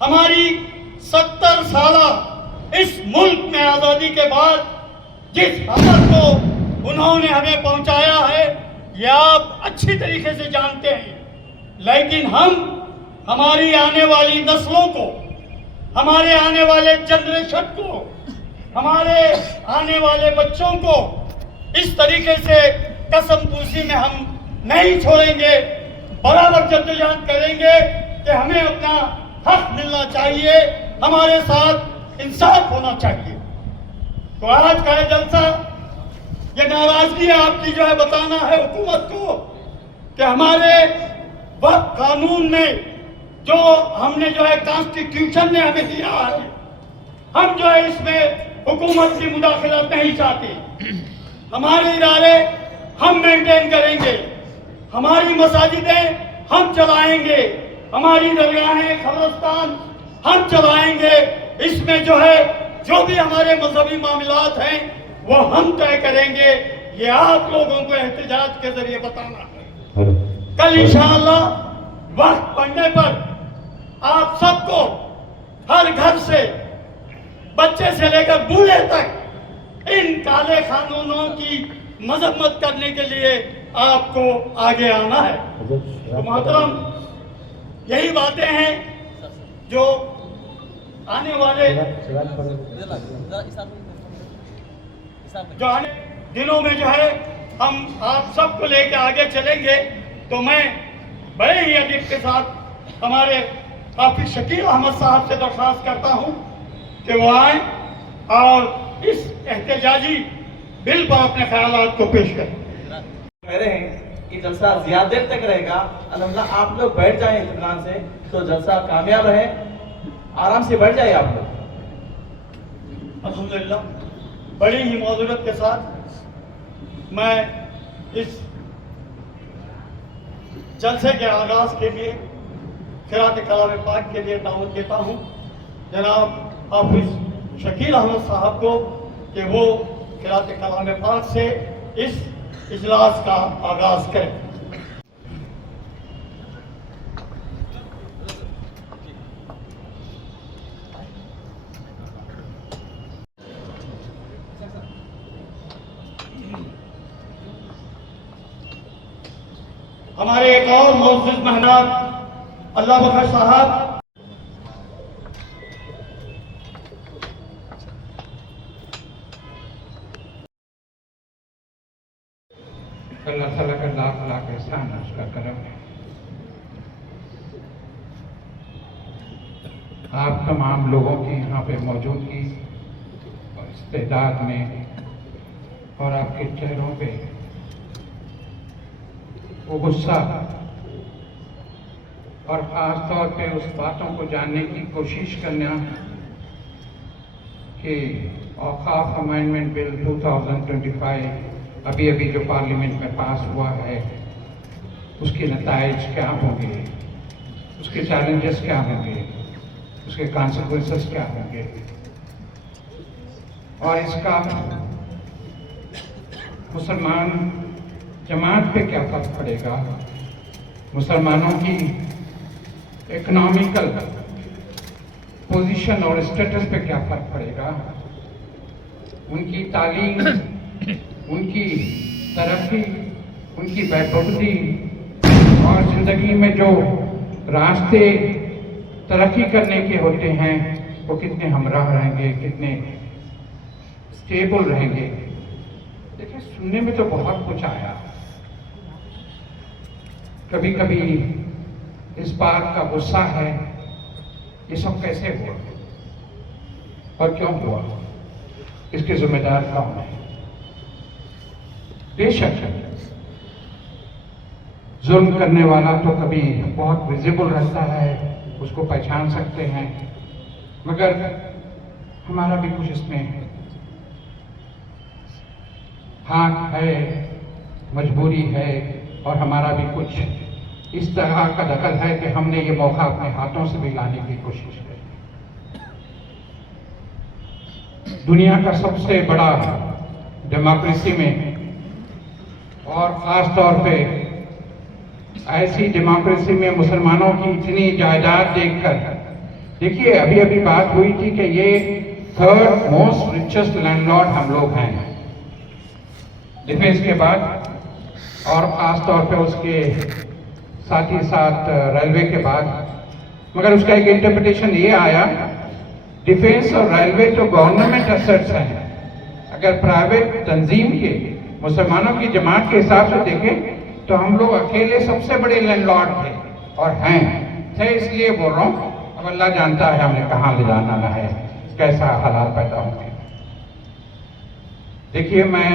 ہماری 70 سالہ اس ملک میں آزادی کے بعد جس حسرت کو انہوں نے ہمیں پہنچایا ہے یہ آپ اچھی طریقے سے جانتے ہیں، لیکن ہم ہماری آنے والی نسلوں کو، ہمارے آنے والے جنریشن کو، ہمارے آنے والے بچوں کو اس طریقے سے قسم پوشی میں ہم نہیں چھوڑیں گے، برابر جدوجہد کریں گے کہ ہمیں اپنا حق ملنا چاہیے، ہمارے ساتھ انصاف ہونا چاہیے۔ تو آج کا یہ جلسہ، یہ ناراضگی آپ کی جو ہے بتانا ہے حکومت کو کہ ہمارے وقت قانون میں جو ہم نے جو ہے کانسٹیٹیوشن نے ہمیں دیا ہے، ہم جو ہے اس میں حکومت کی مداخلت نہیں چاہتے، ہمارے ادارے ہم مینٹین کریں گے، ہماری مساجدیں ہم چلائیں گے، ہماری درگاہیں قبرستان ہم چلائیں گے، اس میں جو ہے جو بھی ہمارے مذہبی معاملات ہیں وہ ہم طے کریں گے۔ یہ آپ لوگوں کو احتجاج کے ذریعے بتانا ہے۔ کل انشاءاللہ وقت پڑنے پر آپ سب کو ہر گھر سے، بچے سے لے کر بوڑھے تک، ان کالے قانونوں کی مذمت کرنے کے لیے آپ کو آگے آنا ہے۔ تو محترم، یہی باتیں ہیں جو آنے والے دنوں میں جو ہے ہم آپ سب کو لے کے آگے چلیں گے۔ تو میں بڑے ہی ادب کے ساتھ ہمارے حافظ شکیل احمد صاحب سے درخواست کرتا ہوں کہ وہ آئیں اور اس احتجاجی بل پر اپنے خیالات کو پیش کریں۔ کہہ رہے ہیں کہ جلسہ زیادہ دیر تک رہے گا، الحمدللہ آپ لوگ بیٹھ جائیں اطمینان سے تو جلسہ کامیاب رہے، آرام سے بیٹھ جائے آپ لوگ۔ الحمدللہ بڑی ہی معذرت کے ساتھ میں اس جلسے کے آغاز کے لیے قرأت کلام پاک کے لیے دعوت دیتا ہوں جناب حافظ شکیل احمد صاحب کو کہ وہ قرأت کلام پاک سے اس اجلاس کا آغاز کریں۔ ہمارے ایک اور معزز مہمان اللہ بخش صاحب اللہ تعالیٰ کا لاکھ لاکھ احسان ہے، اس کا کرم ہے۔ آپ تمام لوگوں کی یہاں پہ موجودگی اور استعداد میں اور آپ کے چہروں پہ وہ غصہ اور خاص طور پہ اس باتوں کو جاننے کی کوشش کرنا کہ اوقاف امینڈمنٹ بل 2025 ابھی جو پارلیمنٹ میں پاس ہوا ہے اس کے نتائج کیا ہوں گے، اس کے چیلنجز کیا ہوں گے، اس کے کانسیکوینسز کیا ہوں گے، اور اس کا مسلمان جماعت پہ کیا فرق پڑے گا، مسلمانوں کی اکنامیکل پوزیشن اور اسٹیٹس پہ کیا فرق پڑے گا، ان کی تعلیم، ان کی ترقی، ان کی بہبودی اور زندگی میں جو راستے ترقی کرنے کے ہوتے ہیں وہ کتنے ہمراہ رہیں گے، کتنے اسٹیبل رہیں گے۔ دیکھیں، سننے میں تو بہت کچھ آیا، کبھی کبھی اس بات کا غصہ ہے یہ سب کیسے ہوا اور کیوں ہوا، اس کے ذمہ دار کون ہے۔ بے شک ظلم کرنے والا تو کبھی بہت ویزیبل رہتا ہے، اس کو پہچان سکتے ہیں، مگر ہمارا بھی کچھ اس میں ہاتھ ہے، مجبوری ہے، اور ہمارا بھی کچھ اس طرح کا دخل ہے کہ ہم نے یہ موقع اپنے ہاتھوں سے بھی لانے کی کوشش کی۔ दुनिया का सबसे बड़ा डेमोक्रेसी में और ख़ास तौर पे ऐसी डेमोक्रेसी में मुसलमानों की इतनी जायदाद देखकर, देखिए अभी अभी बात हुई थी कि ये थर्ड मोस्ट रिचेस्ट लैंडलॉर्ड हम लोग हैं डिफेंस के बाद, और ख़ास तौर पे उसके साथ ही साथ रेलवे के बाद। मगर उसका एक इंटरप्रिटेशन ये आया, डिफेंस और रेलवे तो गवर्नमेंट एसेट्स हैं, अगर प्राइवेट तंजीम के मुसलमानों की जमात के हिसाब से देखें तो हम लोग अकेले सबसे बड़े लैंडलॉर्ड थे और थे, इसलिए बोल रहा हूँ। अब अल्लाह जानता है हमें कहाँ ले जाना है, कैसा हालात पैदा होंगे। देखिए मैं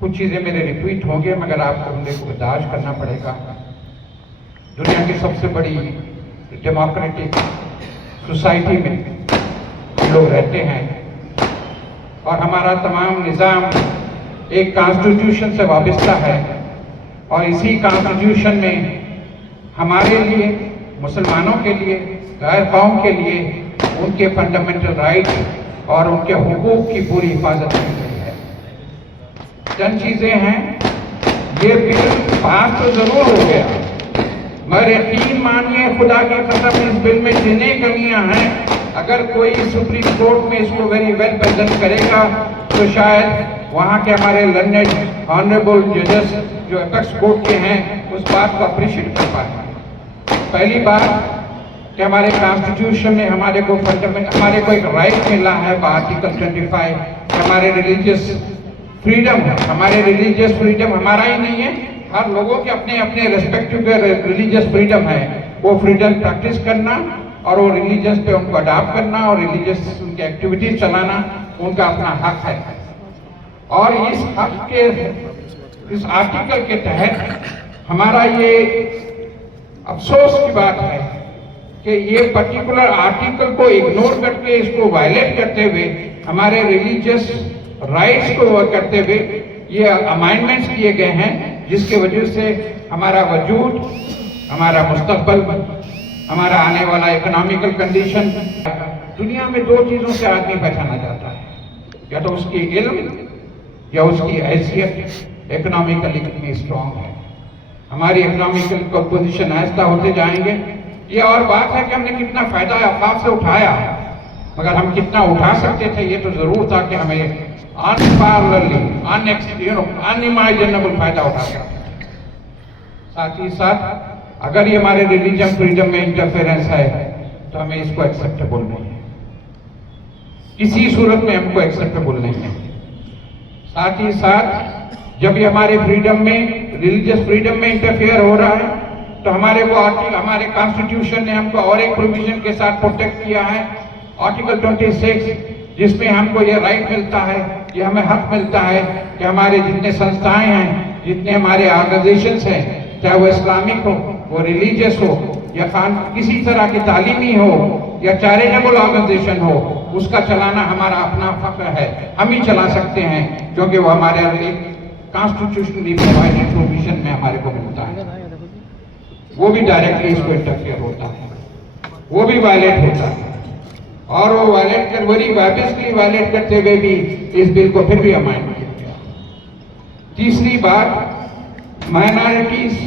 कुछ चीज़ें मेरे रिपीट होंगे, मगर आपको मेरे को बर्दाश्त करना पड़ेगा। दुनिया की सबसे बड़ी डेमोक्रेटिक सोसाइटी में हम लोग रहते हैं और हमारा तमाम निज़ाम एक कॉन्स्टिट्यूशन से वाबस्ता है, और इसी कॉन्स्टिट्यूशन में हमारे लिए, मुसलमानों के लिए, गैर कौम के लिए उनके फंडामेंटल राइट और उनके हुकूक की पूरी हिफाजत की गई है। चंद चीज़ें हैं, ये बिल पास तो ज़रूर हो गया, मगर यकीन मानिए खुदा की कसम इस बिल में जितनी कमियां हैं, अगर कोई सुप्रीम कोर्ट में इसको वेरी वेल प्रेजेंट करेगा तो शायद वहाँ के हमारे लर्नेड ऑनरेबल जजेस जो एपेक्स कोर्ट के हैं उस बात को अप्रिशिएट कर पाए। पहली बात कि हमारे कॉन्स्टिट्यूशन में हमारे को एक राइट मिला है आर्टिकल 25, हमारे रिलीजियस फ्रीडम है। हमारे रिलीजियस फ्रीडम हमारा ही नहीं है, हर लोगों के अपने अपने रेस्पेक्टिव रिलीजियस फ्रीडम है। वो फ्रीडम प्रैक्टिस करना और वो रिलीजियस पे उनको अडॉप्ट करना और रिलीजियस उनकी एक्टिविटीज चलाना उनका अपना हक है। और इस हक के, इस आर्टिकल के तहत हमारा ये अफसोस की बात है कि ये पर्टिकुलर आर्टिकल को इग्नोर करके, इसको वायलेट करते हुए, हमारे रिलीजियस राइट्स को करते हुए ये अमेंडमेंट्स किए गए हैं, जिसके वजह से हमारा वजूद, हमारा मुस्तकबल, हमारा आने वाला इकोनॉमिकल कंडीशन, दुनिया में दो चीजों से आदमी पहचाना जाता है, या तो उसकी इल्म या उसकी हैसियत इकोनॉमिकली कितनी स्ट्रांग है। हमारी इकोनॉमिकल पोजीशन ऐसा होते जाएंगे। ये और बात है कि हमने कितना फायदा औकाफ से उठाया, मगर हम कितना उठा सकते थे ये तो जरूर था कि हमें अनइमेजिनेबल फायदा उठा सकते। साथ ही साथ अगर ये हमारे रिलीजन फ्रीडम में इंटरफेरेंस है तो हमें इसको एक्सेप्टेबल नहीं है, किसी सूरत में हमको एक्सेप्टेबल नहीं है। साथ ही साथ जब ये हमारे फ्रीडम में, रिलीजियस फ्रीडम में इंटरफेयर हो रहा है तो हमारे कॉन्स्टिट्यूशन ने हमको और एक प्रोविजन के साथ प्रोटेक्ट किया है, आर्टिकल 26, जिसमें हमको ये राइट मिलता है, ये हमें हक मिलता है कि हमारे जितने संस्थाएं हैं, जितने हमारे ऑर्गेनाइजेशंस हैं, चाहे वो इस्लामिक हो, वो रिलीजियस हो, या किसी तरह की तालीमी हो या चैरिटेबल ऑर्गेनाइजेशन हो, उसका चलाना हमारा अपना फख्र है। हम ही चला सकते हैं क्योंकि वो हमारे कॉन्स्टिट्यूशनली प्रोवाइडेड प्रोविजन में हमारे को मिलता है। वो भी डायरेक्टली इसको इंटरफेयर होता है, वो भी वायलेट होता है, और वो वायलेट कर वही वापसली वायलेट करते हुए भी इस बिल को फिर भी अमाइंड किया गया। तीसरी बात, माइनॉरिटीज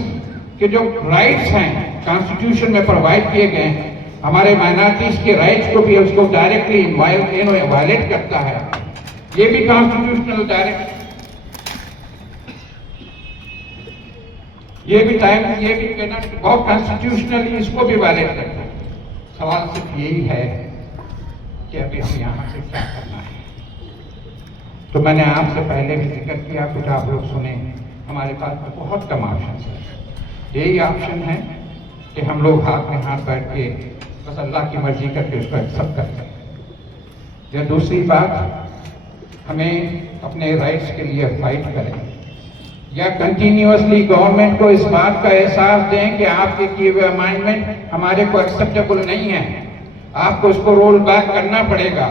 के जो राइट्स हैं कॉन्स्टिट्यूशन में प्रोवाइड किए गए हैं, हमारे माइनॉरिटीज के राइट्स को भी उसको डायरेक्टली वायलेट करता है। ये भी कॉन्स्टिट्यूशनल डायरेक्ट, ये भी कहना बहुत कॉन्स्टिट्यूशनली इसको भी वायलेट करता है। सवाल सिर्फ यही है कि अभी हम यहाँ से क्या करना है। तो मैंने आपसे पहले भी जिक्र किया, कुछ आप लोग सुने, हमारे पास बहुत कम ऑप्शन है। यही ऑप्शन है कि हम लोग हाथ में हाथ बैठ के बस अल्लाह की मर्जी करके उसको एक्सेप्ट करते हैं। या दूसरी बात, हमें अपने राइट्स के लिए फाइट करें, या कंटिन्यूअसली गवर्नमेंट को इस बात का एहसास दें कि आपके किए हुए अमेंडमेंट हमारे को एक्सेप्टेबल नहीं है, आपको इसको रोल बैक करना पड़ेगा।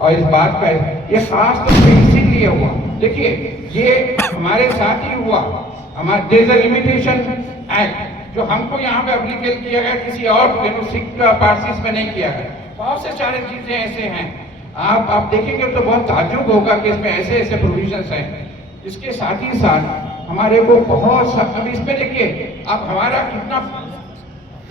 और इस बात का ये खास तौर पे इसीलिए हुआ, देखिए ये हमारे साथ ही हुआ, हमारे there is a limitation act जो हमको यहाँ पे एप्लीकेट किया गया, किसी और सिख पार्सीज में नहीं किया गया। बहुत से सारे चीजें ऐसे हैं, आप देखेंगे तो बहुत ताज्जुब होगा कि इसमें ऐसे ऐसे प्रोविजंस हैं। इसके साथ ही साथ हमारे को बहुत अब इसमें देखिए आप हमारा कितना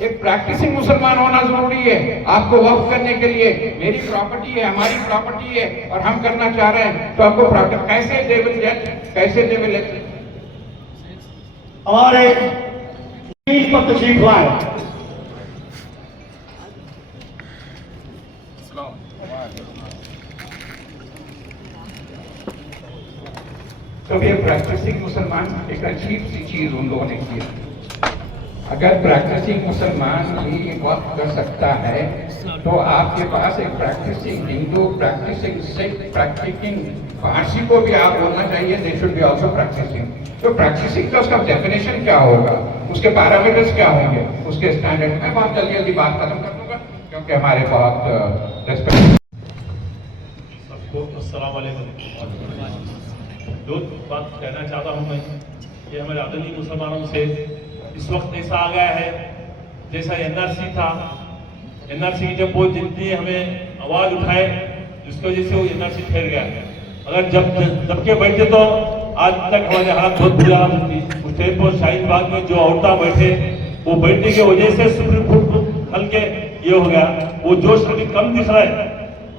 एक प्रैक्टिसिंग मुसलमान होना जरूरी है। आपको वक्फ करने के लिए मेरी प्रॉपर्टी है, हमारी प्रॉपर्टी है और हम करना चाह रहे हैं तो आपको कैसे दे विल लेट हमारे पर तशरीफ लाए। तो ये प्रैक्टिसिंग मुसलमान एक अजीब सी चीज उन लोगों ने की। अगर प्रैक्टिसिंग मुसलमान ही वक्त कर सकता है तो आपके पास एक practising Hindu, practising Sikh, practising Parsi को भी आप बोलना चाहिए they should be also practising. तो प्रैक्टिसिंग का उसका डेफिनेशन क्या होगा, उसके पैरामीटर्स क्या होंगे, उसके स्टैंडर्ड। मैं बहुत जल्दी जल्दी बात खत्म कर दूंगा क्योंकि हमारे बहुत रेस्पेक्ट। सबको अस्सलाम वालेकुम। दो बात कहना चाहता हूँ मैं कि हमारे आदरणीय मुसलमानों से इस वक्त ऐसा आ गया है जैसा एनआरसी था। एनआरसी की जब वो जितनी हमें आवाज उठाए जिसकी वजह से वो एनआरसी ठहर गया। अगर जब के बैठे तो आज तक हमारे हालत बहुत बुरी हालत होती। उस टाइम पर शाहीन बाग में जो औरतें बैठे वो बैठने की वजह से सुप्रीम कोर्ट को हल्के ये हो गया। वो जोश अभी कम दिख रहा है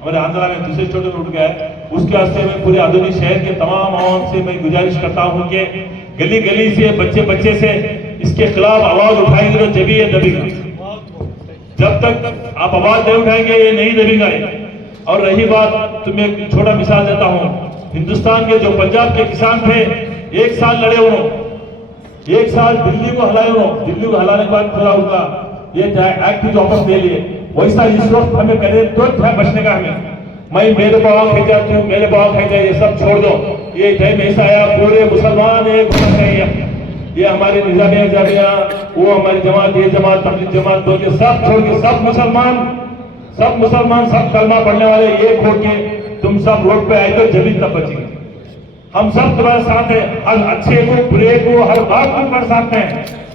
हमारे आंध्रा में, दूसरे स्टेट में उठ गया है। उसके वास्ते मैं पूरे आधुनिक शहर के तमाम आवाम से मैं गुजारिश करता हूँ कि गली गली से बच्चे से इसके खिलाफ आवाज उठाएंगे तो जब ये दबेगा। जब तक आप आवाज नहीं उठाएंगे ये नहीं दबेगा। और रही बात तो मैं एक छोटा मिसाल देता हूँ। हिंदुस्तान के जो पंजाब के किसान थे 1 साल लड़े हो, 1 साल दिल्ली को हलाए हो, दिल्ली को हलाने के बाद पूरा उनका ये एक्ट जो वापस ले लिए। वैसा इस वक्त हमें पहले तो है बचने का। हमें मैं मेरे बाबा खेजा तू मेरे बाबा खेजा ये सब छोड़ दो। ये टाइम ऐसा आया पूरे मुसलमान एक होना चाहिए। ये हमारे निजामिया वो हमारी जमात ये जमात तबलीग जमात दो के सब छोड़ के सब मुसलमान सब कलमा पढ़ने वाले एक हो के तुम सब रोड पे आए तो जभी तब बचेंगे। हम सब तुम्हारे साथ हैं, हर अच्छे को बुरे को हर बात को तुम्हारे साथ हैं।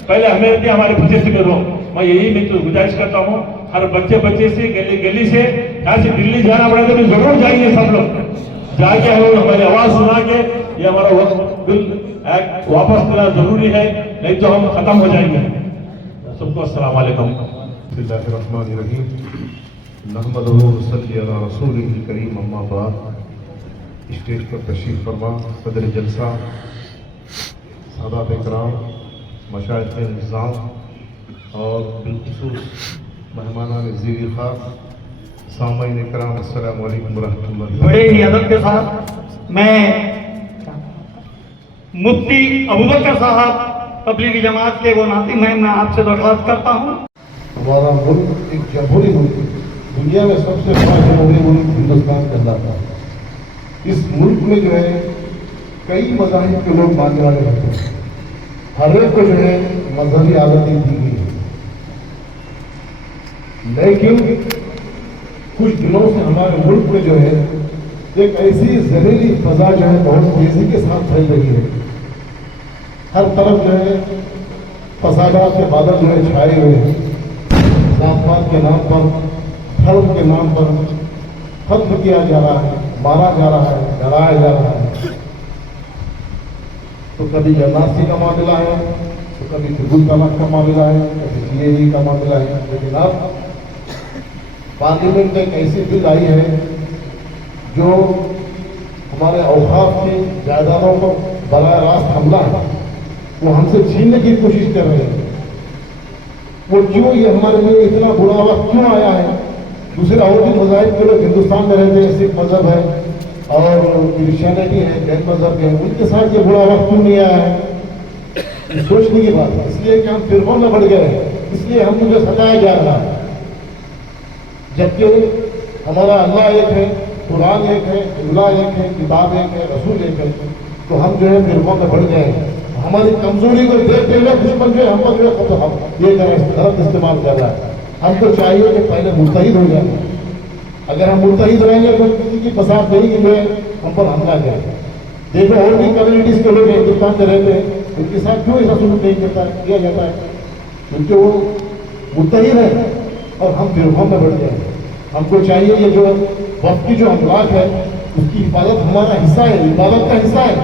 पहले हमें दिया हमारे बच्चे से करो। मैं यही मैं तो गुजारिश करता हूँ हर बच्चे से गली से यहाँ से दिल्ली जाना पड़ेगा तो जरूर जाएंगे सब लोग जाके हम हमारी आवाज सुना के ये हमारा बिल एक्ट वापस देना जरूरी है, नहीं तो हम खत्म हो जाएंगे। सबको अस्सलाम वालेकुम। बिस्मिल्लाहिर्रहमानिर्रहीम। नहमदुहु व नसल्ली अला रसूलिहिल करीम अम्मा बाद। स्टेज पर तशरीफ फरमा सदर जलसा, सादात इकराम, मशाइख निज़ाम और बिलखुसूस मेहमानान ज़ीर ख़ास सामईन इकराम, अस्सलामु अलैकुम व रहमतुल्लाहि। बड़े ही अदब के साथ मैं मुफ्ती अबूबकर साहब तबलीगी जमात के वो नातिम हैं, मैं आपसे दरख्वास्त करता हूँ। हमारा मुल्क एक जमहूरी मुल्क है, दुनिया में सबसे बड़ा जमहूरी मुल्क हिंदुस्तान कहलाता है। इस मुल्क में जो है कई मज़ाहिब के लोग मानने वाले रहते हैं। हर एक को जो है मजहबी आज़ादी दी गई है, लेकिन कुछ दिनों से हमारे मुल्क में जो है एक ऐसी जहरीली फजा जो है बहुत तेजी के साथ फैल रही है। हर तरफ जो है फसादात के बादल जो है छाए हुए हैं। जात-पात के नाम पर, धर्म के नाम पर खत्म किया जा रहा है, मारा जा रहा है, डराया जा रहा है। तो कभी एनआरसी का मामला है, तो कभी ट्रिब्यूनल तलाक का मामला है, कभी सीएए का मामला है। लेकिन अब पार्लियामेंट में एक ऐसी बिल आई है जो हमारे औकाफ की जायदादों पर बराह रास्त हमला है, वो हमसे छीनने की कोशिश कर रहे हैं। वो क्यों, ये हमारे लिए इतना बुरा वक्त क्यों आया है? दूसरे और भी मज़ाहिब के लोग हिंदुस्तान में रहते हैं, सिख मजहब है और क्रिश्चियनिटी है, जैन मजहब है, उनके साथ ये बुरा वक्त क्यों नहीं आया है? सोचने की बात है। इसलिए कि हम फिरकों में बढ़ गए हैं, इसलिए हम मुझे सताया जा रहा है। जबकि हमारा अल्लाह एक है, कुरान एक है, इब्ला एक है, किताब एक है, रसूल एक है। तो हम जो है फिरकों में बढ़ गए हैं। हमारी कमजोरी को देखते हुए दुश्मन जो है हम पर जो है तो हम ये गलत इस्तेमाल कर रहा है। हम तो चाहिए कि पहले मुर्तहिद हो जाए। अगर हम मुर्तहिद रहेंगे तो किसी की फसाद नहीं कि जो है हम पर हमला करें। देखो और भी कम्युनिटीज के लोग हिंदुस्तान में रहते हैं, उनके साथ क्यों ऐसा सुलूक नहीं किया जाता है? क्योंकि वो मुर्तहिद है और हम फिरकों में बढ़ गए। हमको चाहिए ये जो वक्त की जो अमलाक है उसकी हिफाजत हमारा हिस्सा है, इबादत का हिस्सा है।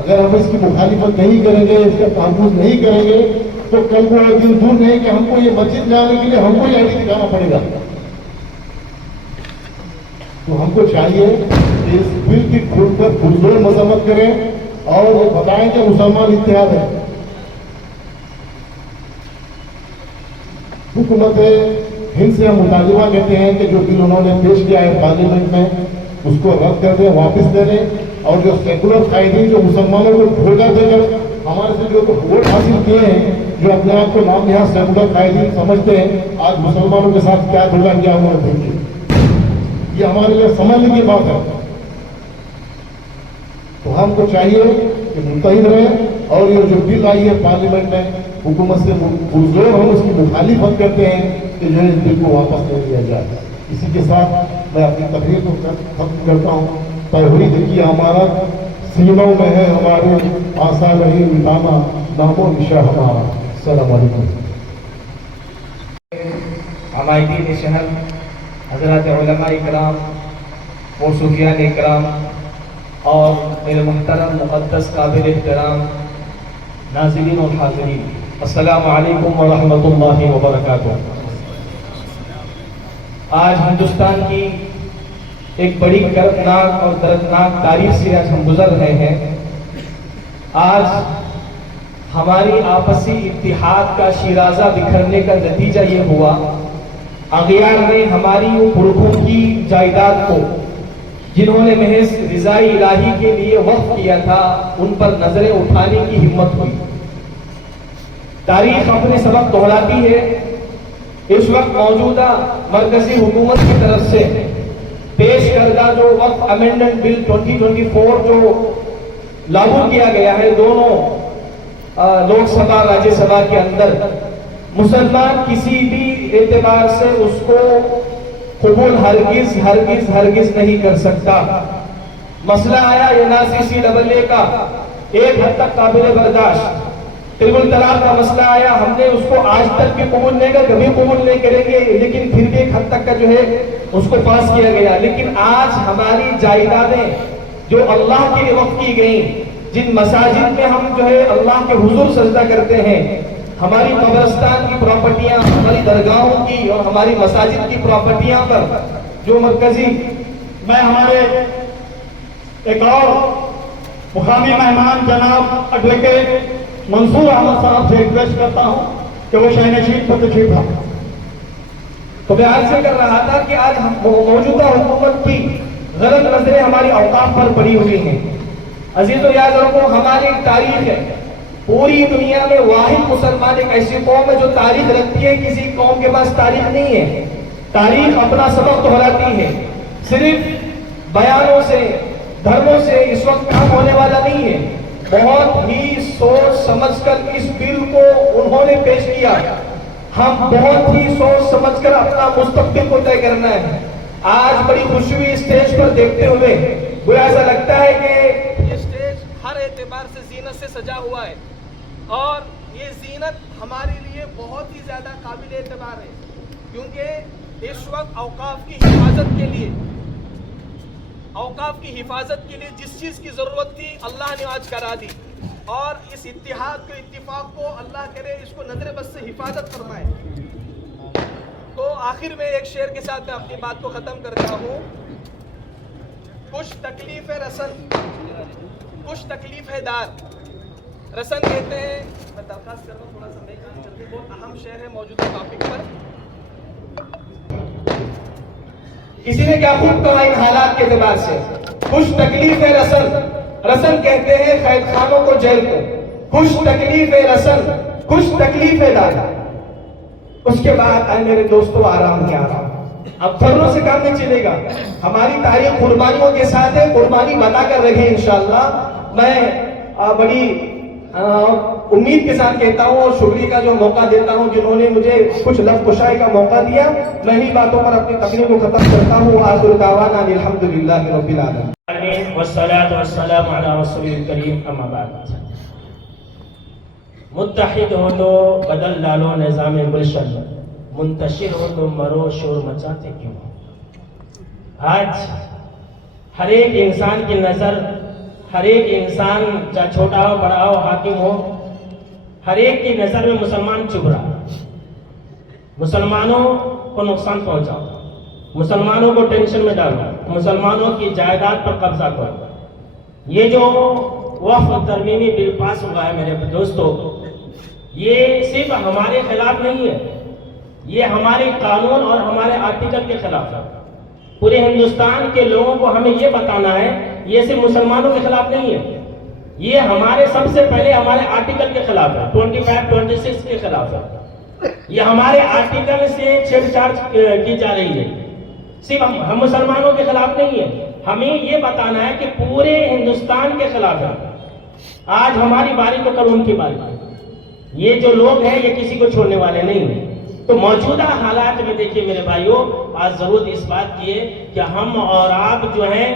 अगर हम इसकी मुखालिफत नहीं करेंगे, इसका तहफ़्फ़ुज़ नहीं करेंगे तो कल को एक दिन दूर नहीं कि हमको ये मस्जिद जाने के लिए हमको ही आईडी दिखाना पड़ेगा। तो हमको चाहिए कि इस बिल की खुलकर पुरजोर मजम्मत करें और ये बताएं कि मुसलमान इत्तेहाद है। हुकूमत हिंद से हम मुतालिबा कहते हैं कि जो बिल उन्होंने पेश किया है पार्लियामेंट में उसको रद्द कर दें, वापस दे दें और जो सेकुलर कायदीन जो मुसलमानों को धोखा देकर हमारे से जो वोट हासिल किए हैं, जो अपने आप को नाम यहाँ सेकुलर कायदीन समझते हैं, आज मुसलमानों के साथ क्या धोखा किया हुआ देखिए। ये हमारे लिए समझने की बात है। तो हमको चाहिए कि मुतहिद रहें और ये जो बिल आई है पार्लियामेंट में हुकूमत से पुरजोर हम उसकी मुखालिफत करते हैं कि जो इस बिल को वापस ले लिया जाए। इसी के साथ मैं अपनी तकरीर को खत्म करता हूँ। तौहीद देखिए हमारा सीनों में है, हमारे आशा नहीं मिटाना नामो निशा हमारा। अस्सलाम वालेकुम। हमारी शहर हजरत उलमा इकराम और सूफियान इकराम और मेरे मुहतरम मुक़द्दस काबिल एहतराम नाज़रीन और हाज़रीन, अस्सलामु अलैकुम व रहमतुल्लाहि व बरकातुहू। आज हिंदुस्तान की एक बड़ी कर्बनाक और दर्दनाक तारीख से आज हम गुजर रहे हैं। आज हमारी आपसी इत्तिहाद का शिराजा बिखरने का नतीजा ये हुआ, अगियार ने हमारी उन पुरखों की जायदाद को जिन्होंने महज रिज़ाई इलाही के लिए वक्फ किया था उन पर नजरें उठाने की हिम्मत हुई। तारीख अपने सबक दोहराती है। इस वक्त मौजूदा मरकजी हुकूमत की तरफ से पेश करदा जो वक्फ अमेंडमेंट बिल 2024 जो लागू किया गया है दोनों लोकसभा राज्यसभा के अंदर, मुसलमान किसी भी एतबार से उसको कबूल हरगिज हरगिज हरगिज नहीं कर सकता। मसला आया NRC का एक हद तक काबिल बर्दाश्त, त्रिपुल तलाक का मसला आया, हमने उसको आज तक भी कबूल नहीं कर, कभी कबूल नहीं करेंगे, लेकिन फिर भी एक हद तक का जो है उसको पास किया गया। लेकिन आज हमारी जायदादें जो अल्लाह के लिए वक्फ की गई, जिन मसाजिद में हम जो है अल्लाह के हुजूर सजदा करते हैं, हमारी कब्रिस्तान की प्रॉपर्टियां, हमारी दरगाहों की और हमारी मसाजिद की प्रॉपर्टियां पर जो मरकजी, मैं हमारे एक और मुकामी मेहमान जनाब एडवोकेट मंसूर अहमद साहब से रिक्वेस्ट करता हूं कि वो शहनशीन पर तशरीफ लाएं। तो मैं आज से कर रहा था कि आज मौजूदा हुकूमत की गलत नजरें हमारी औकाफ पर पड़ी हुई हैं। अजीजों याद रखो, हमारी एक तारीख है, पूरी दुनिया में वाहिद मुसलमान एक ऐसी कौम है जो तारीख रखती है, किसी कौम के पास तारीख नहीं है। तारीख अपना सबक दोहराती है, सिर्फ बयानों से धर्मों से इस वक्त काम होने वाला नहीं है। बहुत ही सोच समझकर इस बिल को उन्होंने पेश किया। हम बहुत ही सोच समझकर अपना मुस्तकबिल को तय करना है। आज बड़ी खुशी हुई स्टेज पर देखते हुए, मुझे ऐसा लगता है कि ये स्टेज हर एतबार से जीनत से सजा हुआ है और ये जीनत हमारे लिए बहुत ही ज्यादा काबिल एतबार है, क्योंकि इस वक्त औकाफ की हिफाजत के लिए जिस चीज की जरूरत थी अल्लाह ने आज करा दी, और इस इत्तिहाद को, इत्तिफाक को अल्लाह करे इसको नजर बस से हिफाजत फरमाए। तो आखिर में एक शेर के साथ मैं अपनी बात को खत्म करता हूँ। कुछ तकलीफ है रसन, कुछ तकलीफ है दार। रसन कहते हैं, मैं दरखास्त कर रहा हूँ थोड़ा सा मैं काम करते, बहुत अहम शेर है मौजूदा टॉपिक पर। किसी ने क्या खूब कहा इन हालात के एतबार से, कुछ तकलीफ है रसन, रसन कहते हैं कैद खानों को, जेल को। कुछ तकलीफ है रसन, कुछ तकलीफ है दादा। उसके बाद आए मेरे दोस्तों आराम ही आराम। अब फर्रों से काम नहीं चलेगा, हमारी तारीख कुर्बानियों के साथ है, कुर्बानी बनाकर रखे इंशाअल्लाह। मैं बड़ी उम्मीद के साथ कहता हूँ और शुक्रिया का जो मौका देता हूँ जिन्होंने मुझे कुछ लफ्ज़ कुशाई का मौका दिया। मैं ही बातों पर अपनी तकरीर को खत्म करता हूँ। आखिर दावाना अल्हम्दुलिल्लाहि रब्बिल आलमीन वस्सलातु वस्सलामु अला रसूलिल करीम, अम्मा बाद। मुत्तहिद हो तो बदल डालो निज़ाम गुलशन, मुंतशिर हो तो मरो शोर मचाते क्यों। आज हर एक इंसान की नज़र, हर एक इंसान चाहे छोटा हो बड़ा हो हाकिम हो, हर एक की नज़र में मुसलमान चुभ रहा, मुसलमानों को नुकसान पहुंचाओ, मुसलमानों को टेंशन में डालो, मुसलमानों की जायदाद पर कब्जा करो। ये जो वक्फ तरमीमी बिल पास हुआ है मेरे दोस्तों, ये सिर्फ हमारे खिलाफ नहीं है, ये हमारे कानून और हमारे आर्टिकल के खिलाफ है। पूरे हिंदुस्तान के लोगों को हमें ये बताना है, ये सिर्फ मुसलमानों के खिलाफ नहीं है, ये हमारे सबसे पहले हमारे आर्टिकल के खिलाफ है, 25, 26 के खिलाफ है। ये हमारे आर्टिकल से छेड़छाड़ की जा रही है, सिर्फ हम मुसलमानों के खिलाफ नहीं है, हमें ये बताना है कि पूरे हिंदुस्तान के खिलाफ है। आज हमारी बारी तो कल उनकी बारी। ये जो लोग हैं ये किसी को छोड़ने वाले नहीं है। तो मौजूदा हालात में देखिए मेरे भाइयों, आज जरूरत इस बात की है कि हम और आप जो है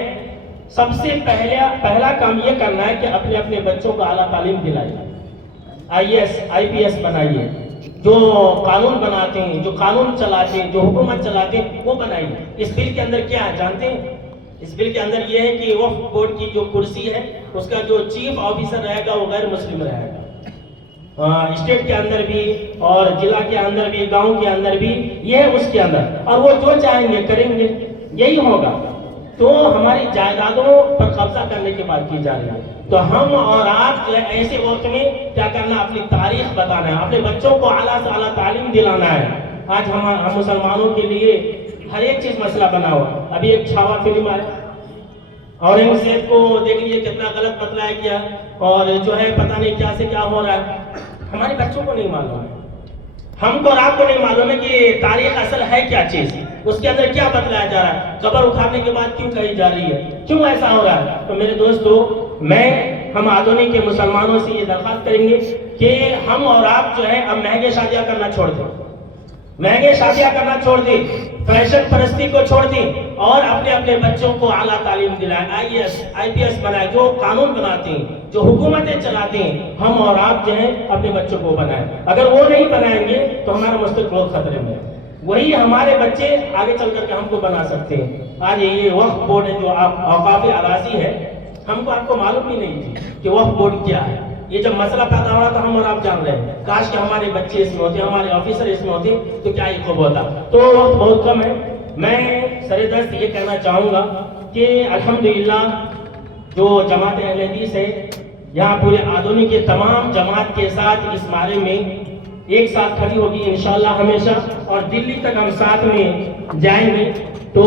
सबसे पहला काम ये करना है कि अपने अपने बच्चों को आला तालीम दिलाइए, IAS IPS बनाइए, जो कानून बनाते हैं, जो कानून चलाते हैं, जो हुकूमत चलाते हैं वो बनाइए। इस बिल के अंदर क्या है जानते हैं? इस बिल के अंदर ये है कि वक्फ बोर्ड की जो कुर्सी है उसका जो चीफ ऑफिसर रहेगा वो गैर मुस्लिम रहेगा। स्टेट के अंदर भी और जिला के अंदर भी, गांव के अंदर भी, ये है उसके अंदर, और वो जो चाहेंगे करेंगे, यही होगा। तो हमारी जायदादों पर कब्जा करने की बात की जा रही है। तो हम और आप जो है ऐसे वक्त में क्या करना, अपनी तारीख बताना है, अपने बच्चों को आला से आला तालीम दिलाना है। आज हम मुसलमानों के लिए हर एक चीज मसला बना हुआ। अभी एक छावा फिल्म आया, औरंगजेब को देख लीजिए कितना गलत बतलाया गया, और जो है पता नहीं क्या से क्या हो रहा है। हमारे बच्चों को नहीं मालूम है, हमको और आपको नहीं मालूम है कि तारीख असल है क्या चीज, उसके अंदर क्या बतलाया जा रहा है, कब्र उखाड़ने के बाद क्यों कही जा रही है, क्यों ऐसा हो रहा है। तो मेरे दोस्तों, हम आधुनिक के मुसलमानों से ये दरख्वास्त करेंगे कि हम और आप जो है अब महंगे शादियां करना छोड़ दें, महंगे शादियां करना छोड़ दें, फैशन परस्ती को छोड़ दें और अपने अपने बच्चों को आला तालीम दिलाएं, IAS IPS बनाए, जो कानून बनाते हैं, जो हुकूमतें चलाते हैं, हम और आप जो है अपने बच्चों को बनाएं। अगर वो नहीं बनाएंगे तो हमारा मुस्तकबिल बहुत खतरे में है। वही हमारे बच्चे आगे चल करके हमको बना सकते हैं। आज ये वक्फ बोर्ड है जो औकाफ अराजी है, हमको आपको मालूम ही नहीं थी कि वक्फ बोर्ड क्या है। ये जब मसला पैदा हो रहा था हम और आप जान रहे हैं, काश कि हमारे बच्चे इसमें होते, हमारे ऑफिसर इसमें होते तो क्या ही खूब होता। तो वक्त बहुत कम है। मैं सरेदस्त ये कहना चाहूँगा कि अल्हम्दुलिल्लाह जो जमात अहले हदीस है यहाँ पूरे आधुनिक के तमाम जमात के साथ इस बारे में एक साथ खड़ी होगी इंशाअल्लाह हमेशा, और दिल्ली तक हम साथ में जाएंगे। तो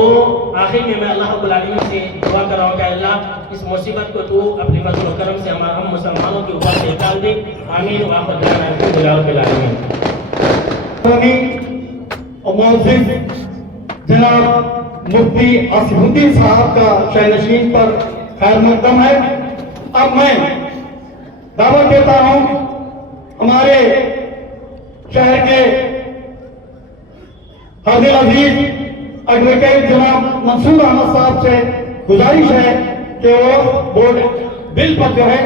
आखिर में मैं अल्लाह रब्बुल आलमीन से दुआ कर रहा हूँ कि अल्लाह इस मुसीबत को तू अपने फजल व करम से हम मुसलमानों के ऊपर से निकाल दे। आमीन व आखिर दुआना अल्हम्दुलिल्लाह रब्बिल आलमीन। जनाब मुफ्ती असहुद्दीन साहब का शहनशीन पर खैर मकदम है। अब मैं दावत देता हूँ हमारे शहर के कादिर अजीज एडवोकेट जनाब मंसूर अहमद साहब से गुजारिश है कि वो बोर्ड बिल पर जो है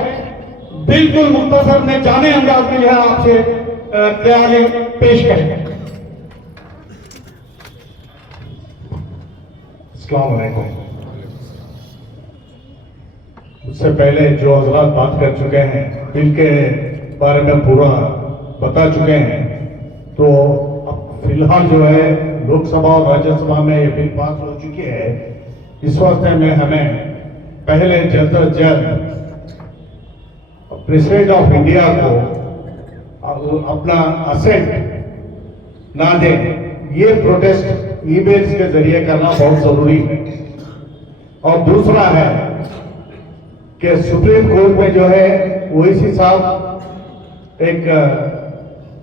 बिल्कुल मुख्तसर में जाने अंदाज में जो है आपसे ख्याल पेश करें। अस्सलाम वालेकुम। उससे पहले जो हजरात बात कर चुके हैं, बिल के बारे में पूरा बता चुके हैं, तो अब फिलहाल जो है लोकसभा और राज्यसभा में ये बिल पास हो चुकी है। इस वास्ते में हमें पहले जल्द अज जल्द प्रेसिडेंट ऑफ इंडिया को अपना असेंट ना दें, ये प्रोटेस्ट ईमेल्स के जरिए करना बहुत जरूरी है। और दूसरा है कि सुप्रीम कोर्ट में जो है ओवैसी साहब एक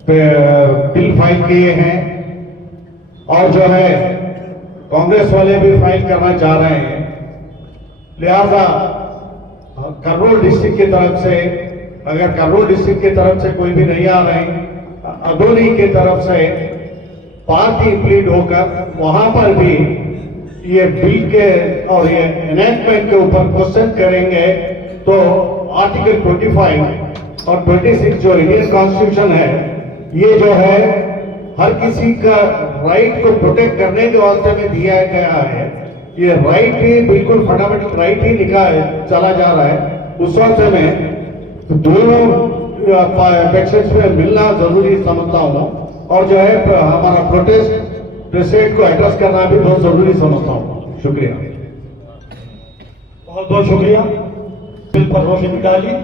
बिल फाइल किए हैं, और जो है कांग्रेस वाले भी फाइल करना चाह रहे हैं। लिहाजा कर्नूल डिस्ट्रिक्ट की तरफ से, अगर कर्नूल डिस्ट्रिक्ट की तरफ से कोई भी नहीं आ रहे, अदोनी की तरफ से पार्टी प्लीड होकर वहां पर भी ये बिल के और ये एनेक्टमेंट के ऊपर क्वेश्चन करेंगे, तो आर्टिकल 25 और 26 जो इंडियन कॉन्स्टिट्यूशन है, ये जो है हर किसी का राइट को प्रोटेक्ट करने के वास्ते में दिया गया है। ये राइट ही बिल्कुल फंडामेंटल राइट ही लिखा है चला जा रहा है, उस वक्त में तो दोनों फैक्शंस में मिलना जरूरी समझता हूँ, और जो है हमारा प्रोटेस्ट प्रेसिडेंट को एड्रेस करना भी बहुत जरूरी समझता हूँ। शुक्रिया, बहुत बहुत शुक्रिया बिल पर रोशनी डाली।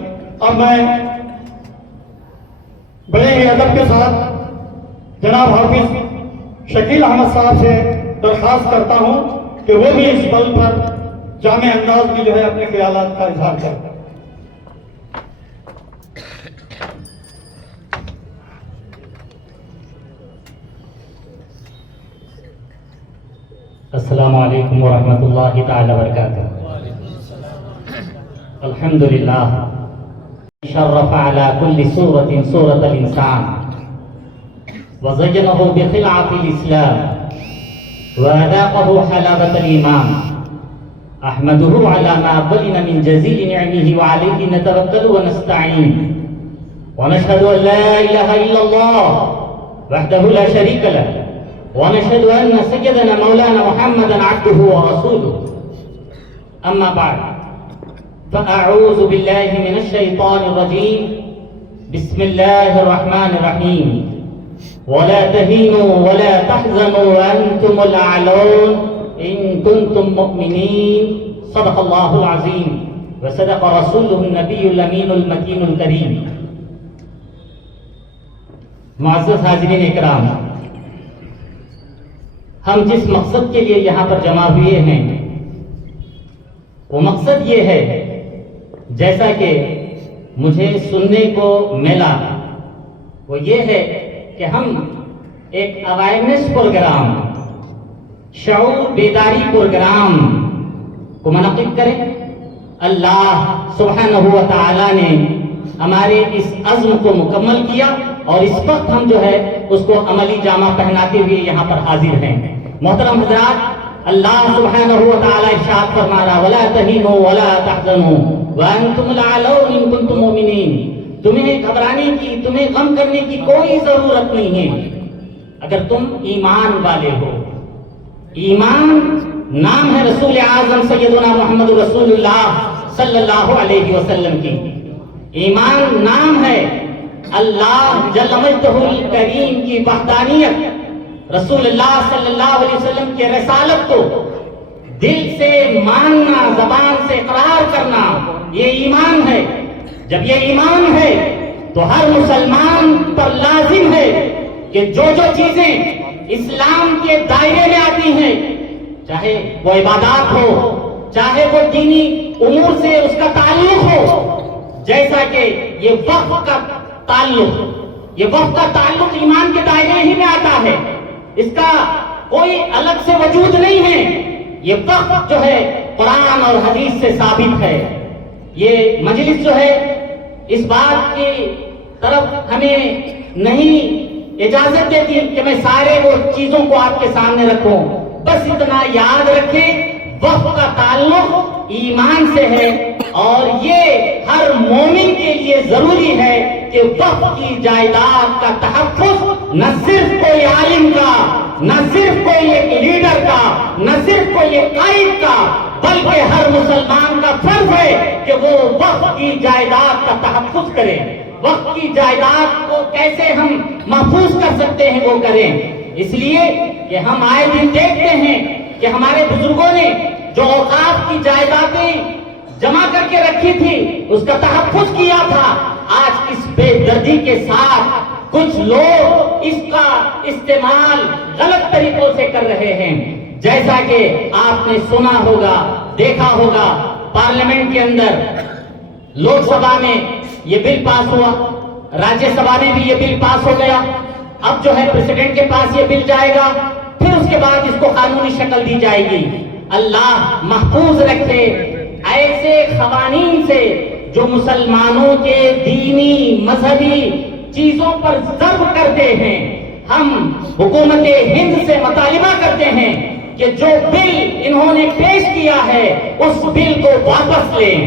अब मैं बड़े ही अदब के साथ जनाब हाफिज शकील अहमद साहब से दरख्वास्त करता हूं कि वो भी इस बल पर जामे अंदाज में जो है अपने ख्यालात का इजहार करें। अस्सलामु अलैकुम वरहमतुल्लाहि ताला वबरकातुहू। अल्हम्दुलिल्लाह शर्रफ अला कुल्ली सूरतिन सूरतल इंसान व ज़य्यनहु बिखिलातिल इस्लाम व अदाक़हु हलावतल ईमान अहमदुहु अला मा ज़लिना मिन जज़ील निअमिही व अलैहि नतवक्कलु व नस्तईन व नशहदु अन ला इलाहा इल्लल्लाह वहदहु ला शरीका लह ونشهد أن سيدنا مولانا محمدا عبده ورسوله أما بعد فأعوذ بالله من الشيطان الرجيم بسم الله الرحمن الرحيم ولا تهينوا ولا تحزنوا وأنتم الأعلون إن كنتم مؤمنين صدق الله العظيم وصدق رسوله النبي الأمين المكين الكريم معزز حاضرین اکرام، ہم جس مقصد کے لیے یہاں پر جمع ہوئے ہیں وہ مقصد یہ ہے، جیسا کہ مجھے سننے کو ملا، وہ یہ ہے کہ ہم ایک اویئرنیس پروگرام، شعور بیداری پروگرام کو منعقد کریں۔ اللہ سبحانہ و تعالی نے ہمارے اس عزم کو مکمل کیا اور اس وقت ہم جو ہے اس کو عملی جامہ پہناتے ہوئے یہاں پر حاضر ہیں۔ محترم حضرات، اللہ سبحانہ و تعالی ارشاد فرما رہا وَلَا تَهِنُوا وَلَا تَحْزَنُوا وَأَنْتُمُ الْأَعْلَوْنَ إِن كُنتُم مُؤْمِنِينَ۔ تمہیں گھبرانے کی، تمہیں غم کرنے کی کوئی ضرورت نہیں ہے اگر تم ایمان والے ہو۔ ایمان نام ہے رسول اعظم سیدنا محمد رسول اللہ صلی اللہ علیہ وسلم کی۔ ایمان نام ہے اللہ جل مجدہ الکریم کی وحدانیت، رسول اللہ صلی اللہ علیہ وسلم کی رسالت کو دل سے ماننا، زبان سے اقرار کرنا، یہ ایمان ہے۔ جب یہ ایمان ہے تو ہر مسلمان پر لازم ہے کہ جو چیزیں اسلام کے دائرے میں آتی ہیں، چاہے وہ عبادات ہو، چاہے وہ دینی امور سے اس کا تعلق ہو، جیسا کہ یہ وقف کا تعلق، یہ وقف کا تعلق ایمان کے دائرے ہی میں آتا ہے، اس کا کوئی الگ سے وجود نہیں ہے۔ یہ وقف جو ہے قرآن اور حدیث سے ثابت ہے۔ یہ مجلس جو ہے اس بات کی طرف ہمیں نہیں اجازت دیتی کہ میں سارے وہ چیزوں کو آپ کے سامنے رکھوں، بس اتنا یاد رکھیں وقف کا تعلق ایمان سے ہے، اور یہ ہر مومن کے لیے ضروری ہے کہ وقف کی جائیداد کا تحفظ نہ صرف کوئی عالم کا، نہ صرف کوئی ایک لیڈر کا، نہ صرف کوئی ایک قائد کا، بلکہ ہر مسلمان کا فرض ہے کہ وہ وقف کی جائیداد کا تحفظ کرے۔ وقف کی جائیداد کو کیسے ہم محفوظ کر سکتے ہیں وہ کریں، اس لیے کہ ہم آئے دن دیکھتے ہیں کہ ہمارے بزرگوں نے جو اوقاف کی جائیدادیں جمع کر کے رکھی تھی اس کا تحفظ کیا تھا، آج اس بے دردی کے ساتھ کچھ لوگ اس کا استعمال غلط طریقوں سے کر رہے ہیں۔ جیسا کہ آپ نے سنا ہوگا، دیکھا ہوگا، پارلیمنٹ کے اندر لوک سبھا میں یہ بل پاس ہوا، راجیہ سبھا میں بھی یہ بل پاس ہو گیا، اب جو ہے پریزیڈنٹ کے پاس یہ بل جائے گا، پھر اس کے بعد اس کو قانونی شکل دی جائے گی۔ اللہ محفوظ رکھے ایسے قوانین سے جو مسلمانوں کے دینی مذہبی چیزوں پر ضرب کرتے ہیں۔ ہم حکومت ہند سے مطالبہ کرتے ہیں کہ جو بل انہوں نے پیش کیا ہے اس بل کو واپس لیں۔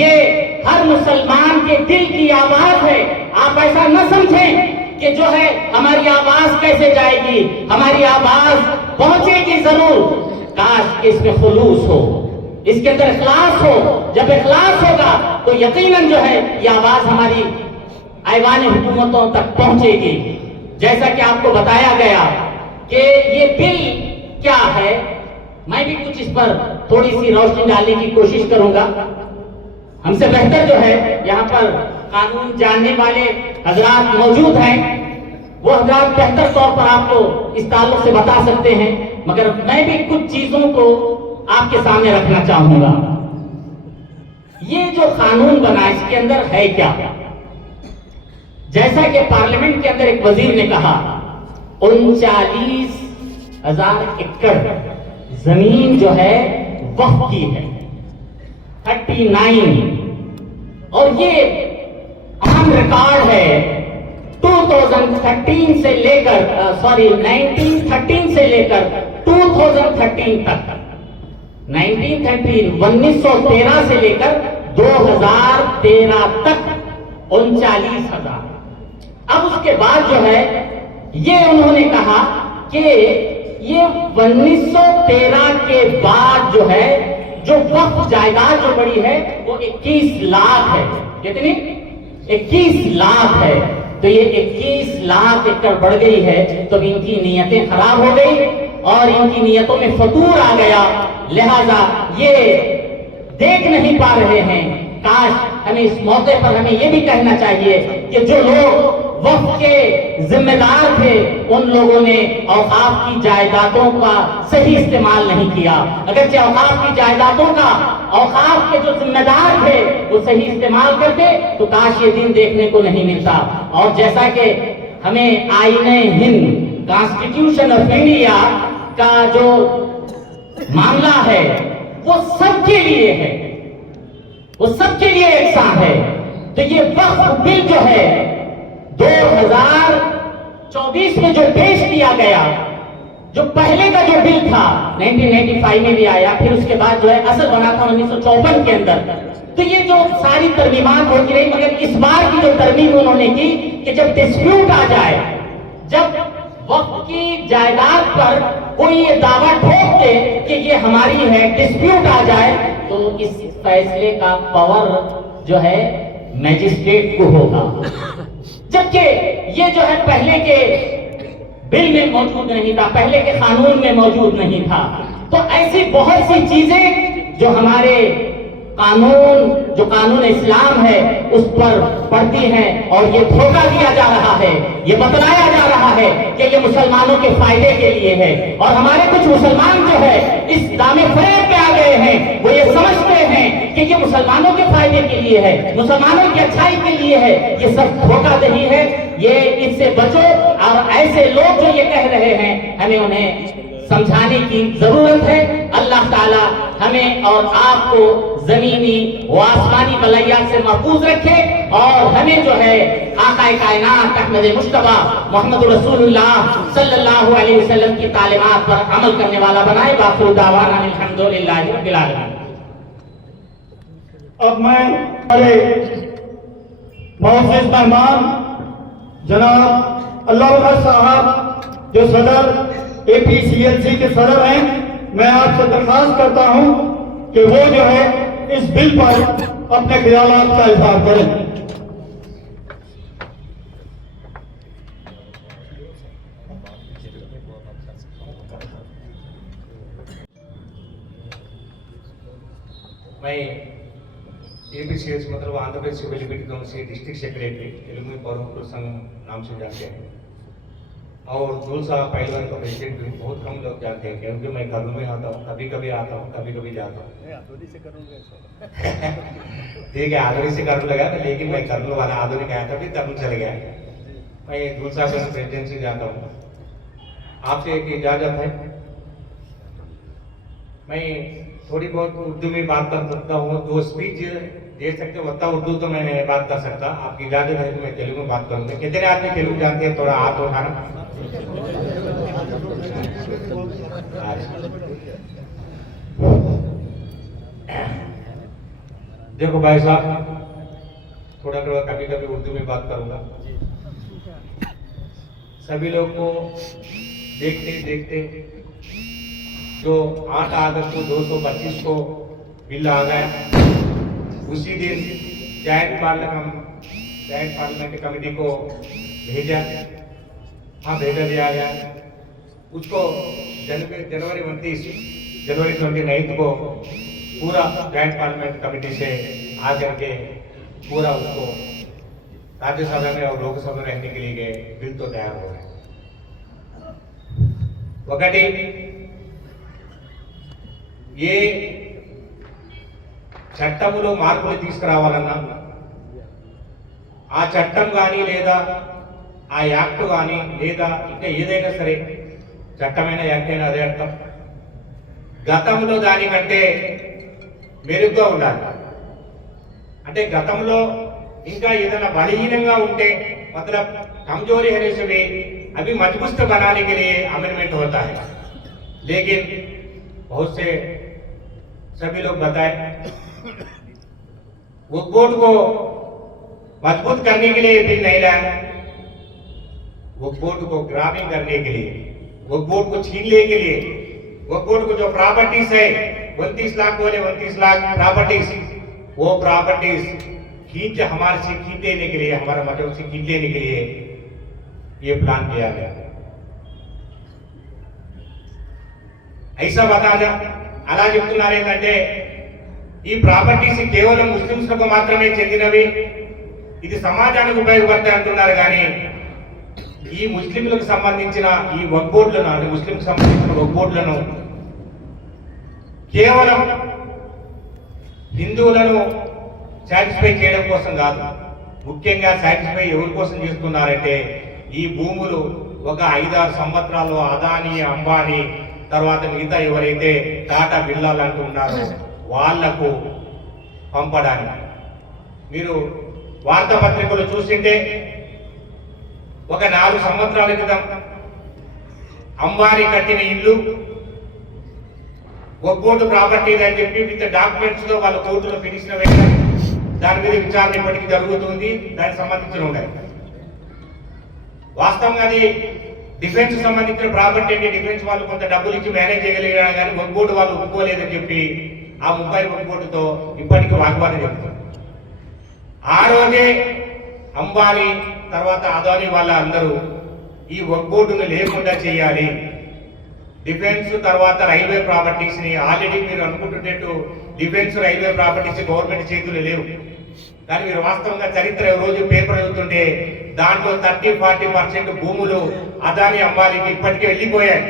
یہ ہر مسلمان کے دل کی آواز ہے، آپ ایسا نہ سمجھیں کہ جو ہے ہماری آواز کیسے جائے گی، ہماری آواز پہنچے گی ضرور۔ काश कि इसमें खुलूस हो, इसके अंदर इखलास हो। जब इखलास होगा तो यकीनन जो है ये आवाज हमारी ऐवान हुकूमतों तक पहुंचेगी। जैसा कि आपको बताया गया कि ये बिल क्या है, मैं भी कुछ इस पर थोड़ी सी रोशनी डालने की कोशिश करूंगा। हमसे बेहतर जो है यहाँ पर कानून जानने वाले हजरात मौजूद हैं, वो हजरात बेहतर तौर पर आपको इस ताल्लुक से बता सकते हैं, मगर मैं भी कुछ चीजों को आपके सामने रखना चाहूंगा। ये जो कानून बना इसके अंदर है क्या? जैसा कि पार्लियामेंट के अंदर एक वजीर ने कहा 39,000 एकड़ जमीन जो है वक्फ की है, 39, और ये आम रिकॉर्ड है 2013 से लेकर 1913 से लेकर 2013 तक, 1913 से लेकर 2013 तक 39,000। अब उसके बाद जो है ये उन्होंने कहा कि ये 1913 के बाद जो है जो वक्फ जायदाद जो बड़ी है वो 21 लाख है। कितनी? 21 लाख है। तो ये 21 लाख एकड़ बढ़ गई है, तो इनकी नीयतें खराब हो गई और इनकी नीयतों में फतूर आ गया, लिहाजा ये देख नहीं पा रहे हैं। काश हमें इस मौके पर हमें ये भी कहना चाहिए कि जो लोग वक्फ के जिम्मेदार थे उन लोगों ने औकाफ की जायदादों का सही इस्तेमाल नहीं किया। अगरचे औकाफ की जायदादों का औकाफ के जो जिम्मेदार थे वो सही इस्तेमाल करते तो काश ये दिन देखने को नहीं मिलता। और जैसा कि हमें आईने हिंद कॉन्स्टिट्यूशन ऑफ इंडिया का जो मामला है वो सबके लिए है, वो सबके लिए यकसां है। तो ये वक्फ बिल जो है 2024 में जो पेश किया गया, जो पहले का जो बिल था 1995 में भी आया, फिर उसके बाद जो है असल बना था 1954 के अंदर। तो ये जो सारी तरमीमात होती रही, मगर इस बार की जो तरमीम उन्होंने की कि जब डिस्प्यूट आ जाए, जब वक्फ की जायदाद पर कोई ये दावा ठोक दे कि ये हमारी है, डिस्प्यूट आ जाए, तो इस फैसले का पावर जो है मैजिस्ट्रेट को होगा। जबकि ये जो है पहले के बिल में मौजूद नहीं था, पहले के कानून में मौजूद नहीं था। तो ऐसी बहुत सी चीजें जो हमारे जो कानून इस्लाम है उस पर पड़ती हैं और ये धोखा दिया जा रहा है, ये बतलाया जा रहा है कि ये मुसलमानों के फायदे के लिए है। और हमारे कुछ मुसलमान जो है इस दामे फरेब पे आ गए हैं, वो ये समझते हैं कि ये मुसलमानों के फायदे के लिए है, मुसलमानों की अच्छाई के लिए है। ये सब धोखाधड़ी है, ये इससे बचो। और ऐसे लोग जो ये कह रहे हैं हमें उन्हें समझाने की जरूरत है। अल्लाह ताला हमें और आपको जमीनी व आसमानी बलैयात से महफूज रखे और हमें जो है आकाए कायनात अहमद मुश्तबा मोहम्मद रसूलुल्लाह सल्लल्लाहु अलैहि वसल्लम की तालीमात पर अमल करने वाला बनाए। बाखिर दावाना अल्हम्दुलिल्लाहि रब्बिल आलमीन। अब मैं हमारे मोअज़्ज़िज़ मेहमान जनाब अल्लाह साहब जो सदर APCLC के सदर हैं, मैं आपसे दरख्वास्त करता हूं कि वो जो है इस बिल पर अपने ख्यालात का इजहार करें। मैं APCLC मतलब Andhra Pradesh civil liberty council district secretary Telugu Paurava Sangh नाम से जानते हैं और दूल साहब पहलवान का प्रेसिडेंट भी बहुत कम लोग जानते हैं क्योंकि मैं घरों में आता हूँ, कभी कभी आता हूँ, कभी कभी जाता हूँ। ठीक है, आदोरी से कर्नूल लगा था, लेकिन मैं कर्नूल वाला आदोरी का आया था, फिर कर्नूल चले गया। मैं दूल साहब का प्रेसिडेंट से जाता हूँ। आपसे एक इजाजत है, मैं थोड़ी बहुत उर्दू में बात कर सकता हूँ, जो स्पीच दे सकते हो उतना उर्दू तो मैं नहीं बात कर सकता। आपकी इजाजत है तो मैं तेलुगु में बात करूंगा। कितने आदमी तेलुगु जानते हैं? थोड़ा हाथ उठाना। देखो भाई साहब, थोड़ा थोड़ा कभी कभी उर्दू में बात करूंगा। सभी लोग को देखते देखते जो 8 अगस्त को 225 को बिल आ गया, उसी दिन जॉइंट पार्लियामेंट कमेटी को भेजा दिया गया। उसको जनवरी 29 को पूरा जॉइंट पार्लियामेंट कमेटी से आकर के पूरा उसको राज्यसभा में और लोकसभा में रहने के लिए बिल तो तैयार हो रहे हैं। ఒకటి ఏ చట్టములో మార్పులు తీసుకురావాలన్నా ఆ చట్టం కానీ లేదా ఆ యాక్ట్ కానీ లేదా ఇంకా ఏదైనా సరే చట్టమైన యాక్ట్ అయినా అదే అర్థం, గతంలో దానికంటే మెరుగ్గా ఉండాలి। అంటే గతంలో ఇంకా ఏదైనా బలహీనంగా ఉంటే मतलब कमजोरी है से भी अभी मजबूत बनाने के लिए अमेंडमेंट होता है, लेकिन बहुत से सभी लोग बताए वक्फ बोर्ड को मजबूत करने के लिए बिल नहीं लाया, वक्फ बोर्ड को ग्राबिंग करने के लिए, वक्फ बोर्ड को छीनने के लिए, वक्फ बोर्ड को जो प्रॉपर्टीज है 29 लाख बोले 29 लाख प्रॉपर्टीज, वो प्रॉपर्टीज हमारे से खींच लेने के लिए, हमारा मतलब से खींच लेने के लिए ये प्लान किया गया। ऐसा बता అలా చెప్తున్నారు ఏంటంటే ఈ ప్రాపర్టీస్ కేవలం ముస్లింలకు మాత్రమే చెందినవి, ఇది సమాజానికి ఉపయోగపడతాయి అంటున్నారు। కానీ ఈ ముస్లింలకు సంబంధించిన ఈ వక్ఫ్ బోర్డులను అంటే ముస్లింలకు సంబంధించిన వక్ఫ్ బోర్డులను కేవలం హిందువులను సాటిస్ఫై చేయడం కోసం కాదు, ముఖ్యంగా సాటిస్ఫై ఎవరి కోసం చేస్తున్నారంటే ఈ భూములు ఒక 5-6 సంవత్సరాల్లో అదానీ అంబానీ తర్వాత మిగతా ఎవరైతే టాటా బిర్లాలు అంటూ ఉన్నారో వాళ్లకు పంపడానికి। మీరు వార్తాపత్రికలు చూసింటే ఒక 4 సంవత్సరాల క్రితం అంబానీ కట్టిన ఇల్లు వక్ఫ్ బోర్డు ప్రాపర్టీ అని చెప్పి విత్ డాక్యుమెంట్స్ లో వాళ్ళ కోర్టులో పిటిషన్ వేయడం, దాని మీద విచారణ ఇప్పటికీ జరుగుతుంది, దానికి సంబంధించిన ఉన్నాయి। వాస్తవంగా అది డిఫెన్స్ సంబంధించిన ప్రాపర్టీ అంటే డిఫెన్స్ వాళ్ళు కొంత డబ్బులు ఇచ్చి మేనేజ్ చేయగలిగారు, కానీ వక్ఫ్ బోర్డు వాళ్ళు ఒప్పుకోలేదని చెప్పి ఆ 30 వక్ఫ్ బోర్డుతో ఇప్పటికీ వాగ్వాదం జరుగుతుంది। ఆ రోజే అంబానీ తర్వాత అదానీ వాళ్ళ అందరూ ఈ వక్ఫ్ బోర్డును లేకుండా చేయాలి, డిఫెన్స్ తర్వాత రైల్వే ప్రాపర్టీస్ ని ఆల్రెడీ మీరు అనుకుంటున్నట్టు డిఫెన్స్ రైల్వే ప్రాపర్టీస్ గవర్నమెంట్ చేతులు లేవు, కానీ మీరు వాస్తవంగా చరిత్ర రోజు పేపర్ చదువుతుంటే దాంట్లో 30-40% భూములు అదానీ అంబానీకి ఇప్పటికే వెళ్ళిపోయాయి,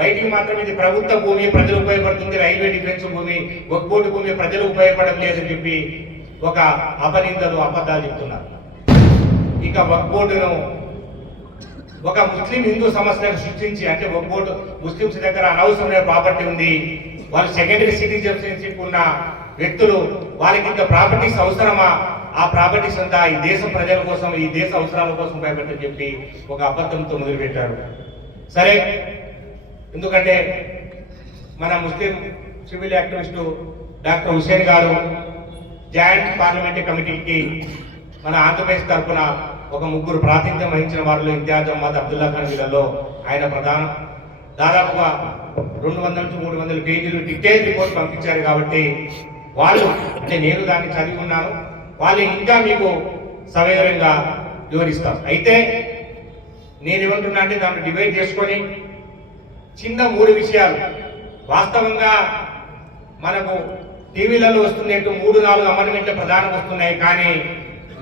బయటికి మాత్రం ఇది ప్రభుత్వ భూమి ప్రజలు ఉపయోగపడుతుంది, రైల్వే డిఫెన్స్ భూమి వక్ఫ్ బోర్డు భూమి ప్రజలు ఉపయోగపడడం లేదని చెప్పి ఒక అపనిందలు అబద్ధాలు చెప్తున్నారు। ఇక వక్ఫ్ బోర్డును ఒక ముస్లిం హిందూ సమస్యను సృష్టించి, అంటే వక్ఫ్ బోర్డు ముస్లింస్ దగ్గర అనవసరమైన ప్రాపర్టీ ఉంది, వాళ్ళు సెకండరీ సిటిజన్షిప్ ఉన్న వ్యక్తులు, వాళ్ళకి ఇంత ప్రాపర్టీస్ అవసరమా, ఆ ప్రాపర్టీస్ అంతా ఈ దేశ ప్రజల కోసం ఈ దేశ అవసరాల కోసం ఉపయోగపడని చెప్పి ఒక అబద్ధంతో మొదలుపెట్టారు। సరే, ఎందుకంటే మన ముస్లిం సివిల్ యాక్టివిస్టు డాక్టర్ హుసేన్ గారు జాయింట్ పార్లమెంటరీ కమిటీకి మన ఆంధ్రప్రదేశ్ తరఫున ఒక 3 ప్రాతినిధ్యం వహించిన వారిలో ఇంతియాజ్ అహ్మద్ అబ్దుల్లా ఖాన్ వీళ్ళలో ఆయన ప్రధానం, దాదాపుగా 200-300 పేజీలు డీటెయిల్ రిపోర్ట్ పంపించారు। కాబట్టి వాళ్ళు అంటే నేను దాన్ని చదివి ఉన్నాను, వాళ్ళు ఇంకా మీకు సవివరంగా వివరిస్తారు। అయితే నేను ఏమంటున్నా అంటే దాన్ని డివైడ్ చేసుకొని చిన్న 3 విషయాలు, వాస్తవంగా మనకు టీవీలలో వస్తున్నట్టు 3-4 అమెండ్మెంట్ల ప్రధానం వస్తున్నాయి, కానీ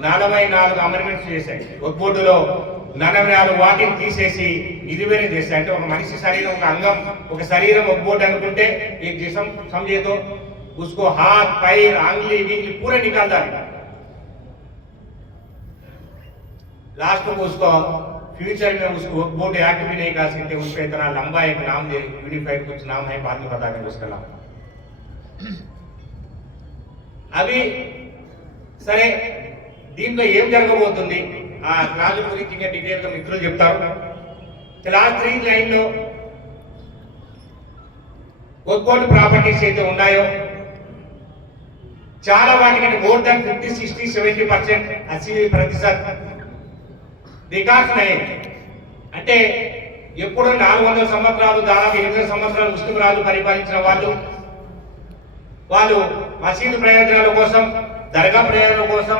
44 అమెండ్మెంట్స్ చేశాయి వక్ఫ్ బోర్డులో, 44 వాటిని తీసేసి 20 చేశాయి। అంటే ఒక మనిషి శరీరం ఒక అంగం ఒక శరీరం వక్ఫ్ బోర్డు అనుకుంటే एक जिस्म समझे तो उसको हाथ पैर आंगली विंगली पूरे निकाल डाले, लास्ट में उसको फ्यूचर में उसको वक्फ बोर्ड एक्ट भी नहीं कर सकते, उसका इतना लंबा एक नाम दे, यूनिफाइड कुछ नाम है, बाद में बता देंगे उसका नाम। अभी సరే దీంట్లో ఏం జరగబోతుంది ఆ క్లాజ్ గురించి ఇంకా డీటెయిల్ గా మిత్రులు చెప్తారు। క్లాజ్ 3 లైన్ లో వక్ఫ్ బోర్డు ప్రాపర్టీస్ అయితే ఉన్నాయో చాలా వాటికి మోర్ దాన్ 50-60-70% 80% రికార్డ్స్ ఉన్నాయి। అంటే ఎప్పుడు 400 సంవత్సరాలు దాదాపు 800 సంవత్సరాలు ముస్లిం రాజు పరిపాలించిన వాళ్ళు మసీదు ప్రయోజనాల కోసం, దర్గా ప్రయోజనాల కోసం,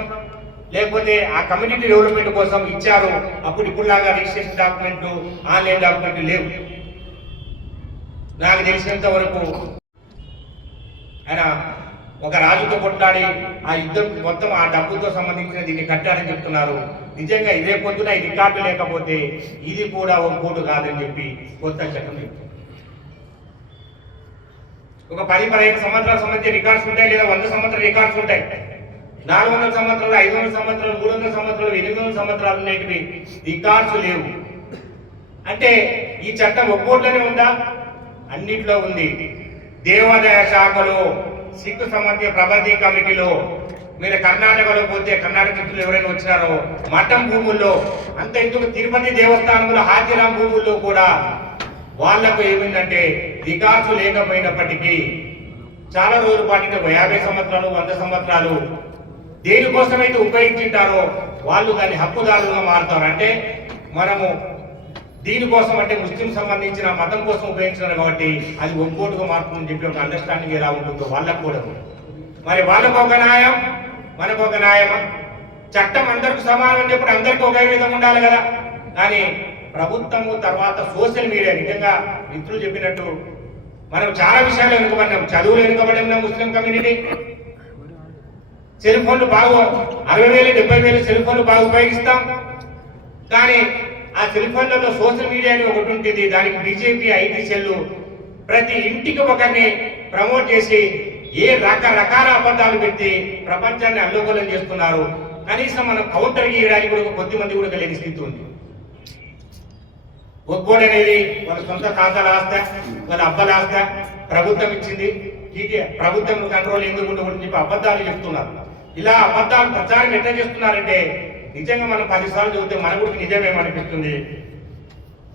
లేకపోతే ఆ కమ్యూనిటీ డెవలప్మెంట్ కోసం ఇచ్చారు. అప్పుడు ఇప్పుడులాగా రిజిస్ట్రేషన్ డాక్యుమెంట్, ఆన్లైన్ డాక్యుమెంట్ లేవు. నాకు తెలిసినంత వరకు ఆయన ఒక రాజుతో కొట్లాడి ఆ యుద్ధం మొత్తం ఆ డబ్బుతో సంబంధించిన దీన్ని కట్టారని చెప్తున్నారు. నిజంగా ఇదే పొద్దున ఈ రికార్డు లేకపోతే ఇది కూడా ఒక కోటు కాదని చెప్పి కొత్త చట్టం చెప్తుంది. ఒక 10-15 సంవత్సరాల సంబంధించిన రికార్డ్స్ ఉంటాయి, లేదా 100 సంవత్సరాల రికార్డ్స్ ఉంటాయి. 400 సంవత్సరాలు, 500 సంవత్సరాలు, 300 సంవత్సరాలు, 800 సంవత్సరాలు అనేటివి రికార్డ్స్ లేవు. అంటే ఈ చట్టం ఒక్కోట్లోనే ఉందా? అన్నిట్లో ఉంది. దేవాదాయ శాఖలో సిక్కు సంబంధించిన ప్రబంధీ కమిటీలో, మీరు కర్ణాటకలో పోతే కర్ణాటక మిత్రులు ఎవరైనా వచ్చినారో మఠం భూముల్లో, అంత ఎందుకు తిరుపతి దేవస్థానంలో హాజీరాం భూముల్లో కూడా వాళ్లకు ఏమిందంటే రికార్డ్స్ లేకపోయినప్పటికీ చాలా రోజుల పాటు 50 సంవత్సరాలు, 100 సంవత్సరాలు దేనికోసమైతే ఉపయోగించుంటారో వాళ్ళు దాన్ని హక్కుదారులుగా మారుతారు. అంటే మనము దీనికోసం, అంటే ముస్లిం సంబంధించిన మతం కోసం ఉపయోగించినారు కాబట్టి అది ఒక్కోటుగా మారుతుందని చెప్పి ఒక అండర్స్టాండింగ్ ఎలా ఉంటుందో వాళ్ళకు కూడా. మరి వాళ్ళకు ఒక న్యాయం, మనకు ఒక న్యాయమా? చట్టం అందరికి సమానం అని చెప్పి అందరికీ ఒకే విధంగా ఉండాలి కదా. కానీ ప్రభుత్వము తర్వాత సోషల్ మీడియా, నిజంగా మిత్రులు చెప్పినట్టు మనం చాలా విషయాలు వెనుకబడినాం. చదువులు వెనుకబడి ఉన్నాం ముస్లిం కమ్యూనిటీ. సెల్ ఫోన్లు బాగా 60,000, 70,000 సెల్ ఫోన్లు బాగా ఉపయోగిస్తాం. కానీ ఆ సెల్ ఫోన్లలో సోషల్ మీడియా అని ఒకటి ఉంటుంది. దానికి బీజేపీ ఐటీ సెల్లు ప్రతి ఇంటికి ఒకరిని ప్రమోట్ చేసి రకరకాల అబద్ధాలు పెట్టి ప్రపంచాన్ని అల్లోకలం చేస్తున్నారు. కనీసం మనం కౌంటర్ గీయడానికి కూడా కొద్ది మంది కూడా లేని స్థితి ఉంది. ఒక్కోడు అనేది వాళ్ళ సొంత ఖాతాల ఆస్తా, వాళ్ళ అబ్బల ఆస్తా, ప్రభుత్వం ఇచ్చింది, ప్రభుత్వం కంట్రోల్ ఎందుకు ఉండకూడదని చెప్పి అబద్ధాలు చెప్తున్నారు. ఇలా అబద్ధాలు ప్రచారం ఎట్లా చేస్తున్నారంటే నిజంగా మనం 10 సార్లు చదివితే మన కూడా నిజమేమనిపిస్తుంది.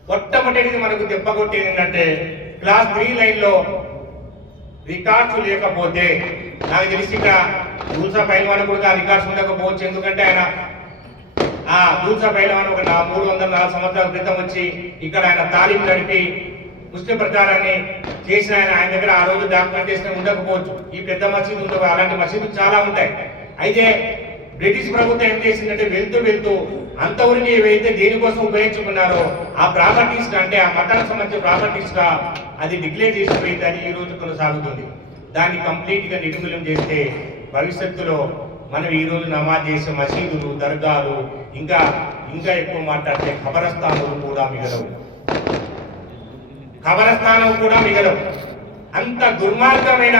మొట్టమొదటిది మనకు దెబ్బ కొట్టేది ఏంటంటే క్లాస్ 3 లైన్లో రికార్డ్స్ లేకపోతే, నాకు తెలిసి ఇక్కడ దూల్సా పైల్వాన్ కూడా రికార్డ్స్ ఉండకపోవచ్చు. ఎందుకంటే ఆయన దూల్సా పైల్వాన్ ఒక 304 సంవత్సరాల క్రితం వచ్చి ఇక్కడ ఆయన తాలీం నడిపి ముస్లిం ప్రచారాన్ని చేసిన ఆయన దగ్గర ఆ రోజు డాక్యుమెంటేషన్ ఉండకపోవచ్చు. ఈ పెద్ద మసీదు ఉందో అలాంటి మసీదులు చాలా ఉంటాయి. అయితే బ్రిటిష్ ప్రభుత్వం ఏం చేసిందంటే వెళ్తూ అంతవరకు ఏవైతే దేనికోసం ఉపయోగించుకున్నారో ఆ ప్రాపర్టీస్, అంటే ఆ మతానికి సంబంధించిన ప్రాపర్టీస్ గా అది డిక్లేర్ చేసిపోయింది. అది ఈ రోజు కొనసాగుతుంది. దాన్ని కంప్లీట్ గా నిర్మూలన చేస్తే భవిష్యత్తులో మనం ఈ రోజు నమాజ్ చేసే మసీదులు, దర్గాలు, ఇంకా ఎక్కువ మాట్లాడితే ఖబరస్థానాలు కూడా మిగలవు. ఖబరస్థానం కూడా మిగలవు. అంత దుర్మార్గమైన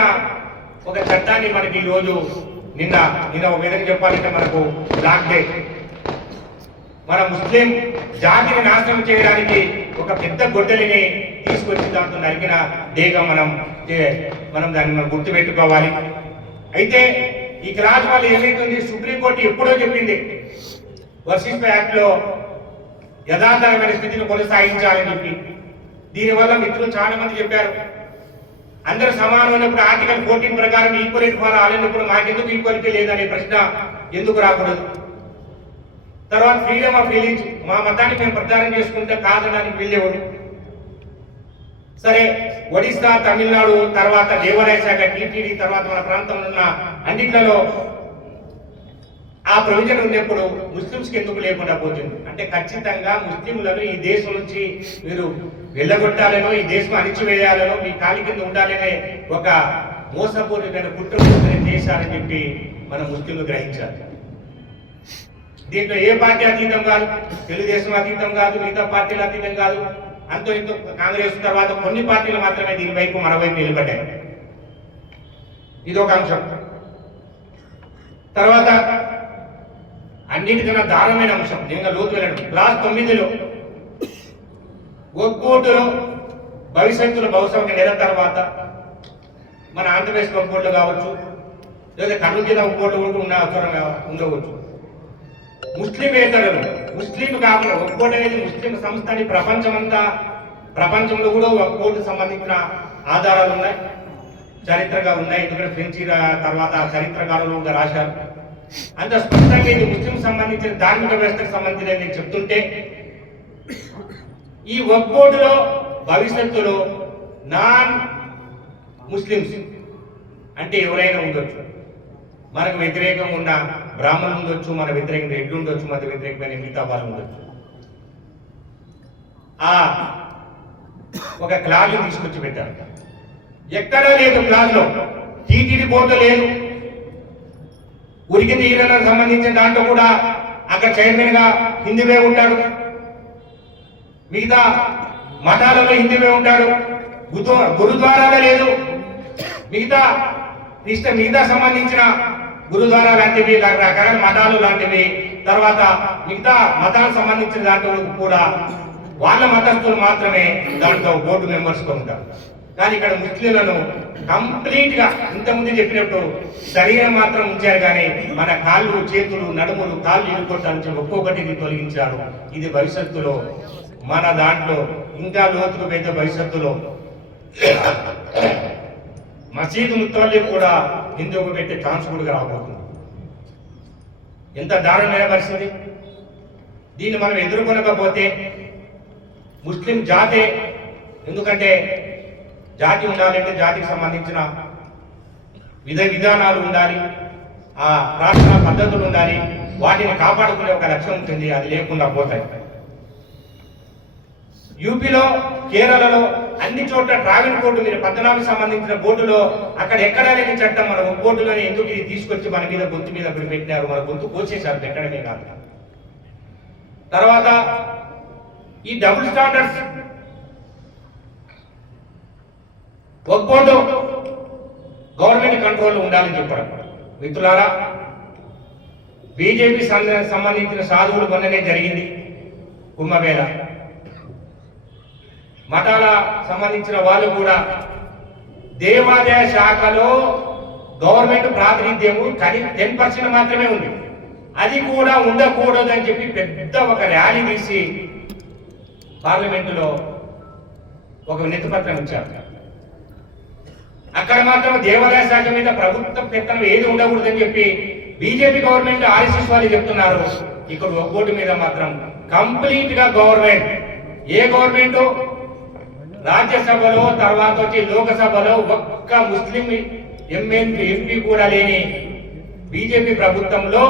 ఒక చట్టాన్ని మనకి ఈ రోజు నిన్న ఒక విధంగా చెప్పాలంటే మనకు బ్లాక్ డే, మన ముస్లిం జాతిని నాశనం చేయడానికి ఒక పెద్ద గొడ్డలిని తీసుకొచ్చి దాంతో నరికిన డేగా మనం దాన్ని మనం గుర్తుపెట్టుకోవాలి. అయితే ఈ క్లాస్ వాళ్ళు ఏమైతుంది, సుప్రీంకోర్టు ఎప్పుడో చెప్పింది వర్సిస్ యాక్ట్ లో యథాతథమైన స్థితిని కొనసాగించాలని చెప్పి. దీనివల్ల మిత్రులు చాలా మంది చెప్పారు అందరూ సమానమైనప్పుడు ఆర్టికల్ 14 ప్రకారం ఈక్వాలిటీ ఫర్ ఆల్ అయినప్పుడు మాకెందుకు ఈక్వాలిటీ లేదనే ప్రశ్న ఎందుకు రాకూడదు? తర్వాత ఫ్రీడమ్ ఆఫ్ రిలీజ్, మా మతాన్ని మేము ప్రచారం చేసుకుంటే కాదనడానికి వెళ్ళేవాడు. సరే, ఒడిస్సా, తమిళనాడు, తర్వాత దేవాదాయ శాఖ, టీటీడీ, తర్వాత మన ప్రాంతంలో ఉన్న అన్నిట్లలో ఆ ప్రొవిజన్ ఉన్నప్పుడు ముస్లింస్కి ఎందుకు లేకుండా పోతుంది? అంటే ఖచ్చితంగా ముస్లింలను ఈ దేశం నుంచి మీరు వెళ్ళగొట్టాలనో, ఈ దేశం అణిచివేయాలనో, మీ కాలి కింద ఉండాలనే ఒక మోసపూరితమైన కుట్రపూరితమైన చేశారని చెప్పి మన ముస్లింలు గ్రహించాలి. దీంట్లో ఏ పార్టీ అతీతం కాదు, తెలుగుదేశం అతీతం కాదు, మిగతా పార్టీలు అతీతం కాదు. అంతో ఇంతో కాంగ్రెస్ తర్వాత కొన్ని పార్టీలు మాత్రమే దీని వైపు మన వైపు నిలబడ్డాయి. ఇదొక అంశం. తర్వాత అన్నిటికన్నా దారుణమైన అంశం, నేను లోతు వెళ్ళడం, క్లాస్ 9లో ఒక్కోటులో భవిష్యత్తులో బహుశా ఒక నెల తర్వాత మన ఆంధ్రప్రదేశ్ ఒక్కోట్లు కావచ్చు, లేదా కర్నూలు జిల్లా ఒక్కోట్లు ఉండవచ్చు. ముస్లిమేతరులు, ముస్లిం కాకుండా ఒక్కోటి అనేది ముస్లిం సంస్థ అని ప్రపంచంలో కూడా ఒక్కోటి సంబంధించిన ఆధారాలు ఉన్నాయి, చరిత్రగా ఉన్నాయి. ఎందుకంటే ఫ్రెంచి తర్వాత చరిత్రకారులు కూడా రాశారు. అంత స్పష్టంగా ఇది ముస్లిం సంబంధించిన ధార్మిక వ్యవస్థకు సంబంధించిన నేను చెప్తుంటే ఈ వక్ఫ్ బోర్డులో భవిష్యత్తులో నాన్ ముస్లిమ్స్ అంటే ఎవరైనా ఉండొచ్చు, మనకు వ్యతిరేకంగా ఉన్న బ్రాహ్మణులు ఉండొచ్చు, మన వ్యతిరేకంగా రెడ్లు ఉండొచ్చు, మన వ్యతిరేకమైన మిగతా వాళ్ళు ఉండొచ్చు. ఆ ఒక క్లాజ్ తీసుకొచ్చి పెట్టారు. ఎక్కడా లేదు క్లాజ్లో, టీటీడీ బోర్డు లేదు. ఉరికి తీయడానికి సంబంధించిన దాంట్లో కూడా అక్కడ చైర్మన్ గా హిందీవే ఉంటాడు, మిగతా మఠాలలో హిందీవే ఉంటాడు, గురుద్వారాలో లేదు, మిగతా సంబంధించిన గురుద్వారా లాంటివి, రకరకాల మఠాలు లాంటివి, తర్వాత మిగతా మతాలకు సంబంధించిన దాంట్లో కూడా వాళ్ళ మతస్థులు మాత్రమే దాంట్లో బోర్డు మెంబర్స్ గా ఉంటారు. కానీ ఇక్కడ ముస్లింలను కంప్లీట్ గా ఇంతకుముందు చెప్పినట్టు శరీరం మాత్రం ఉంచారు, కానీ మన కాళ్ళు, చేతులు, నడుములు, కాళ్ళు ఇరుకొట్టాలని ఒక్కొక్కటిని తొలగించారు. ఇది భవిష్యత్తులో మన దాంట్లో ఇంకా లోతుకు పెద్ద భవిష్యత్తులో మసీదు ముత్తవల్లి కూడా హిందువుకు పెట్టే ఛాన్స్ కూడా రాబోతుంది. ఎంత దారుణమైన పరిస్థితి! దీన్ని మనం ఎదుర్కొనకపోతే ముస్లిం జాతే, ఎందుకంటే జాతి ఉండాలంటే జాతికి సంబంధించిన విధానాలు ఉండాలి, ఆ ప్రార్థనా పద్ధతులు ఉండాలి, వాటిని కాపాడుకునే ఒక లక్ష్యం ఉంటుంది. అది లేకుండా పోతాయి. యూపీలో, కేరళలో అన్ని చోట్ల ట్రావెల్ కోర్టు, మీరు పద్మనాభకు సంబంధించిన బోర్డులో అక్కడ ఎక్కడా లేని చట్టం మన బోర్డులోనే ఎందుకు ఇది తీసుకొచ్చి మన మీద గొంతు మీద పెట్టినారు, మన గొంతు కోసేశారు, పెట్టడమే కాదు. తర్వాత ఈ డబుల్ స్టాండర్డ్స్ వక్ఫ్ బోర్డు గవర్నమెంట్ కంట్రోల్లో ఉండాలని చెప్పడం. మిత్రులారా, బీజేపీ సంబంధించిన సాధువులు మొన్ననే జరిగింది కుంభమేళ. మఠాల సంబంధించిన వాళ్ళు కూడా దేవాదాయ శాఖలో గవర్నమెంట్ ప్రాతినిధ్యము 10% మాత్రమే ఉంది, అది కూడా ఉండకూడదు అని చెప్పి పెద్ద ఒక ర్యాలీ తీసి పార్లమెంటులో ఒక వినతిపత్రం ఇచ్చారు. అక్కడ మాత్రం దేవాదాయ శాఖ మీద ప్రభుత్వ పెత్తనం ఏది ఉండకూడదని చెప్పి బీజేపీ గవర్నమెంట్, ఆర్ఎస్ఎస్ వాళ్ళు చెప్తున్నారు. ఇక్కడ వక్ఫ్ బోర్డు మీద మాత్రం కంప్లీట్ గా గవర్నమెంట్, ఏ గవర్నమెంట్ రాజ్యసభలో తర్వాత వచ్చి లోకసభలో ఒక్క ముస్లిం ఎంపీ కూడా లేని బీజేపీ ప్రభుత్వంలో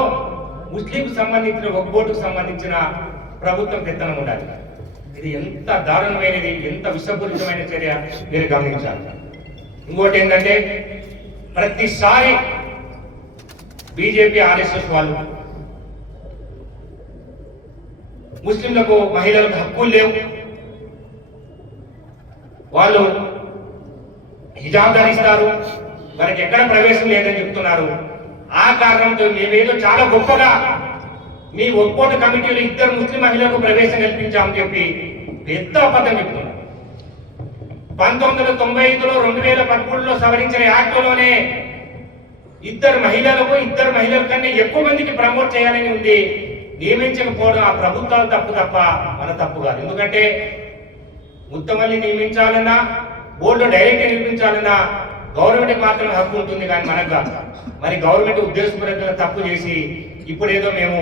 ముస్లిం సంబంధించిన వక్ఫ్ బోర్డుకు సంబంధించిన ప్రభుత్వం పెత్తనం ఉండాలి. ఇది ఎంత దారుణమైనది, ఎంత విషపూరితమైన చర్య మీరు గమనించాలి. ఇంకోటి ఏంటంటే, ప్రతిసారి బీజేపీ, ఆర్ఎస్ఎస్ వాళ్ళు ముస్లింలకు, మహిళలకు హక్కులు లేవు, వాళ్ళు హిజాబ్ ధరిస్తారు, మనకి ఎక్కడ ప్రవేశం లేదని చెప్తున్నారు. ఆ కారణంతో మేమేదో చాలా గొప్పగా మీ వక్ఫ్ బోర్డు కమిటీలో 2 ముస్లిం మహిళలకు ప్రవేశం కల్పించామని చెప్పి పెద్ద అబద్ధం చెప్తున్నారు. 1995లో 2013లో సవరించిన యాక్ట్లోనే 2 మహిళల కన్నా ఎక్కువ మందికి ప్రమోట్ చేయాలని ఉంది. నియమించకపోవడం ఆ ప్రభుత్వాలు తప్ప మన తప్పు కాదు. ఎందుకంటే ముత్తమల్లి నియమించాలన్నా, బోర్డు డైరెక్ట్ నియమించాలన్నా గవర్నమెంట్ మాత్రమే హక్కు ఉంటుంది, కానీ మనకు కాదు. మరి గవర్నమెంట్ ఉద్దేశపూర్వకంగా తప్పు చేసి ఇప్పుడేదో మేము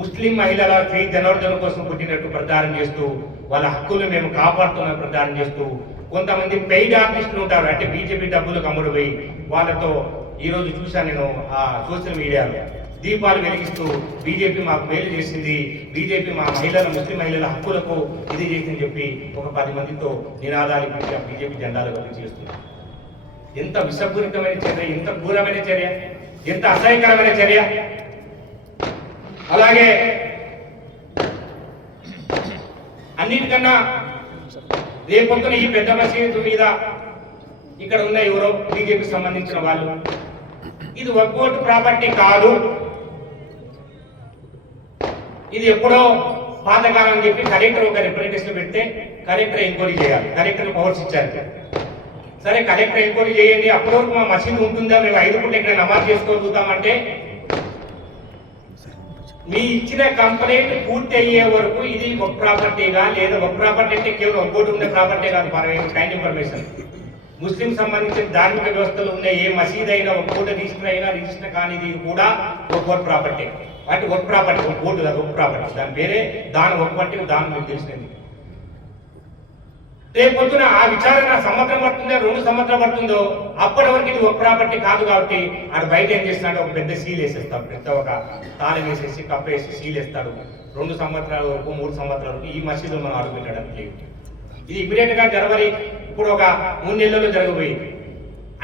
ముస్లిం మహిళల శ్రీ జనార్దన్ కోసం పుట్టినట్టు ప్రచారం చేస్తూ, వాళ్ళ హక్కులు మేము కాపాడుతున్న ప్రచారం చేస్తూ, కొంతమంది పెయిడ్ ఆర్టిస్టులు ఉంటారు, అంటే బీజేపీ డబ్బులకు అమ్ముడు పోయి వాళ్ళతో ఈరోజు చూశాను నేను ఆ సోషల్ మీడియాలో దీపాలు వెలిగిస్తూ బీజేపీ మాకు మేలు చేసింది, బీజేపీ మా ముస్లిం మహిళల హక్కులకు ఇది చేసిందని చెప్పి ఒక 10 మందితో నినాదాలు బీజేపీ జెండాలు కలిగి చేస్తున్నారు. ఎంత విషపూరితమైన చర్య, ఎంత క్రూరమైన చర్య, ఎంత అసహ్యకరమైన చర్య. అలాగే అన్నిటికన్నా రేపొద్దున ఈ పెద్ద మసీదు మీద ఇక్కడ ఉన్న ఎవరో బీజేపీకి సంబంధించిన వాళ్ళు, ఇది వక్ఫ్ బోర్డు ప్రాపర్టీ కాదు, ఇది ఎప్పుడో పాతకాలం అని చెప్పి కలెక్టర్ ఒక రిప్రజెంటేషన్ పెడితే కలెక్టర్ ఎంక్వైరీ చేయాలి. కలెక్టర్ పవర్స్ ఇచ్చారు. సరే, కలెక్టర్ ఎంక్వైరీ చేయండి, అప్పటి వరకు మా మసీదు ఉంటుందా, మేము 5 పూట ఇక్కడ నమాజ్ చేసుకోగలుగుతామంటే మీ ఇచ్చిన కంప్లైంట్ పూర్తి అయ్యే వరకు ఇది వక్ఫ్ ప్రాపర్టీగా, లేదా వక్ఫ్ ప్రాపర్టీ అంటే కేవలం వక్ఫ్ బోర్డు ఉండే ప్రాపర్టీ కాదు. కైండ్ ఇన్ఫర్మేషన్, ముస్లిం సంబంధించిన ధార్మిక వ్యవస్థలు ఉన్న ఏ మసీద్ అయినా, వక్ఫ్ బోర్డు రిజిస్టర్ అయినా, రిజిస్టర్ కానిది కూడా వక్ఫ్ బోర్డు ప్రాపర్టీ. వాటి వక్ఫ్ ప్రాపర్టీ, వక్ఫ్ బోర్డు కాదు, వక్ఫ్ ప్రాపర్టీ. దాని పేరే దాని వక్ఫ్ అంటే దాని మీకు తెలిసినది. రేపు పొద్దున ఆ విచారణ సంవత్సరం పడుతుందో 2 సంవత్సరాలు పడుతుందో అప్పటి వరకు ఇది ఒక ప్రాపర్టీ కాదు కాబట్టి ఆడు బయట ఏం చేస్తున్నాడు, ఒక పెద్ద సీల్ వేసేస్తాడు, పెద్ద ఒక తాళం వేసేసి కప్పేసి సీల్ వేస్తాడు. 2 సంవత్సరాల వరకు 3 సంవత్సరాల వరకు ఈ మసీదులో మనం అడుగు పెట్టడానికి లేదు. ఇది ఇమీడియట్ గా జనవరి ఇప్పుడు ఒక 3 నెలల్లో జరగబోయింది.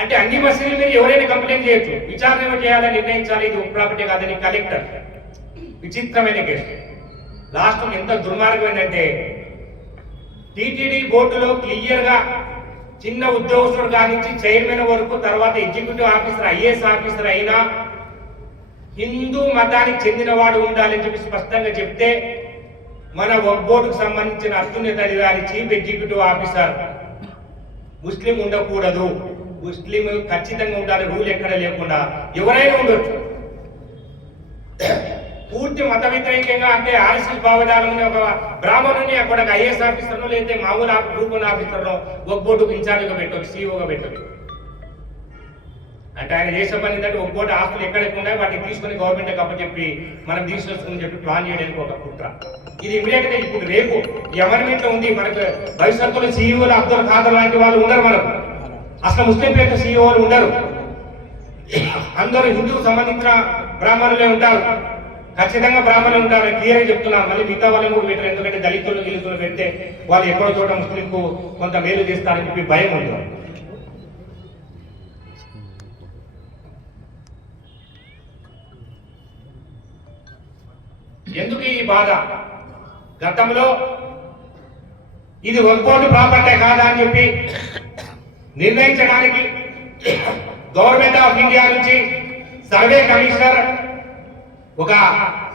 అంటే అన్ని మసీదుల మీద ఎవరైనా కంప్లైంట్ చేయొచ్చు, విచారణ ఏమో చేయాలని నిర్ణయించాలి, ఇది ఒక ప్రాపర్టీ కాదని కలెక్టర్. విచిత్రమైన కేసు. లాస్ట్ ఎంత దుర్మార్గం ఏంటంటే టీటీడీ బోర్డులో క్లియర్ గా చిన్న ఉద్యోగస్తుడు కానించి చైర్మన్ వరకు, తర్వాత ఎగ్జిక్యూటివ్ ఆఫీసర్ ఐఏఎస్ ఆఫీసర్ అయినా హిందూ మతానికి చెందినవాడు ఉండాలని చెప్పి స్పష్టంగా చెప్తే మన వక్ఫ్ బోర్డుకు సంబంధించిన అత్యున్నత అధికారి చీఫ్ ఎగ్జిక్యూటివ్ ఆఫీసర్ ముస్లిం ఉండకూడదు, ముస్లిం ఖచ్చితంగా ఉండాలి, రూల్ ఎక్కడ లేకుండా ఎవరైనా ఉండొచ్చు. పూర్తి మత వ్యతిరేకంగా అంటే ఆర్ఎస్ఎస్ భావజాలం ఒక బ్రాహ్మణుని అక్కడ ఐఏఎస్ ఆఫీసర్ను లేదా మామూలు గ్రూప్ వన్ ఆఫీసర్ను వక్ఫ్ బోర్డుకు ఇన్ఛార్జ్గా పెట్టవచ్చు, సీఓగా పెట్టవచ్చు. అంటే ఆయన చేసే పని ఏంటంటే ఒక బోర్డు ఆస్తులు ఎక్కడికి ఉన్నాయి వాటిని తీసుకుని గవర్నమెంట్ అప్పచెప్పి మనం తీసుకొచ్చుకుని చెప్పి ప్లాన్ చేయడానికి ఒక కుట్ర. ఇది ఇమీడియట్ గా ఇప్పుడు రేపు ఈ అమెండ్మెంట్ లో ఉంది. మనకు భవిష్యత్తులో సీఈఓలు అబ్దుల్ ఖాదర్ లాంటి వాళ్ళు ఉండరు, మనకు అసలు ముస్లిం పేరు సీఈఓలు ఉండరు, అందరూ హిందూ సంబంధించిన బ్రాహ్మణులే ఉంటారు, ఖచ్చితంగా బ్రాహ్మణులు ఉంటారు. క్లియర్ గా చెప్తున్నాను. మళ్ళీ మిగతా వాళ్ళని కూడా పెట్టారు, ఎందుకంటే దళితులు గిలితులు పెడితే వాళ్ళు ఎక్కడో చోట ముస్లింకు కొంత మేలు చేస్తారని చెప్పి భయం ఉంది. ఎందుకు ఈ బాధ? గతంలో ఇది వక్ఫ్ బోర్డు ప్రాపర్టీ కాదా అని చెప్పి నిర్ణయించడానికి గవర్నమెంట్ ఆఫ్ ఇండియా నుంచి సర్వే కమిషనర్ ఒక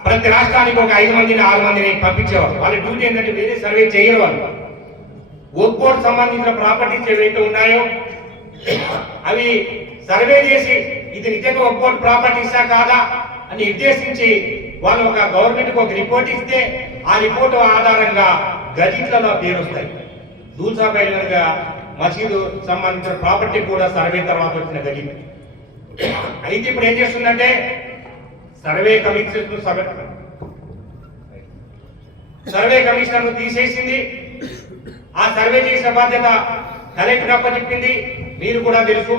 ప్రతి రాష్ట్రానికి ఒక 5 మందిని 6 మందిని పంపించేవారు. వాళ్ళ డ్యూటీ ఏంటంటే వేరే సర్వే చేయరు. వాళ్ళు వక్ఫ్ బోర్డు సంబంధించిన ప్రాపర్టీస్ ఏవైతే ఉన్నాయో అవి సర్వే చేసి ఇది నిజంగా వక్ఫ్ బోర్డు ప్రాపర్టీసా కాదా అని నిర్దేశించి వాళ్ళు ఒక గవర్నమెంట్ ఒక రిపోర్ట్ ఇస్తే ఆ రిపోర్ట్ ఆధారంగా గజిట్లలో పేరు వస్తాయి. దూల్సాపైలుగా మసీదు సంబంధించిన ప్రాపర్టీ కూడా సర్వే తర్వాత వచ్చిన గజిట్. అయితే ఇప్పుడు ఏం చేస్తుందంటే సర్వే కమిషనర్ తీసేసింది. ఆ సర్వే చేసిన బాధ్యత కలెక్టర్ అప్పచెప్పింది. మీరు కూడా తెలుసు,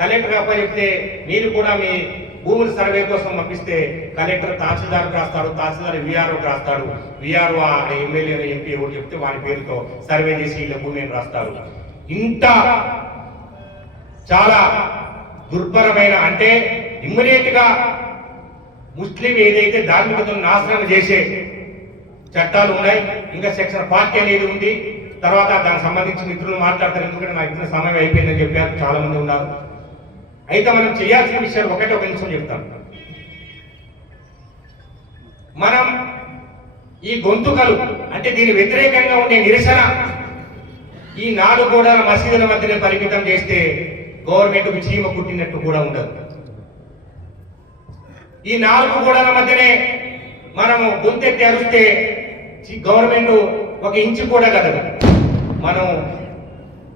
కలెక్టర్ అప్పచెప్తే మీరు కూడా మీ భూముల సర్వే కోసం పంపిస్తే కలెక్టర్ తహసీల్దార్ రాస్తాడు, తహసీల్దార్ విఆర్ఓ రాస్తాడు, విఆర్ఓ ఎమ్మెల్యే ఎంపీ ఎవరు చెప్తే వారి పేరుతో సర్వే చేసి ఇలా భూమిని రాస్తారు. ఇంత చాలా దుర్భరమైన అంటే ఇమ్మీడియట్ గా ముస్లిం ఏదైతే ధార్మికతను నాశనం చేసే చట్టాలు ఉన్నాయి. ఇంకా సెక్షన్ 40 అనేది ఉంది. తర్వాత దానికి సంబంధించి మిత్రులు మాట్లాడతారు, ఎందుకంటే నాకు ఇచ్చిన సమయం అయిపోయిందని చెప్పారు, చాలా మంది ఉన్నారు. అయితే మనం చేయాల్సిన విషయాలు ఒక నిమిషం చెప్తాను. మనం ఈ గొంతుకలు అంటే దీని వ్యతిరేకంగా ఉండే నిరసన ఈ 4 గోడల మసీదుల మధ్యనే పరిమితం చేస్తే గవర్నమెంట్కు చీమ కుట్టినట్టు కూడా ఉండదు. ఈ 4 గోడల మధ్యనే మనము గొంతెత్తి అరిస్తే గవర్నమెంట్ 1 ఇంచు కూడా కదదు. మనం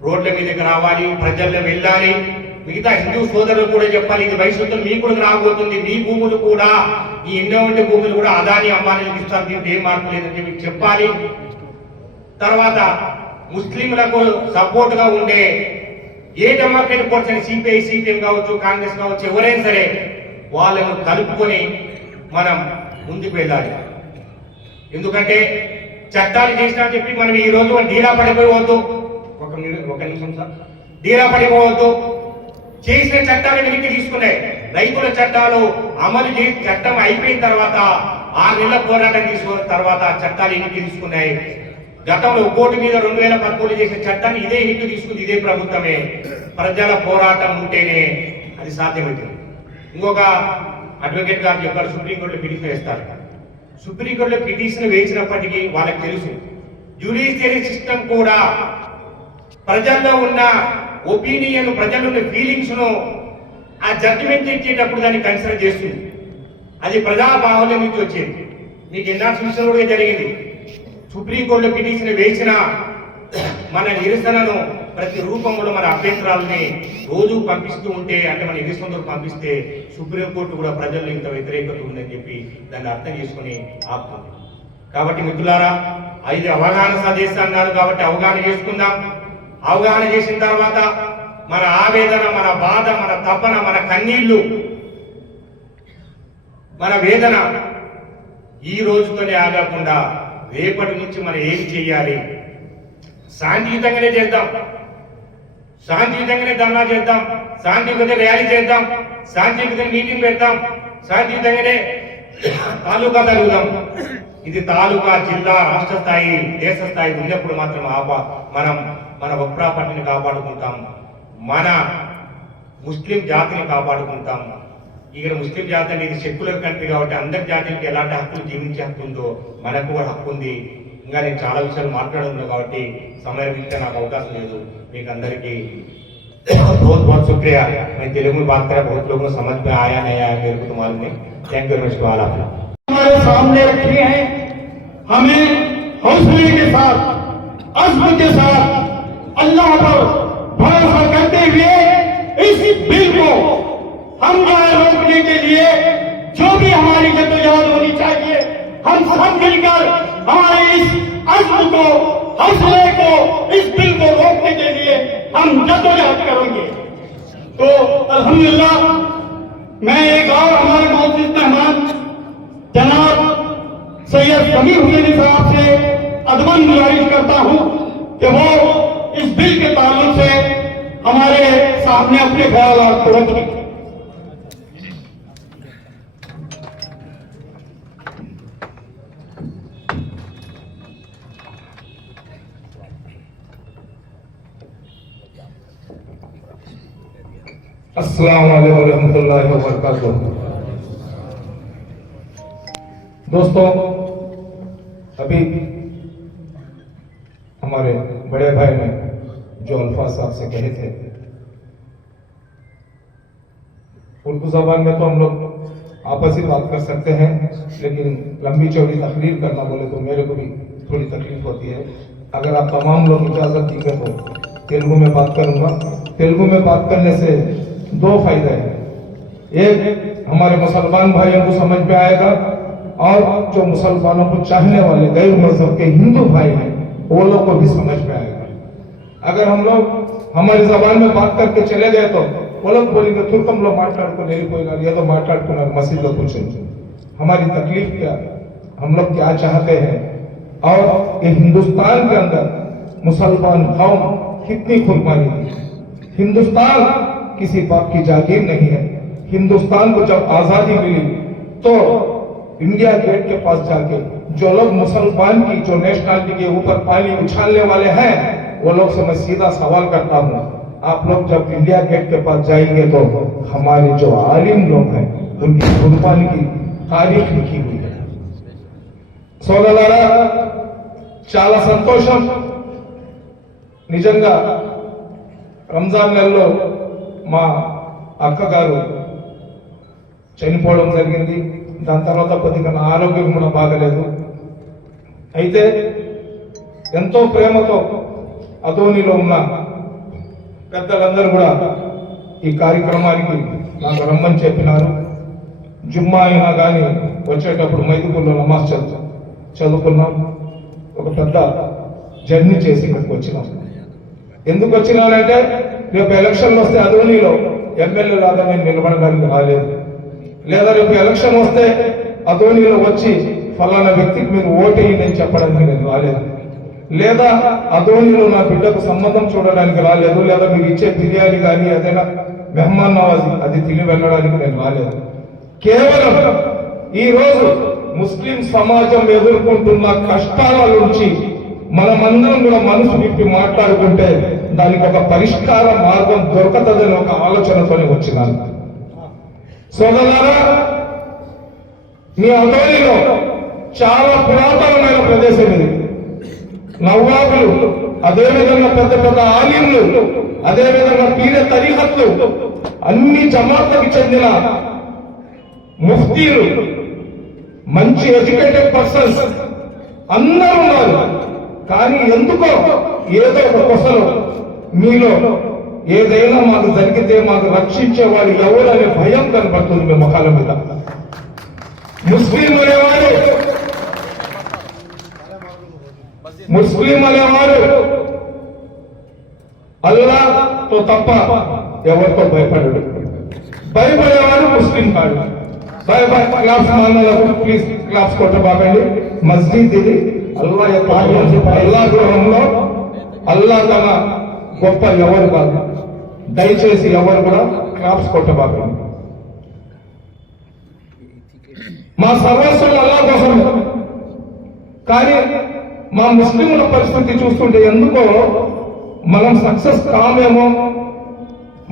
రోడ్ల మీదకి రావాలి, ప్రజల్లో వెళ్ళాలి, మిగతా హిందూ సోదరులు కూడా చెప్పాలి, ఇది భవిష్యత్తులో మీకు కూడా రాబోతుంది, మీ భూములు కూడా ఈ ఎండవంటి భూములు కూడా అదాని అంబానీలకు ఇస్తారు, దీంట్లో ఏం మార్పు లేదని చెప్పి చెప్పాలి. తర్వాత ముస్లింలకు సపోర్ట్ గా ఉండే ఏ డెమోక్రటిక్ పర్సన్ సిపిఐ సిపిఎం కావచ్చు, కాంగ్రెస్ కావచ్చు, ఎవరైనా సరే వాళ్ళను కలుపుకొని మనం ముందుకు వెళ్ళాలి. ఎందుకంటే చట్టాలు చేసినా చెప్పి మనం ఈ రోజు డీలా పడిపోవద్దు. ఒక నిమిషం సార్, డీలా పడిపోవద్దు. చేసిన చట్టాలు వెనక్కి తీసుకున్నాయి. రైతుల చట్టాలు అమలు చేసి చట్టం అయిపోయిన తర్వాత 6 నెలల పోరాటం తీసుకున్న తర్వాత చట్టాలు వెనక్కి తీసుకున్నాయి. గతంలో ఓటు మీద 2013 చేసిన చట్టాన్ని ఇదే వెనక్కి తీసుకుంది ఇదే ప్రభుత్వమే. ప్రజల పోరాటం ఉంటేనే అది సాధ్యమవుతుంది. ఇంకొక అడ్వకేట్ గారు చెప్పారు, సుప్రీంకోర్టులో పిటిషన్ వేస్తారు. సుప్రీంకోర్టులో పిటిషన్ వేసినప్పటికీ వాళ్ళకి తెలుసు జ్యుడిషియరీ సిస్టమ్ కూడా ప్రజల్లో ఉన్న ఒపీనియన్, ప్రజల్లో ఉన్న ఫీలింగ్స్ ను ఆ జడ్జిమెంట్ ఇచ్చేటప్పుడు దాన్ని కన్సిడర్ చేస్తుంది. అది ప్రజా బాహుల్యం నుంచి వచ్చేది. మీకు ఎన్ఆర్సీ విషయంలో కూడా జరిగింది. సుప్రీంకోర్టులో పిటిషన్ వేసిన మన నిరసనను ప్రతి రూపంలో మన అభ్యంతరాలని రోజు పంపిస్తూ ఉంటే, అంటే మన నిరసనలు పంపిస్తే సుప్రీంకోర్టు కూడా ప్రజల్లో ఇంత వ్యతిరేకత ఉందని చెప్పి దాన్ని అర్థం చేసుకుని ఆపుతుంది. కాబట్టి మిత్రులారా, ఇది అవగాహన సదస్సు అన్నారు కాబట్టి అవగాహన చేసుకుందాం. అవగాహన చేసిన తర్వాత మన ఆవేదన, మన బాధ, మన తపన, మన కన్నీళ్లు, మన వేదన ఈ రోజుతోనే ఆగకుండా రేపటి నుంచి మనం ఏం చేయాలి, శాంతియుతంగానే చేద్దాం, శాంతియుతంగానే ధర్నా చేద్దాం, శాంతియుతంగా ర్యాలీ చేద్దాం, శాంతియుతంగా మీటింగ్ పెడతాం, శాంతియుతంగానే తాలూకా జరుగుదాం. ఇది తాలూకా, జిల్లా, రాష్ట్ర స్థాయి, దేశ స్థాయి ఉన్నప్పుడు మాత్రం మనం మన వక్రాపట్టిని కాపాడుకుంటాం, మన ముస్లిం జాతిని కాపాడుకుంటాం. ఇక్కడ ముస్లిం జాతి అనేది సెక్యులర్ కంట్రీ కాబట్టి అందరి జాతులకి ఎలాంటి హక్కులు జీవించే హక్కు ఉందో మనకు కూడా హక్కు ఉంది. ఇంకా నేను చాలా విషయాలు మాట్లాడుతున్నా కాబట్టి సమయం ఇస్తే నాకు అవకాశం లేదు. మీకు అందరికీ बहुत बहुत शुक्रिया. मैं तेलुगु में बात करा, बहुत लोगों को समझ में आया नहीं आया मेरे को तो मालूम नहीं. Thank you very much. हमारे सामने रखी है, हमें हौसले के साथ, अज़्म के साथ, अल्लाह पर भरोसा करते हुए इस बिल को हम रोकने के लिए जो भी हमारी जद्दोजहद होनी चाहिए, हम सब मिलकर हमारे इस अज़्म को, हौसले को, इस बिल को रोकने के लिए हम जद्दोजहद करेंगे. तो अल्हम्दुलिल्लाह मैं एक और हमारे मौजूद मेहमान जनाब सैयद समीर हुसैनी साहब से अदबन गुजारिश करता हूं कि वो इस बिल के ताल्लुक से हमारे सामने अपने ख्यालात को रखें. अस्सलाम वालेकुम रहमतुल्लाहि व बरकातुहू. दोस्तों, अभी हमारे बड़े भाई ने जो अल्फाज साहब से कहे थे, उर्दू जबान में तो हम लोग आपस ही बात कर सकते हैं, लेकिन लंबी चौड़ी तकरीर करना बोले तो मेरे को भी थोड़ी तकलीफ होती है. अगर आप तमाम लोग इजाजत देंगे तो तेलुगु में बात करूंगा. तेलुगु में बात करने से दो फायदे हैं. एक, हमारे मुसलमान भाइयों को समझ में आएगा, और जो मुसलमानों को चाहने वाले गैर मजहब के हिंदू भाई हैं वो लोग को भी समझ में आएगा. अगर हम लोग हमारी जबान में बात करके चले गए तो वो लोग बोलेंगे तुर्कमलो మాట్లాడుకొని వెళ్ళిపోయినారు, ఏదో మాట్లాడుకున్నారు మసీదులో కూర్చొని. हमारी तकलीफ क्या, हम लोग क्या चाहते हैं, और ये हिंदुस्तान के अंदर मुसलमान कौम कितनी कुर्बानी दी. हिंदुस्तान किसी बाप की जागीर नहीं है. हिंदुस्तान को जब आजादी मिली तो इंडिया गेट के पास जाके जो लोग मुसलमान की जो नेशनलिटी के ऊपर पानी उछालने वाले हैं वो लोग से मैं सीधा सवाल करता हूँ, आप लोग जब इंडिया गेट के पास जाएंगे तो हमारे जो आलिम लोग हैं उनकी कुर्बानी की तारीख लिखी हुई है. సోదరులారా, చాలా సంతోషం. నిజంగా రంజాన్ నెలలో మా అక్కగారు చనిపోవడం జరిగింది. దాని తర్వాత కొద్దిగా నా ఆరోగ్యం కూడా బాగలేదు. అయితే ఎంతో ప్రేమతో అదోనిలో ఉన్న పెద్దలందరూ కూడా ఈ కార్యక్రమానికి నాకు రమ్మని చెప్పినారు. జుమ్మా అయినా కానీ వచ్చేటప్పుడు మైదుపూర్లో నమాజ్ చదువుకున్నాం. ఒక పెద్ద జర్నీ చేసి ఇక్కడికి వచ్చినాం. ఎందుకు వచ్చినానంటే రేపు ఎలక్షన్ వస్తే అదోనిలో ఎమ్మెల్యే లాగా నేను నిలబడడానికి రాలేదు, లేదా రేపు ఎలక్షన్ వస్తే అదోనిలో వచ్చి ఫలానా వ్యక్తికి మీరు ఓటేయండి అని చెప్పడానికి నేను రాలేదు, లేదా అదోనిలో నా బిడ్డకు సంబంధం చూడడానికి రాలేదు, లేదా మీరు ఇచ్చే బిర్యానీ కానీ ఏదైనా మెహమాన్ నవాజీ అది తిని వెళ్ళడానికి నేను రాలేదు. కేవలం ఈ రోజు ముస్లిం సమాజం ఎదుర్కొంటున్న కష్టాల నుంచి మనమందరం కూడా మనసు విప్పి మాట్లాడుకుంటే దానికి ఒక పరిష్కార మార్గం దొరకతదని ఒక ఆలోచనతోనే వచ్చినాను. సోదరులారా, మీ అదోనిలో చాలా పురాతనమైన ప్రదేశం ఇది. నవాబులు, అదేవిధంగా పెద్ద పెద్ద ఆలింలు, అదేవిధంగా పీర తరీఖత్లు, అన్ని జమాత్లకు చెందిన ముఫ్తీలు, మంచి ఎడ్యుకేటెడ్ పర్సన్స్ అందరూ ఉన్నారు. కానీ ఎందుకో ఏదో ఒక కొసలు మీలో ఏదైనా మాకు జరిగితే మాకు రక్షించేవాడు ఎవరు అనే భయం కనపడుతుంది మీ ముఖాల మీద. ముస్లింలు అనేవాడు ముస్లిం అనేవారు అల్లాతో తప్ప ఎవరితో భయపడడు. భయపడేవాడు ముస్లిం కాడు. క్లాప్స్ మానవులకు ప్లీజ్ క్లాప్స్ కొట్టబాకండి. మస్జిద్ ఇది అల్లా యొక్క అల్లా గృహంలో అల్లా కన్నా గొప్ప ఎవరు కాదు. దయచేసి ఎవరు కూడా క్లాప్స్ కొట్టబాకండి. మా సర్వస్వం అల్లా కోసం. కానీ మా ముస్లింల పరిస్థితి చూస్తుంటే ఎందుకో మనం సక్సెస్ కామేమో,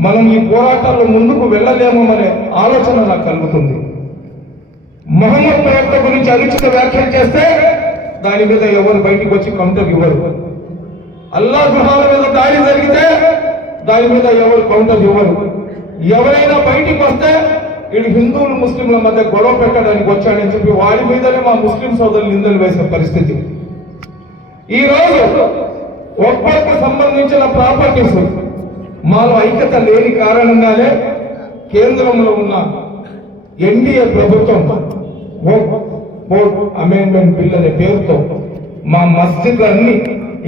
మనం ఈ పోరాటాల్లో ముందుకు వెళ్ళలేమో అనే ఆలోచన నాకు కలుగుతుంది. మొహమ్మద్ ప్రవక్త గురించి అనుచిత వ్యాఖ్యలు చేస్తే దాని మీద ఎవరు బయటికి వచ్చి కౌంటర్ ఇవ్వరు. అల్లా గృహాల మీద దాడి జరిగితే దాని మీద ఎవరు కౌంటర్ ఇవ్వరు. ఎవరైనా బయటికి వస్తే వీడు హిందువులు ముస్లింల మధ్య గొడవ పెట్టడానికి వచ్చాడని చెప్పి వాడి మీదనే మా ముస్లిం సోదరులు నిందలు వేసిన పరిస్థితి. ఈ రోజు ఒక్కరికి సంబంధించిన ప్రాపర్టీస్ మాలో ఐక్యత లేని కారణంగానే కేంద్రంలో ఉన్న ఎన్డీఏ ప్రభుత్వం అమెండ్మెంట్ బిల్ అనే పేరుతో మా మస్జిద్లన్నీ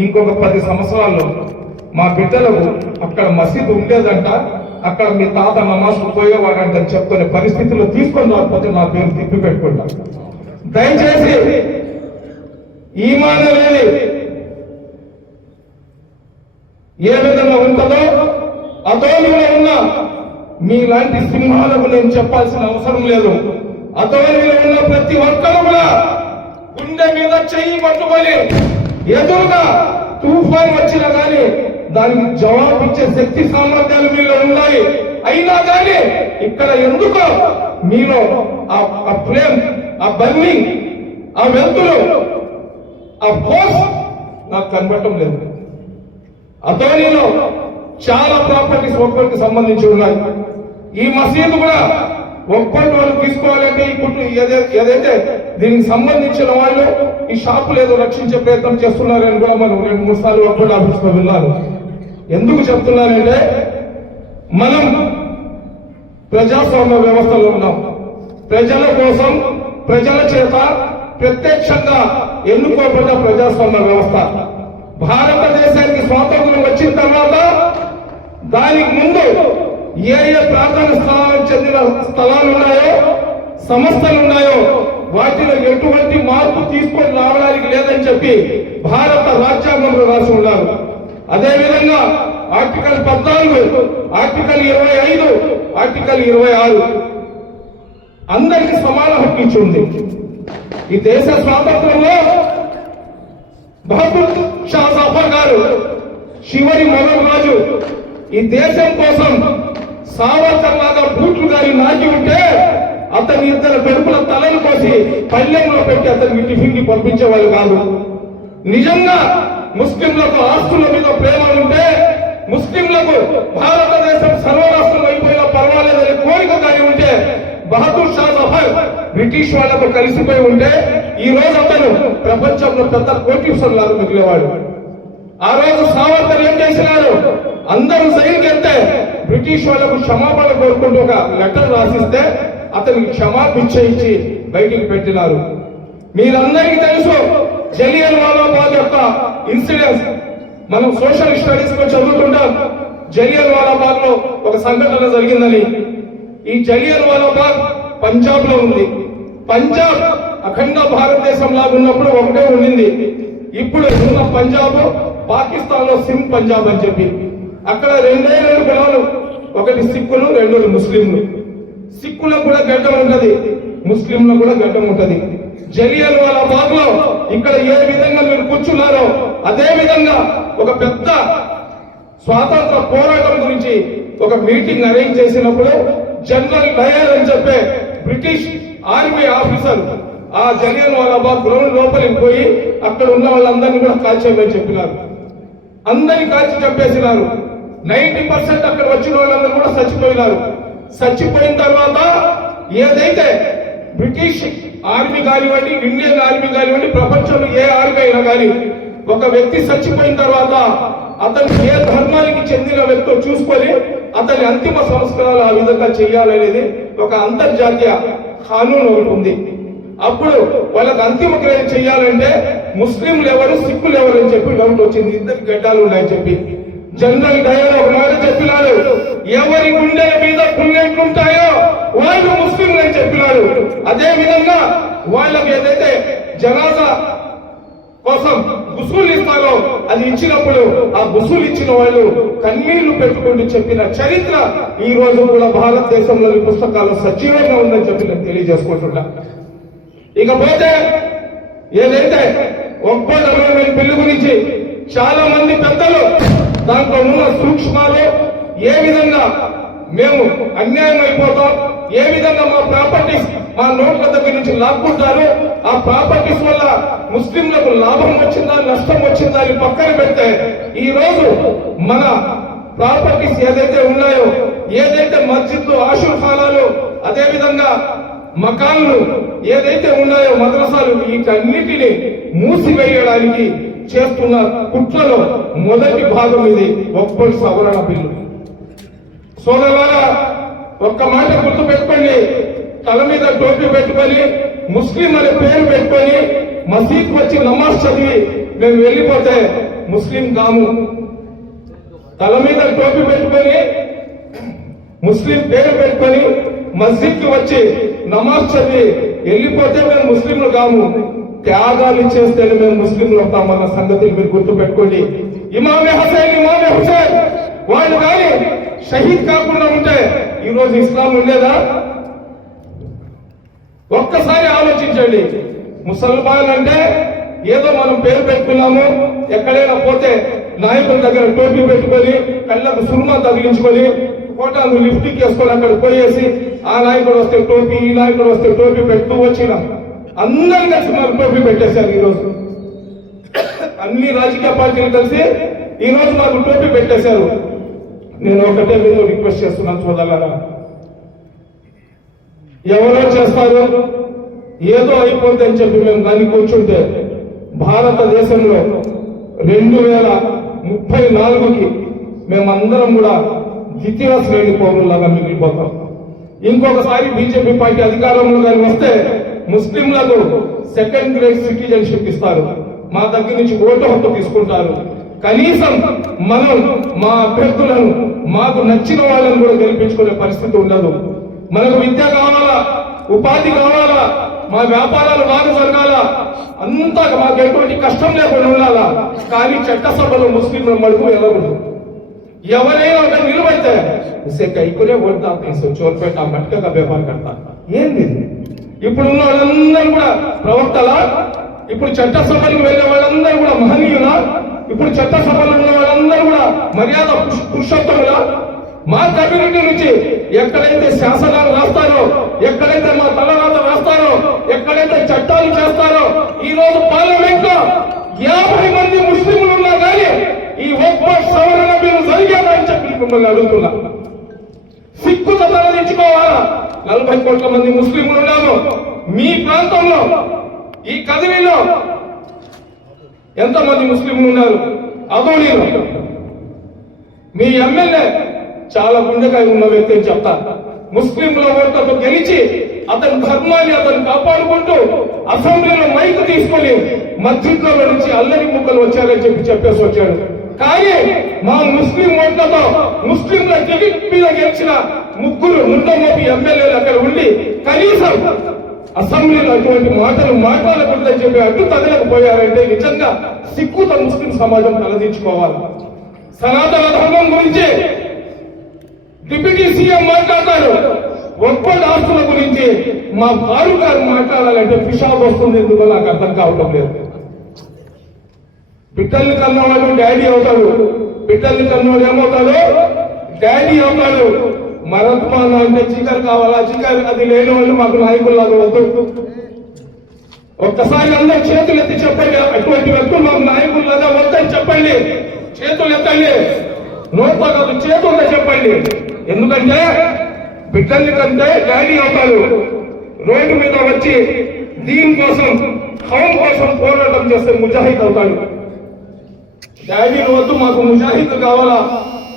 ఇంకొక 10 సంవత్సరాల్లో మా బిడ్డలకు అక్కడ మసీదు ఉండేదంట, అక్కడ మీ తాత నమాజ్కు పోయేవాడంటని చెప్పుకునే పరిస్థితుల్లో తీసుకొని రాకపోతే నా పేరు తిప్పి పెట్టుకుంటా. దయచేసి ఈమాన్ అనేది ఏ విధంగా ఉంటుందో అధోనిలో ఉన్న మీలాంటి సింహాలకు నేను చెప్పాల్సిన అవసరం లేదు. అధోనిలో ఉన్న ప్రతి ఒక్కరు కూడా గుండె మీద చెయ్యి పట్టుకొని ఎదురుగా తుఫాన్ వచ్చినా కానీ దానికి జవాబిచ్చే శక్తి సామర్థ్యాలు మీలో ఉన్నాయి. అయినా కానీ ఇక్కడ ఎందుకో మీలో ఆ ప్రేమ్, ఆ బర్నింగ్, ఆ వెలుతురు, ఆ ఫోర్స్ నాకు కనబడటం లేదు. అధోనిలో చాలా ప్రాపర్టీస్ ఒక్కరికి సంబంధించి ఉన్నాయి. ఈ మసీదు కూడా ఒక్కటి వాళ్ళు తీసుకోవాలంటే ఏదైతే దీనికి సంబంధించిన వాళ్ళు ఈ షాపులు ఏదో రక్షించే ప్రయత్నం చేస్తున్నారని కూడా మనం 2-3 సార్లు ఒక్కటి ఆఫీస్లో విన్నాను. ఎందుకు చెప్తున్నానంటే మనం ప్రజాస్వామ్య వ్యవస్థలో ఉన్నాం. ప్రజల కోసం, ప్రజల చేత ప్రత్యక్షంగా ఎన్నుకోబడ్డ ప్రజాస్వామ్య వ్యవస్థ. భారతదేశానికి స్వాతంత్రం వచ్చిన తర్వాత దానికి ముందు ఏ ప్రార్థన స్థలాలకు చెందిన స్థలాలు ఉన్నాయో, సంస్థలు ఉన్నాయో వాటిలో ఎటువంటి మార్పు తీసుకొని రావడానికి లేదని చెప్పి భారత రాజ్యాంగంలో రాసి ఉన్నారు. అదేవిధంగా ఆర్టికల్ 14, ఆర్టికల్ 25, ఆర్టికల్ 26 అందరికీ సమాన హక్కు ఇచ్చి ఉంది. ఈ దేశ స్వాతంత్రంలో బహదూర్ షా జఫర్ గారు, చివరి మొఘల్ రాజు, ఈ దేశం కోసం సావర్కర్ లాగా బూట్లు గారి నాకి ఉంటే అతని 2 పెరుపుల తలను కోసి పల్లెంలో పెట్టి అతనికి టిఫిన్ కి పంపించేవాళ్ళు కాదు. నిజంగా ముస్లింలకు ఆస్తుల మీద ప్రేమ ఉంటే, ముస్లింలకు భారతదేశం సర్వరాష్ట్రం అయిపోయినా పర్వాలేదనే కోరిక కానీ ఉంటే బహదూర్ షా జఫర్ బ్రిటిష్ వాళ్లతో కలిసిపోయి ఉంటే ఈ రోజు అతను ప్రపంచంలో పెద్ద కోటీశ్వరులాగా మిగిలేవాడు. ఆ రోజు సావర్కర్ ఏం చేసినారు? అందరూ సైనికెళ్తే బ్రిటిష్ వాళ్లకు క్షమాపణ కోరుకుంటూ ఒక లెటర్ రాసిస్తే అతనికి క్షమాభిక్ష ఇచ్చి బయటికి పెట్టినారు. మీరందరికీ తెలుసు జలియన్ వాలాబాగ్ యొక్క ఇన్సిడెంట్స్. మనం సోషల్ స్టడీస్ లో చదువుతుంటాం. జలియన్ వాలాబాగ్ లో ఒక సంఘటన జరిగిందని. ఈ జలియన్ వాలాబాగ్ పంజాబ్ లో ఉంది. పంజాబ్ అఖండ భారతదేశం లాగా ఉన్నప్పుడు ఒకటే ఉండింది. ఇప్పుడు ఉన్న పంజాబ్ పాకిస్తాన్ లో సింధ్ పంజాబ్ అని చెప్పి అక్కడ 2 కులాలు, ఒకటి సిక్కులు, 2 ముస్లింలు. సిక్కులకు కూడా గడ్డం ఉంటది, ముస్లింలకు కూడా గడ్డం ఉంటది. జలియన్ వాలాబాగ్ లో ఇక్కడ ఏ విధంగా మీరు కూర్చున్నారో అదే విధంగా ఒక పెద్ద స్వాతంత్ర పోరాటం గురించి ఒక మీటింగ్ అరేంజ్ చేసినప్పుడు జనరల్ డయర్ అని చెప్పే బ్రిటిష్ ఆర్మీ ఆఫీసర్ ఆ జలియన్ వాలాబాగ్ గ్రౌండ్ లోపలికి పోయి అక్కడ ఉన్న వాళ్ళందరినీ కూడా కాల్చేయమని చెప్పినారు. అందరినీ కాల్చి చంపేసినారు. 90% అక్కడ వచ్చిన వాళ్ళందరూ కూడా చచ్చిపోయినారు. చచ్చిపోయిన తర్వాత ఏదైతే బ్రిటిష్ ఆర్మీ కానివ్వండి, ఇండియన్ ఆర్మీ కానివ్వండి, ప్రపంచంలో ఏ ఆర్మీ అయినా కానీ ఒక వ్యక్తి చచ్చిపోయిన తర్వాత అతను ఏ ధర్మానికి చెందిన వ్యక్తితో చూసుకొని అతని అంతిమ సంస్కారాలు ఆ విధంగా చేయాలనేది ఒక అంతర్జాతీయ కానూన్ ఒకటి ఉంది. అప్పుడు వాళ్ళకి అంతిమ క్రియ చేయాలంటే ముస్లింలు ఎవరు సిక్కులు ఎవరు అని చెప్పి డౌట్ వచ్చింది. ఇద్దరు గడ్డాలు ఉన్నాయని చెప్పి జనరల్ డయర్ ఒక మాట చెప్పినాడు, ఎవరి గుండెల మీద పుల్లెట్లుంటాయో వాళ్ళు ముస్లింలు అని చెప్పినాడు. అదే విధంగా వాళ్ళకి ఏదైతే జనాజా కోసం గుసూలు ఇస్తారో అది ఇచ్చినప్పుడు ఆ గుసూలు ఇచ్చిన వాళ్ళు కన్నీళ్లు పెట్టుకుంటూ చెప్పిన చరిత్ర ఈ రోజు కూడా భారతదేశంలోని పుస్తకాలు సజీవంగా ఉందని చెప్పి నేను తెలియజేసుకుంటున్నా. ఇకపోతే ఏదైతే ఒక్కో అమెండ్మెంట్ బిల్లు గురించి చాలా మంది పెద్దలు దాంట్లో ఉన్న సూక్ష్మాలు ఏ విధంగా మేము అన్యాయం అయిపోతాం, ఏ విధంగా మా ప్రాపర్టీస్ మా నోట్ల దగ్గర నుంచి లాక్కుంటారు, ఆ ప్రాపర్టీస్ వల్ల ముస్లింలకు లాభం వచ్చిందా నష్టం వచ్చిందా అని పక్కన పెడితే ఈ రోజు మన ప్రాపర్టీస్ ఏదైతే ఉన్నాయో, ఏదైతే మస్జిద్లు ఆషుల్ ఖానాలు అదే విధంగా మకాన్లు ఏదైతే ఉన్నాయో మద్రసాలు వీటన్నిటిని మూసివేయడానికి చేస్తున్న కుట్రలో మొదటి భాగం ఇది ఒక్కటి సవరణ బిల్లు. సోదరులారా, ఒక్క మాట గుర్తు పెట్టుకోండి, తల మీద టోపీ పెట్టుకొని ముస్లిం అనే పేరు పెట్టుకొని మసీద్ వచ్చి నమాజ్ చదివి మేము వెళ్ళిపోతే ముస్లిం కాము. తల మీద టోపీ పెట్టుకొని ముస్లిం పేరు పెట్టుకొని మస్జిద్ కి వచ్చి నమాజ్ చదివి వెళ్ళిపోతే మేము ముస్లింలు కాము. త్యాగాలు చేస్తేనే మేము ముస్లింలు అవుతామన్న సంగతిని మీరు గుర్తు పెట్టుకోండి. ఇమామే హుసైన్ వాళ్ళు కానీ షహీద్ కాకుండా ఉంటే ఈ రోజు ఇస్లాం ఉండేదా? ఒక్కసారి ఆలోచించండి. ముసల్మాన్ అంటే ఏదో మనం పేరు పెట్టుకున్నాము, ఎక్కడైనా పోతే నాయకుల దగ్గర టోపీ పెట్టుకొని కళ్ళకు సుర్మా తగిలించుకొని కోటాను లిఫ్ట్ వేసుకొని అక్కడ పోయేసి ఆ నాయకుడు వస్తే టోపీ ఈ నాయకుడు వస్తే టోపీ పెట్టుతూ వచ్చినాం. అందరూ కలిసి మనకు టోపీ పెట్టేశారు. ఈరోజు అన్ని రాజకీయ పార్టీలు కలిసి ఈ రోజు మాకు టోపీ పెట్టేశారు. నేను ఒకటే మీరు రిక్వెస్ట్ చేస్తున్నాను సోదరులారా, ఎవరో చేస్తారు ఏదో అయిపోద్ది అని చెప్పి మేము కానీ కూర్చుంటే భారతదేశంలో 2034కి మేమందరం కూడా ద్వితీయ శ్రేణి పౌరులాగా మిగిలిపోతాం. ఇంకొకసారి బీజేపీ పార్టీ అధికారంలో కానీ వస్తే ముస్లింలకు సెకండ్ గ్రేడ్ సిటిజన్షిప్ ఇస్తారు, మా దగ్గర నుంచి ఓటు హక్కు తీసుకుంటారు. కనీసం మనం మా అభ్యర్థులను మాకు నచ్చిన వాళ్ళని కూడా గెలిపించుకునే పరిస్థితి ఉండదు. మనకు విద్య కావాలా, ఉపాధి కావాలా, మా వ్యాపారాలు బాగా జరగాలా, అంతా మాకు ఎటువంటి కష్టం లేకుండా ఉండాలా. కానీ చట్టసభలో ముస్లింల మడుగు వెళ్ళకూడదు. ఎవరైనా ఒక నిలబడితే उसे कई को बोलता अपने चोर पेटा मटका का व्यापार करता ఏంది? ఇప్పుడున్న వాళ్ళందరూ కూడా ప్రవక్తల, ఇప్పుడు చట్టసభలకు వెళ్లే వాళ్ళందరూ కూడా మహనీయులా, ఇప్పుడు చట్టసభలో ఉన్న వాళ్ళందరూ కూడా మర్యాద పురుషోత్తములా. మా కమ్యూనిటీ నుంచి ఎక్కడైతే శాసనాలు రాస్తారో, ఎక్కడైతే మా తలరాత రాస్తారో, ఎక్కడైతే చట్టాలు చేస్తారో, ఈ రోజు పార్లమెంట్ లో 50 మంది ముస్లింలు ఉన్నా కానీ ఈ ఒక్క సవరణ బిల్లు జరిగేదని చెప్పి మిమ్మల్ని అడుగుతున్నా. సిక్కుత తరలించుకోవాలా? 40 కోట్ల మంది ముస్లింలు ఉన్నాము. మీ ప్రాంతంలో ఈ కదిరిలో ఎంతమంది ముస్లింలు ఉన్నారు? అదోనిలో మీ ఎమ్మెల్యే చాలా గుండెకాయ ఉన్న వ్యక్తి అని చెప్తా. ముస్లింల ఓట్లతో గెలిచి అతని ధర్మాన్ని అతను కాపాడుకుంటూ అసెంబ్లీలో మైక్ తీసుకొని మస్జిద్లలో నుంచి అల్లరి ముక్కలు వచ్చారని చెప్పేసి వచ్చాడు. కానీ మా ముస్లిం ఓట్లతో ముస్లింల టికెట్ మీద గెలిచిన 3 ముండమోపి ఎమ్మెల్యేలు అక్కడ ఉండి కనీసం అసెంబ్లీలో అటువంటి మాటలు మాట్లాడకూడదని చెప్పి అడ్డు తగలకపోయారంటే నిజంగా సిక్కుత ముస్లిం సమాజం తలదించుకోవాలి. సనాతన ధర్మం గురించి డిప్యూటీ సీఎం మాట్లాడతారు, ఒక్కటి ఆస్తుల గురించి మా కారు గారు మాట్లాడాలంటే పిషాబ్ వస్తుంది. ఎందుకో నాకు అర్థం కావటం లేదు. బిడ్డల్ని కన్నవాడు డాడీ అవుతాడు, బిడ్డల్ని కన్నవాడు ఏమవుతాడు? డాడీ అవుతాడు. మరత్మాన అంటే చికెన్ కావాలా, చికెన్ అది లేని వాళ్ళు మాకు నాయకుల్లాగా వద్దు. ఒక్కసారి అందరూ చేతులు ఎత్తి చెప్పండి, అటువంటి వ్యక్తులు మాకు నాయకుల్లాగా వద్దని చెప్పండి. చేతులు ఎత్తండి, నోట్తో కాదు చేతుల్లో చెప్పండి. ఎందుకంటే బిడ్డల్ని కంటే డాడీ అవుతాడు. రోడ్డు మీద వచ్చి దీనికోసం ఖౌం కోసం పోరాటం చేస్తే ముజాహిద్ అవుతాడు. డాడీలు వద్దు, మాకు ముజాహిద్ కావాలా.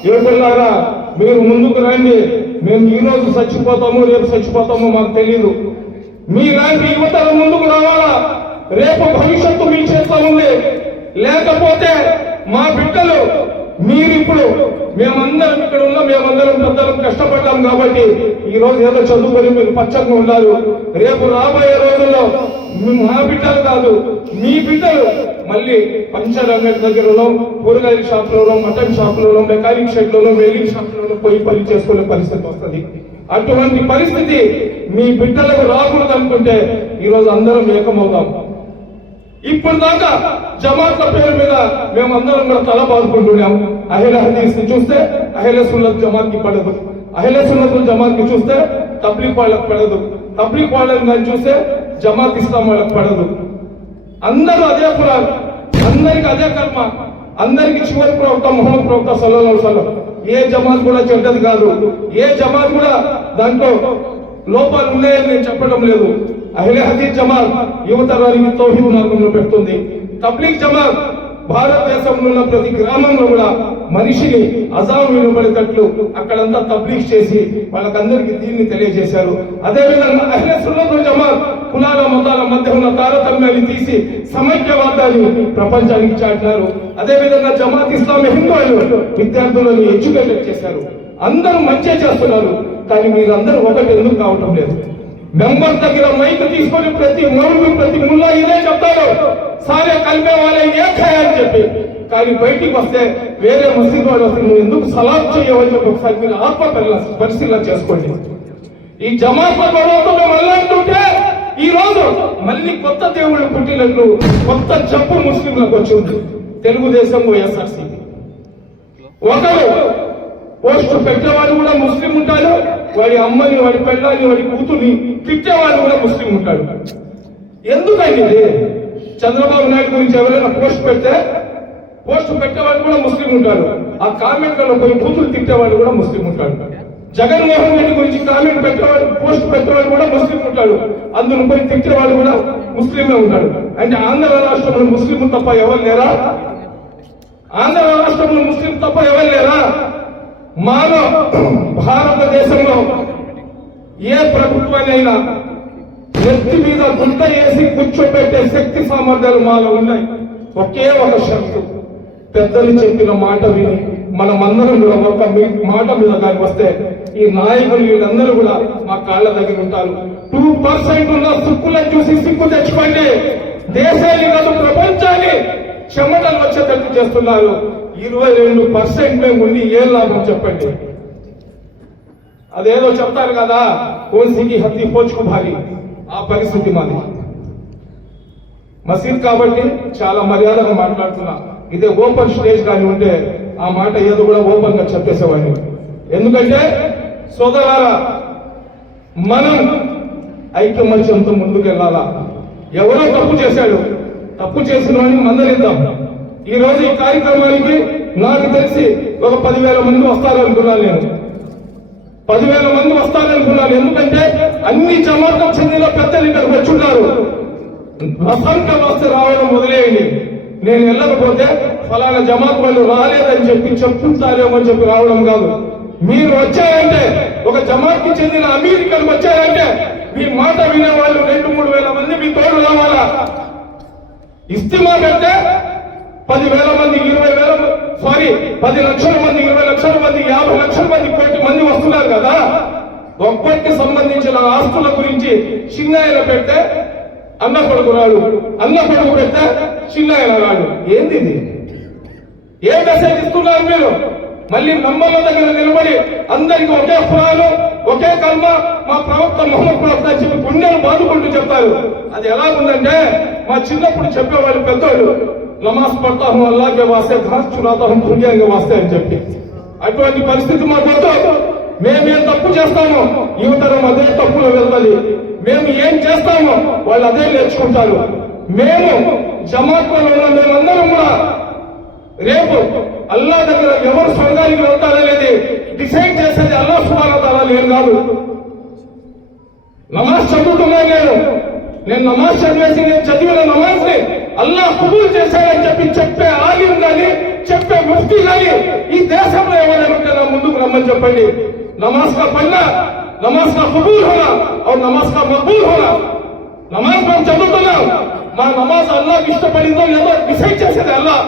యువకులారా మీరు ముందుకు రండి. మేము ఈ రోజు చచ్చిపోతాము, రేపు చచ్చిపోతామో మాకు తెలియదు. మీలాంటి యువతలు ముందుకు రావాలా. రేపు భవిష్యత్తు మీ చేతిలో ఉంది. లేకపోతే మా బిడ్డలు మీరిప్పుడు మేమందరం ఇక్కడ ఉన్నాం, మేమందరం పెద్దలం కష్టపడ్డాం కాబట్టి ఈ రోజు ఏదో చదువుకొని మీరు పచ్చగా ఉండాలి. రేపు రాబోయే రోజుల్లో మా బిడ్డలు కాదు, మీ బిడ్డలు మళ్ళీ పంచర్ అంగడి దగ్గరలో, కూరగాయల షాపులలో, మటన్ షాపులలో, మెకానిక్ షెడ్లలో, వెల్డింగ్ షాపులలో పోయి పని చేసుకునే పరిస్థితి వస్తుంది. అటువంటి పరిస్థితి మీ బిడ్డలకు రాకూడదు అనుకుంటే ఈరోజు అందరం ఏకమవుదాం. ఇప్పుడు దాకా జమాత్ల పేరు మీద మేమందరం కూడా తల బాదుకుంటున్నాం. అహిల హదీస్ ని చూస్తే అహిల సున్నత్ జమాత్ కి పడదు, అహిల సున్నత్ జమాత్ కి చూస్తే తబ్లీగ్ వాళ్ళకి పడదు, తబ్లీగ్ వాళ్ళని చూస్తే జమాత్ ఇస్లాం వాళ్ళకి పడదు. అందరూ అదే ఖురాన్, అందరికి అదే కల్మ, అందరికి చివరి ప్రవక్త ముహమ్మద్ ప్రవక్త సల్లల్లాహు అలైహి వసల్లం. ఏ జమాత్ కూడా చెడ్డది కాదు, ఏ జమాత్ కూడా దాంట్లో లోపాలు ఉన్నాయని నేను చెప్పడం లేదు. అహ్లే హదీస్ జమాత్ యువతరానికి తౌహీద్ మార్గంలో పెడుతుంది. తబ్లీగ్ జమాత్ భారతదేశంలో ఉన్న ప్రతి గ్రామంలో కూడా మనిషిని అజాం వినబడేటట్లు అక్కడంతా తబ్లీగ్ చేసి వాళ్ళకందరికీ దీన్ని తెలియజేశారు. అదేవిధంగా అహ్లే సున్నత్ వల్ జమాత్ కులాల మతాల మధ్య ఉన్న తారతమ్యాన్ని తీసి సమైక్యవాదాన్ని ప్రపంచానికి చాటినారు. అదేవిధంగా జమాత్ ఇస్లామీ హిందూ విద్యార్థులను ఎడ్యుకేటెడ్ చేశారు. అందరూ మంచి చేస్తున్నారు, కానీ మీరందరూ ఒకటి ఎందుకు కావటం లేదు? మెంబర్ దగ్గర మైక్ తీసుకొని ప్రతి మౌలు ప్రతి ముల్లా ఇదే చెప్తారు, సారే కలిపే వాళ్ళే అని చెప్పి. కానీ బయటికి వస్తే వేరే మసీద్ వాళ్ళు వస్తే నువ్వు ఎందుకు సలాం చేయవని చెప్పి ఒకసారి మీరు ఆత్మ పరిశీలన చేసుకోండి. ఈ జమాత్ గొడవతో మేము అల్లాడుతుంటే ఈ రోజు మళ్ళీ కొత్త దేవుళ్ళు పుట్టినట్లు కొత్త జబ్బు ముస్లింలకు వచ్చింది. తెలుగుదేశం, వైఎస్ఆర్సీపీ. ఒకరు పోస్టు పెట్టేవాడు కూడా ముస్లిం ఉంటాడు, వాడి అమ్మని, వాడి పెళ్ళాన్ని, వాడి కూతుర్ని తిట్టేవాడు కూడా ముస్లిం ఉంటాడు. ఎందుకండి ఇది? చంద్రబాబు నాయుడు గురించి ఎవరైనా పోస్ట్ పెడితే పోస్ట్ పెట్టేవాడు కూడా ముస్లిం ఉంటాడు, ఆ కామెంట్లలో పోయి కూతురు తిట్టేవాడు కూడా ముస్లిం ఉంటాడు. జగన్మోహన్ రెడ్డి గురించి కామెంట్ పెట్టేవాడు, పోస్ట్ పెట్టేవాడు కూడా ముస్లిం ఉంటాడు, అందులో పోయి తిట్టేవాడు కూడా ముస్లింలో ఉంటాడు. అంటే ఆంధ్ర రాష్ట్రంలో ముస్లిం తప్ప ఎవరు లేరా? ఆంధ్ర రాష్ట్రంలో ముస్లిం తప్ప ఎవరు లేరా? మాలో భారతదేశంలో ఏ ప్రభుత్వానైనా నెత్తి మీద గుంట వేసి కూర్చోబెట్టే శక్తి సామర్థ్యాలు మాలో ఉన్నాయి. ఒకే ఒక షరతు, పెద్దలు చెప్పిన మాట విని మనమందరం కూడా ఒక మాట మీద కానీ వస్తే ఈ నాయకులు వీళ్ళందరూ కూడా మా కాళ్ళ దగ్గర ఉంటారు. 2% ఉన్న సుక్కులను చూసి సిక్కు తెచ్చుకోండి. దేశాన్ని కాదు ప్రపంచాన్ని చెమటలు వచ్చేటట్టు చేస్తున్నారు. 22% మేము ఉండి ఏం లాభం చెప్పండి? అదేదో చెప్తారు కదా, కోన్సీకి హత్తి పోచుకు భారీ, ఆ పరిస్థితి మాది. మసీద్ కాబట్టి చాలా మర్యాదగా మాట్లాడుతున్నా. ఇదే ఓపెన్ స్టేజ్ కానీ ఉంటే ఆ మాట ఏదో కూడా ఓపెన్ గా చెప్పేసేవాడిని. ఎందుకంటే సోదరారా, మనం ఐకమత్యంతో ముందుకు వెళ్ళాలా. ఎవరో తప్పు చేశాడు, తప్పు చేసిన వాడిని మందలిద్దాం. ఈ రోజు ఈ కార్యక్రమానికి నాకు తెలిసి ఒక 10,000 మంది వస్తారనుకున్నాను. నేను 10,000 మంది వస్తారనుకున్నాను. ఎందుకంటే అన్ని జమాత్లకు చెందిన పెద్దలు ఇక్కడికి వచ్చున్నారు. రసంకలు వస్తే రావడం మొదలయ్యండి. నేను వెళ్ళకపోతే ఫలానా జమాత్ వాళ్ళు రాలేదని చెప్పి చెప్పుతారేమో అని చెప్పి రావడం కాదు. మీరు వచ్చారంటే, ఒక జమాత్ కి చెందిన అమెరికలు వచ్చారంటే మీ మాట వినేవాళ్ళు 2-3 వేల మంది మీ తోడు రావాలా. ఇస్తిమా పెడితే 10,000 మంది, 10 లక్షల మంది, 20 లక్షల మంది, 50 లక్షల మంది, 1 కోటి మంది వస్తున్నారు కదా. ఒక్కటికి సంబంధించిన ఆస్తుల గురించి చిన్నాయన పెడితే అన్న కొడుకు రాడు, అన్న కొడుకు పెడితే చిన్నాయన రాడు. ఏంది ఇది? ఏ మెసేజ్ ఇస్తున్నారు మీరు? మళ్ళీ నమ్మల దగ్గర నిలబడి అందరికీ ఒకే ఖురాను, ఒకే కల్మ, మా ప్రవక్త ముహమ్మద్ ప్రవక్త చెప్పి గుండెను బాదుకుంటూ చెప్తారు. అది ఎలా ఉందంటే, మా చిన్నప్పుడు చెప్పేవాళ్ళు పెద్దోళ్ళు, నమాజ్ పడతా హూ అల్లాహ్ వాస్తే, ఘాస్ చురాతా హూ దునియా వాస్తే అని చెప్పి. అటువంటి పరిస్థితి మాకు వద్దు. మేమేం తప్పు చేస్తామో యువతరం అదే తప్పులో వెళ్తుంది. మేము ఏం చేస్తామో వాళ్ళు అదే నేర్చుకుంటారు. మేము జమాత్లో ఉన్న మేమందరం కూడా రేపు అల్లా దగ్గర ఎవరు స్వర్గానికి వెళ్తారనేది డిసైడ్ చేసేది అల్లాహ్ సుబ్హానహు వ తఆలా నేను కాదు. నమాజ్ చదువుతున్నాను నేను నమాజ్ చదివేసి నేను చదివిన నమాజ్ ని అల్లాహ్ కబూల్ చేశాడని చెప్పే ఆలిం గాని, చెప్పే ముఫ్తీ గాని ఈ దేశంలో ఎవరైనా ఉంటే నా ముందుకు రమ్మని చెప్పండి. नमाज का पढ़ना, नमाज का कबूल होना और नमाज का मकबूल होना. नमाज में चलो तो ना మా నమాజ్ అల్లాహ్ ఇష్టపడిందో లేదో డిసైడ్ చేసేది అల్లాహ్,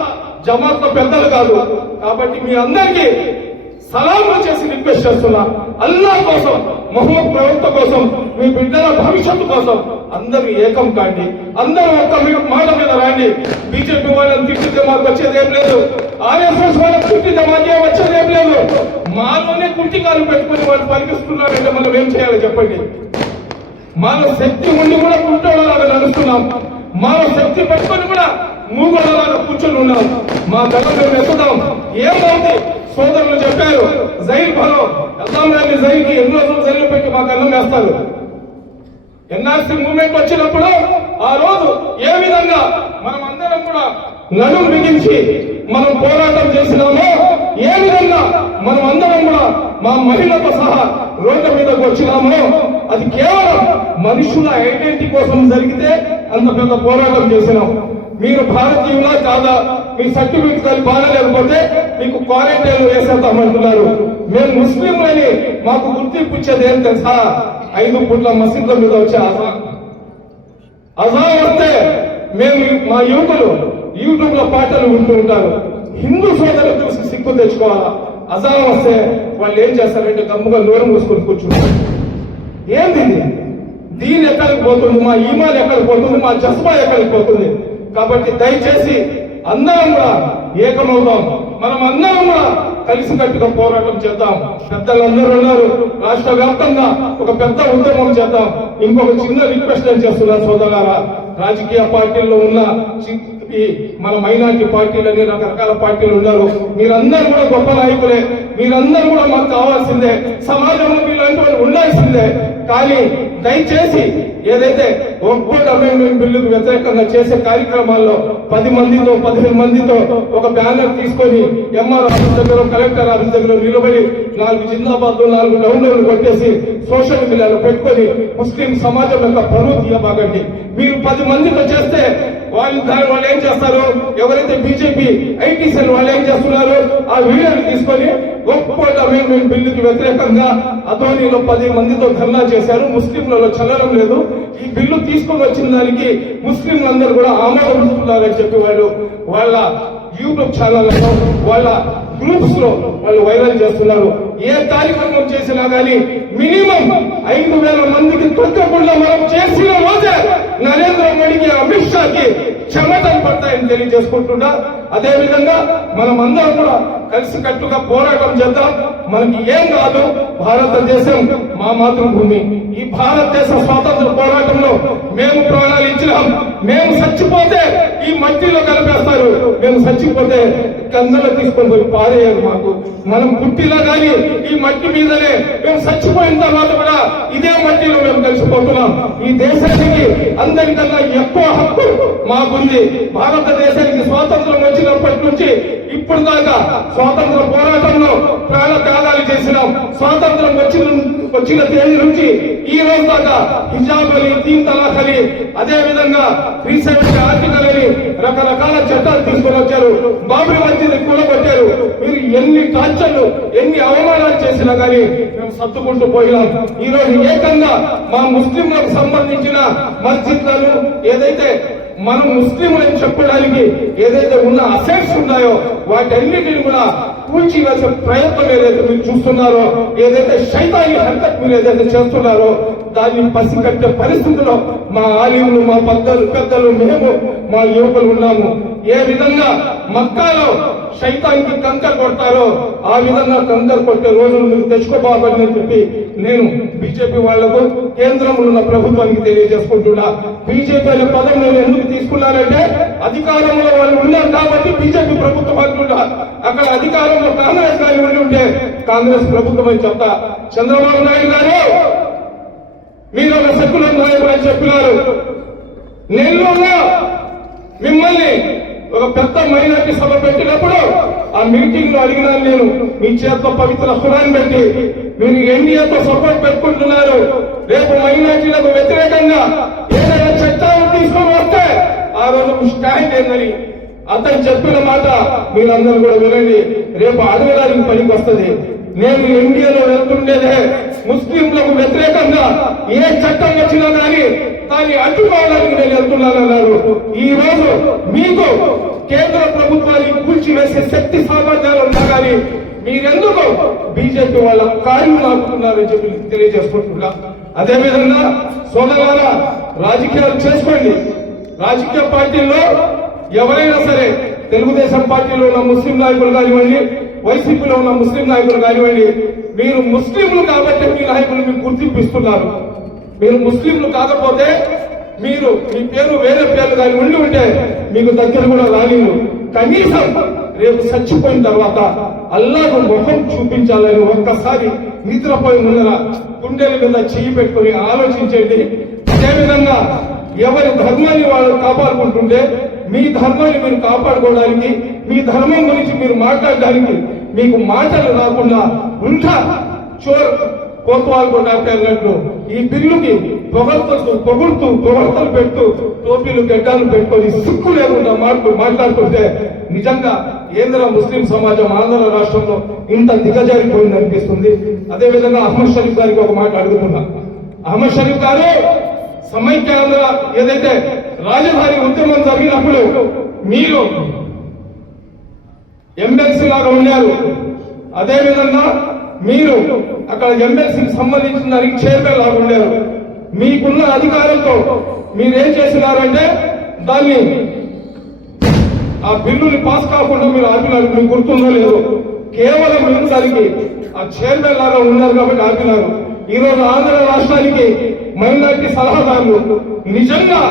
జమాత్లో పెద్దలు కాదు. కాబట్టి మీ అందరికీ సలాంలు చేసి రిక్వెస్ట్ చేస్తున్నా, అల్లాహ్ కోసం, మొహమ్మద్ ప్రవక్త కోసం, మీ బిడ్డల భవిష్యత్తు కోసం అందరూ ఏకం కాండి, అందరూ ఒక్క మాట మీద రాండి. బీజేపీ వాళ్ళని తిట్టితే మాకు వచ్చేదేం లేదు, ఆర్ఎస్ఎస్ వాళ్ళని తిట్టితే మాకేం వచ్చేదేం లేదు. మాలోనే కుంటికాలు పెట్టుకుని వాళ్ళు పలికిస్తున్నారంటే మనం ఏం చేయాలో చెప్పండి. మాలో శక్తి ఉండి కూడా కుంటోళ్ళలాగా నడుస్తున్నాం, మాలో శక్తి పెట్టుకొని కూడా మూగోళ్ళలాగా కూర్చొని ఉన్నాం. మా దళం మేము ఎత్తుదాం. ఏమవుతుంది? సోదరులు చెప్పారు, జైలు భరో వెళ్దాం రాని జైలుకి ఎన్ని రోజులు జైలు పెట్టి మాకు అన్నం వేస్తారు. ఎన్ఆర్సీ మూవ్మెంట్ వచ్చినప్పుడు ఆ రోజు ఏ విధంగా మనం అందరం కూడా నడుము బిగించి మనం పోరాటం చేసినామో, ఏ విధంగా మనం అందరం కూడా మా మహిళలతో సహా రోడ్ల మీదకి వచ్చినామో, అది కేవలం మనుషుల ఐడెంటిటీ కోసం జరిగితే అంత పెద్ద పోరాటం చేసినాం. మీరు భారతీయులా కాదా, మీ సర్టిఫికెట్ బాగాలేకపోతే మీకు క్వారంటైన్ వేసేద్దామంటున్నారు. మేము ముస్లింలని మాకు గుర్తింపు ఇచ్చేది ఏం తెలుసా? 5 పూట్ల మసీదుల మీద వచ్చే అజాన్ వస్తే మేము మా యువకులు యూట్యూబ్ లో పాటలు వింటూ ఉంటారు. హిందూ సోదరులు చూసి సిగ్గు తెచ్చుకోవాలా? అజాన్ వస్తే వాళ్ళు ఏం చేస్తారంటే గమ్ముగా నోరు మూసుకొని కూర్చుంటారు. ఏంది దీని ఎక్కడికి పోతుంది? మా ఈమాన్ ఎక్కడికి పోతుంది? మా జస్బా ఎక్కడికి పోతుంది? కాబట్టి దయచేసి అందరం కూడా ఏకమవుదాం, మనం అందరం కూడా కలిసికట్టుగా పోరాటం చేద్దాం. పెద్దలందరూ ఉన్నారు, రాష్ట్ర వ్యాప్తంగా ఒక పెద్ద ఉద్యమం చేద్దాం. ఇంకొక చిన్న రిక్వెస్ట్ నేను చేస్తున్నాను సోదరులారా, రాజకీయ పార్టీల్లో ఉన్న మన మైనార్టీ పార్టీలని రకరకాల పార్టీలు ఉన్నారు. మీరందరూ కూడా గొప్ప నాయకులే, మీరందరూ కూడా మాకు కావాల్సిందే, సమాజంలో మీలాంటి వాళ్ళు ఉండాల్సిందే. కానీ దయచేసి ఏదైతే ఓట్ అమెండ్మెంట్ బిల్లుకు వ్యతిరేకంగా చేసే కార్యక్రమాల్లో 10 మందితో 15 మందితో ఒక బ్యానర్ తీసుకొని ఎంఆర్ ఆఫీస్ దగ్గర, కలెక్టర్ ఆఫీస్ దగ్గర నిలబడి 4 జిందాబాద్లు 4 డౌన్లోడ్లు కొట్టేసి సోషల్ మీడియాలో పెట్టుకొని ముస్లిం సమాజం యొక్క పరువు తీయబాగండి. మీరు 10 మందితో చేస్తే వాళ్ళు ఏం చేస్తారు? ఎవరైతే బీజేపీ ఐటీ సెల్ వాళ్ళు ఏం చేస్తున్నారు? ఆ వీడియోలు తీసుకొని ఓట్ అమెండ్మెంట్ బిల్లుకి వ్యతిరేకంగా అతోనీలో 10 మందితో ధర్నా చేశారు. ముస్లింలలో చల్లడం లేదు. ఈ బిల్లు తీసుకొని వచ్చిన దానికి ముస్లింలందరూ కూడా ఆమోదిస్తున్నారని చెప్పి వాళ్ళు వాళ్ళ యూట్యూబ్ ఛానళ్లలో, వాళ్ళ గ్రూప్స్ లో వాళ్ళు వైరల్ చేస్తున్నారు. ఏ కార్యక్రమం చేసినా గానీ మినిమం 5,000 మందికి తొక్కకుండా మనం చేసిన రోజే నరేంద్ర మోడీకి, అమిత్ షాకి చెమటలు పడతాయని తెలియజేసుకుంటున్నా. అదేవిధంగా మనం అందరం కూడా కలిసికట్టుగా పోరాటం చేద్దాం. మనకి ఏం కాదు, భారతదేశం మా మాతృభూమి. ఈ భారతదేశ స్వాతంత్ర పోరాటంలో మేము ప్రాణాలు ఇచ్చినాం. మేము చచ్చిపోతే ఈ మట్టిలో కలిపేస్తారు, మేము చచ్చిపోతే కందలో తీసుకొని పోయి పారేయారు. మాకు మనం పుట్టిలా కానీ ఈ మట్టి మీదనే మేము చచ్చిపోయిన తర్వాత కూడా ఇదే మట్టిలో మేము కలిసిపోతున్నాం. ఈ దేశానికి అందరికన్నా ఎక్కువ హక్కు మాకుంది. భారతదేశానికి స్వాతంత్రం వచ్చినప్పటి నుంచి ఇప్పుడు దాకా స్వాతంత్ర పోరాటంలో ప్రాణ త్యాగాలు చేసినాం. స్వాతంత్రం వచ్చిన తేదీ నుంచి ఈ రోజు దాకా హిజాబ్ అని, 3 తలాక్ అని, అదే విధంగా 370 ఆర్టికల్ అని రకరకాల చట్టాలు తీసుకొని వచ్చారు. బాబ్రీ మస్జిద్ కూలగొట్టారు. మీరు ఎన్ని టార్చర్లు, ఎన్ని అవమానాలు చేసినా కానీ మేము సర్దుకుంటూ పోయినాం. ఈ రోజు ఏకంగా మా ముస్లింలకు సంబంధించిన మస్జిద్లను ఏదైతే మనం ముస్లింలని చెప్పడానికి ఏదైతే ఉన్న అసెట్స్ ఉన్నాయో వాటన్నిటిని కూడా కూల్చివేసే ప్రయత్నం ఏదైతే మీరు చూస్తున్నారో, ఏదైతే శైతాని హరకత్ మీరు ఏదైతే చేస్తున్నారో దాన్ని పసిగట్టే పరిస్థితిలో మా ఆలిములు, మా పెద్దలు, మేము, మా యువకులు ఉన్నాము. ఏ విధంగా మక్కాలో శైతానికి కంకర్ కొడతారో ఆ విధంగా కంకర్ కొట్టే రోజులు మీరు తెచ్చుకోబాగని చెప్పి నేను బీజేపీ వాళ్లకు, కేంద్రంలో ఉన్న ప్రభుత్వానికి తెలియజేసుకుంటున్నా. బీజేపీ అనే పదం నేను ఎందుకు తీసుకున్నానంటే అధికారంలో వాళ్ళు ఉన్నారు కాబట్టి బీజేపీ ప్రభుత్వం అంటున్నా. అక్కడ అధికారంలో కాంగ్రెస్ గారి ఉండి ఉంటే కాంగ్రెస్ ప్రభుత్వం అని చెప్తా. చంద్రబాబు నాయుడు గారు మీరు ఒక సెక్యులర్ నాయకులు అని చెప్పినారు. నెల్లూరులో మిమ్మల్ని ఒక పెద్ద మైనార్టీ సభ పెట్టినప్పుడు ఆ మీటింగ్ లో అడిగినాను నేను, మీ చేతిలో పవిత్ర ఖురాన్ పెట్టి మీరు ఎన్డీఏతో సపోర్ట్ పెట్టుకుంటున్నారు, రేపు మైనార్టీలకు వ్యతిరేకంగా ఏదైనా చట్టాలు తీసుకొని వస్తే ఆ రోజు స్టాండ్ ఏందని అతను చెప్పిన మాట మీరందరూ కూడా వినండి. రేపు అడగడానికి పనికి వస్తుంది. నేను ఎన్డీఏలో వెళ్తుండేదే ముస్లింలకు వ్యతిరేకంగా ఏ చట్టం వచ్చినా కానీ దాన్ని అడ్డుకోవడానికి నేను వెళ్తున్నానన్నారు. ఈ రోజు మీకు కేంద్ర ప్రభుత్వాన్ని కూల్చివేసే శక్తి సామర్థ్యాలు ఉన్నా కానీ మీరెందుకు బీజేపీ వాళ్ళ కాళ్ళు నాకుతున్నారని చెప్పి తెలియజేసుకుంటున్నా. అదేవిధంగా సోదరులారా, రాజకీయాలు చేసుకోండి. రాజకీయ పార్టీల్లో ఎవరైనా సరే, తెలుగుదేశం పార్టీలో ఉన్న ముస్లిం నాయకులు కానివ్వండి, వైసీపీలో ఉన్న ముస్లిం నాయకులు కానివ్వండి, మీరు ముస్లింలు కాబట్టి మీ నాయకులు మీకు గుర్తింపిస్తున్నారు. మీరు ముస్లింలు కాకపోతే మీరు మీ పేరు వేరే పేర్లు కానీ ఉండి ఉంటే మీకు దగ్గర కూడా రాలేదు. కనీసం రేపు చచ్చిపోయిన తర్వాత అల్లాహ్ ముఖం చూపించాలని ఒక్కసారి నిద్రపోయి ముందర గుండెల మీద చెయ్యి పెట్టుకుని ఆలోచించండి. అదేవిధంగా ఎవరి ధర్మాన్ని వాళ్ళు కాపాడుకుంటుంటే మీ ధర్మాన్ని మీరు కాపాడుకోవడానికి, మీ ధర్మం గురించి మీరు మాట్లాడడానికి మీకు మాటలు రాకుండా ఉల్టా కోత్వాలు కొట్టాడినట్లు ఈ బిల్లుకి పొగడ్తలు పెడుతూ టోపీలు గడ్డాలు పెట్టుకొని సిక్కు లేకుండా మాట్లాడుతుంటే నిజంగా కేంద్ర ముస్లిం సమాజం ఆంధ్ర రాష్ట్రంలో ఇంత దిగజారిపోయింది అనిపిస్తుంది. అదేవిధంగా అహ్మద్ షరీఫ్ గారికి ఒక మాట అడుగుతున్నా. అహ్మద్ షరీఫ్ గారు సమైక్య ఆంధ్ర ఏదైతే రాజధాని ఉద్యమం జరిగినప్పుడు మీరు ఎమ్మెల్సీ లాగా ఉన్నారు. అదేవిధంగా మీరు అక్కడ ఎమ్మెల్సీకి సంబంధించిన దానికి చైర్మన్ లాగా ఉన్నారు. మీకున్న అధికారంతో మీరేం చేసినారంటే దాన్ని ఆ బిల్లుని పాస్ కాకుండా మీరు ఆపినారు. మీకు గుర్తుందో లేదు, కేవలం మీరు దానికి ఆ చైర్మన్ లాగా ఉన్నారు కాబట్టి ఆపినారు. ఈ రోజు ఆంధ్ర రాష్ట్రానికి మైనారిటీ సలహాదారులు, నిజంగా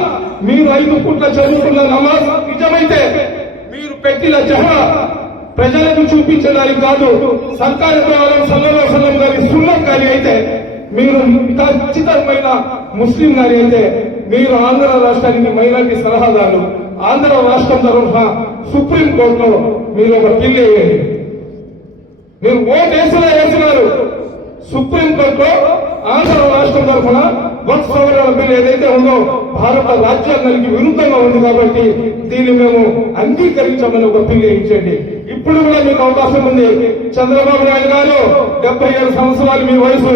మీరు 5 పూట్ల చదువుకున్న నమాజ్ నిజమైతే మీరు పెట్టిన జహా ప్రజలకు చూపించడానికి కాదు, సర్కారు సల్లల్లాహు అలైహి వసల్లం గారి సున్నత్ గారి అయితే, మీరు ఖచ్చితమైన ముస్లిం గారి అయితే మీరు ఆంధ్ర రాష్ట్రానికి మైనారిటీ సలహాదారులు. ఆంధ్ర రాష్ట్రం తరఫున సుప్రీం కోర్టులో మీరు ఒక బిల్ వేయండి. మీరు ఓటు వేసినారు. సుప్రీం కోర్టులో ఆంధ్ర రాష్ట్రం తరఫున వక్ఫ్ సవరణ బిల్ ఏదైతే ఉందో భారత రాజ్యాంగానికి విరుద్ధంగా ఉంది కాబట్టి దీన్ని మేము అంగీకరించమని ఒక బిల్ వేయించండి. ఇప్పుడు కూడా మీకు అవకాశం ఉంది. చంద్రబాబు నాయుడు గారు 77 సంవత్సరాలు మీ వయసు,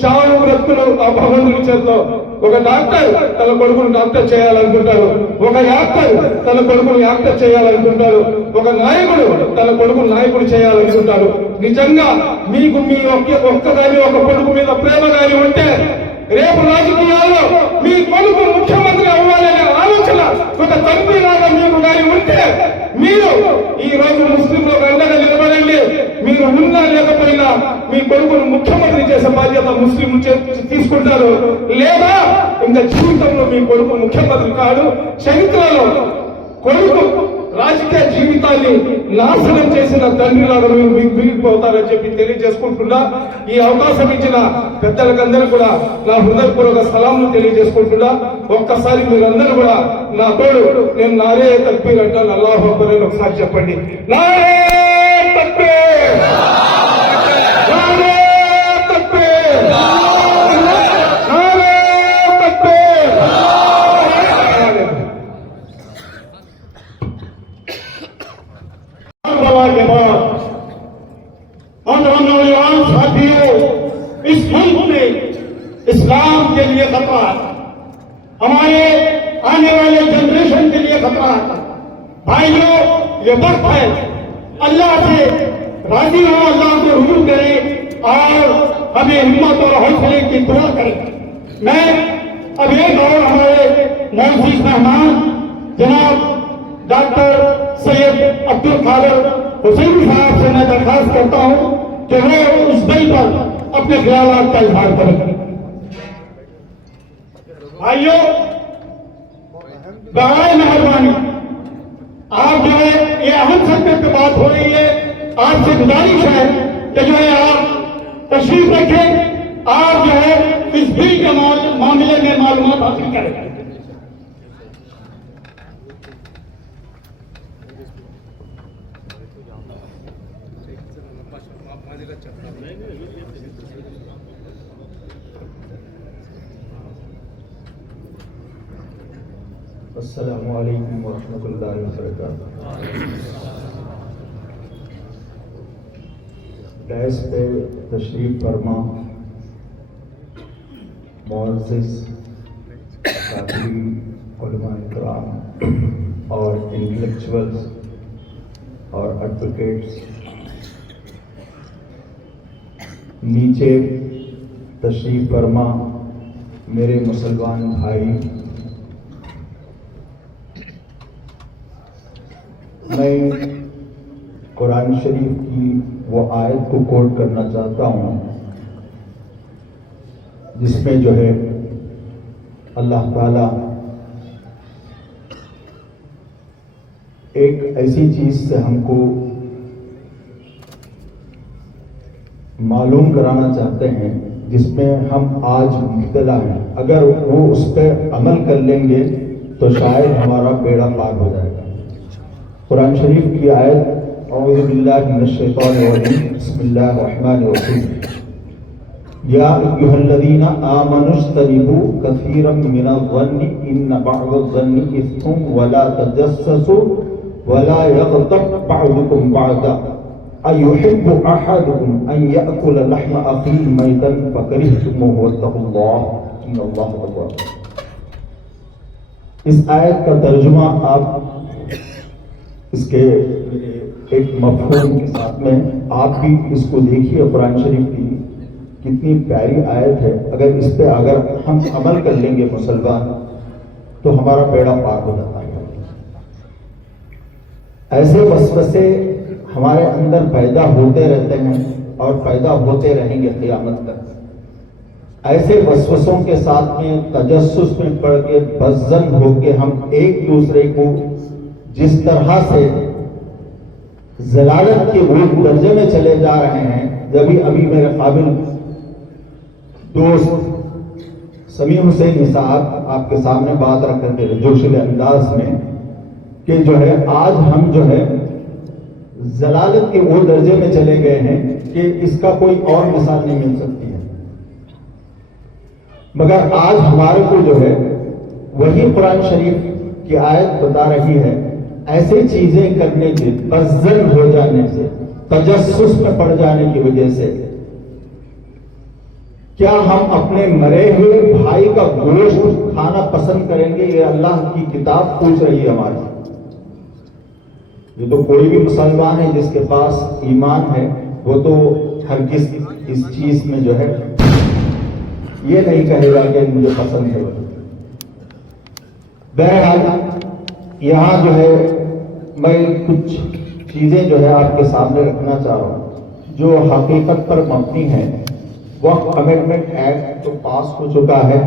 చావు బ్రతుకులు ఆ భగవంతుడి చేతిలో. ఒక డాక్టర్ తన కొడుకును డాక్టర్ చేయాలనుకుంటారు, ఒక యాక్టర్ తన కొడుకును యాక్టర్ చేయాలనుకుంటారు, ఒక నాయకుడు తన కొడుకును నాయకుడు చేయాలనుకుంటారు. నిజంగా మీకు మీ ఒక్కదాని ఒక కొడుకు మీద ప్రేమ గాని ఉంటే రేపు రాజకీయాల్లో మీ కొడుకు ముఖ్యమంత్రి అవ్వాలనే ఆలోచన ఒక తండ్రి లాగా మీకు గాని ఉంటే మీరు ఈ రోజు ముస్లింలకు అండగా నిలబడండి. మీరు ఉన్నా లేకపోయినా మీ కొడుకును ముఖ్యమంత్రి చేసే బాధ్యత ముస్లింలు తీసుకుంటారు. లేదా ఇంకా జీవితంలో మీ కొడుకు ముఖ్యమంత్రి కాదు. చరిత్రలో కొడుకు రాజకీయ జీవితాన్ని నాశనం చేసిన తండ్రిలాగా మీరు మిగిలిపోతారని చెప్పి తెలియజేసుకుంటున్నా. ఈ అవకాశం ఇచ్చిన పెద్దలకందరూ కూడా నా హృదయపూర్వక సలాంలు తెలియజేసుకుంటున్నా. ఒక్కసారి మీరందరూ కూడా నా తోడు నేను నారే తక్బీర్ అంటాను. అల్లాహు అక్బర్ అని ఒకసారి చెప్పండి. నారే తక్బీర్, నారే తక్బీర్, నారే తక్బీర్. के बाद और हम नौजवान साथियों, इस मुल्क में इस्लाम के लिए खतरा है, हमारे आने वाले जनरेशन के लिए खतरा है। भाइयों, ये वक्त है अल्लाह से राजी हो, अल्लाह को रुजू करें और हमें हिम्मत और हौसले की दुआ करें। मैं अब एक और हमारे मोअज़्ज़िज़ मेहमान जनाब डॉक्टर सैयद अब्दुल कादिर हुसैन साहब से मैं दरखास्त करता हूं कि वो उस बिल पर अपने ख्यालात का इजहार करें। भाइयों, बराए मेहरबानी, आप जो है ये अहम सब्जेक्ट पे बात हो रही है, आपसे गुजारिश है कि जो है आप तशरीफ रखें, आप जो है इस बिल के मामले में मालूमात हासिल करें। अस्सलामु अलैकुम वरहमतुल्लाहि वबरकातुहू। डैश पे तशरीफ फरमा मुअज़्ज़िज़ उलमा इकराम और इंटेलेक्चुअल्स और एडवोकेट्स, नीचे तशरीफ फरमा मेरे मुसलमान भाई, मैं कुरान शरीफ की वो आयत को कोट करना चाहता हूँ जिसमें जो है अल्लाह ताला एक ऐसी चीज से हमको मालूम कराना चाहते हैं जिसमें हम आज मुब्तला हैं। अगर वो उस पर अमल कर लेंगे तो शायद हमारा बेड़ा पार हो जाएगा। कुरान शरीफ की आयत औज़ु बिल्लाहि मिनश शैतानिर रजीम, बिस्मिल्लाहिर रहमानिर रहीम, या अय्युहल्लज़ीना आमनुज्तनिबू कसीरम मिनज़-ज़न्नि इन्न बअज़-ज़न्नि इस्मुन वला तजस्ससू वला यग़तब बअज़ुकुम बअज़ा अयुहिब्बु अहदुकुम अन यअकुल लहम अखीहि मैतन फकरिहतुमूहु वत्तक़ुल्लाह इन्नल्लाहा तव्वाब। इस आयत का तर्जुमा आप इसके एक मफ़हूम के साथ में आप भी इसको देखिए। कुरान शरीफ की कितनी प्यारी आयत है। अगर हम अमल कर लेंगे मुसलमान तो हमारा बेड़ा पार हो जाता है। ऐसे वसवसे हमारे अंदर पैदा होते रहते हैं और पैदा होते रहेंगे क़यामत तक। ऐसे वसवसों के साथ में तजस्सुस में पड़ के बज़्ज़न होके हम एक दूसरे को जिस तरह से ज़लालत के वो दर्जे में चले जा रहे हैं, जब अभी मेरे काबिल दोस्त समीर हुसैन साहब आपके सामने बात रख रहे थे जोशीले अंदाज में कि जो है आज हम जो है ज़लालत के वो दर्जे में चले गए हैं कि इसका कोई और मिसाल नहीं मिल सकती है। मगर आज हमारे को जो है वही कुरान शरीफ की आयत बता रही है, ऐसी चीजें करने से, बज़्ज़न हो जाने से, तजस्सुस में पड़ जाने की वजह से क्या हम अपने मरे हुए भाई का गोश्त खाना पसंद करेंगे? ये अल्लाह की किताब पूछ रही है हमारी। ये तो कोई भी मुसलमान है जिसके पास ईमान है वो तो हरगिज़ इस चीज में जो है ये नहीं कहेगा कि मुझे पसंद है। बहरहाल यहाँ जो है मैं कुछ चीजें जो है आपके सामने रखना चाह रहा हूँ जो हकीकत पर मबनी है। वक्त अमेंडमेंट एक्ट तो पास हो चुका है,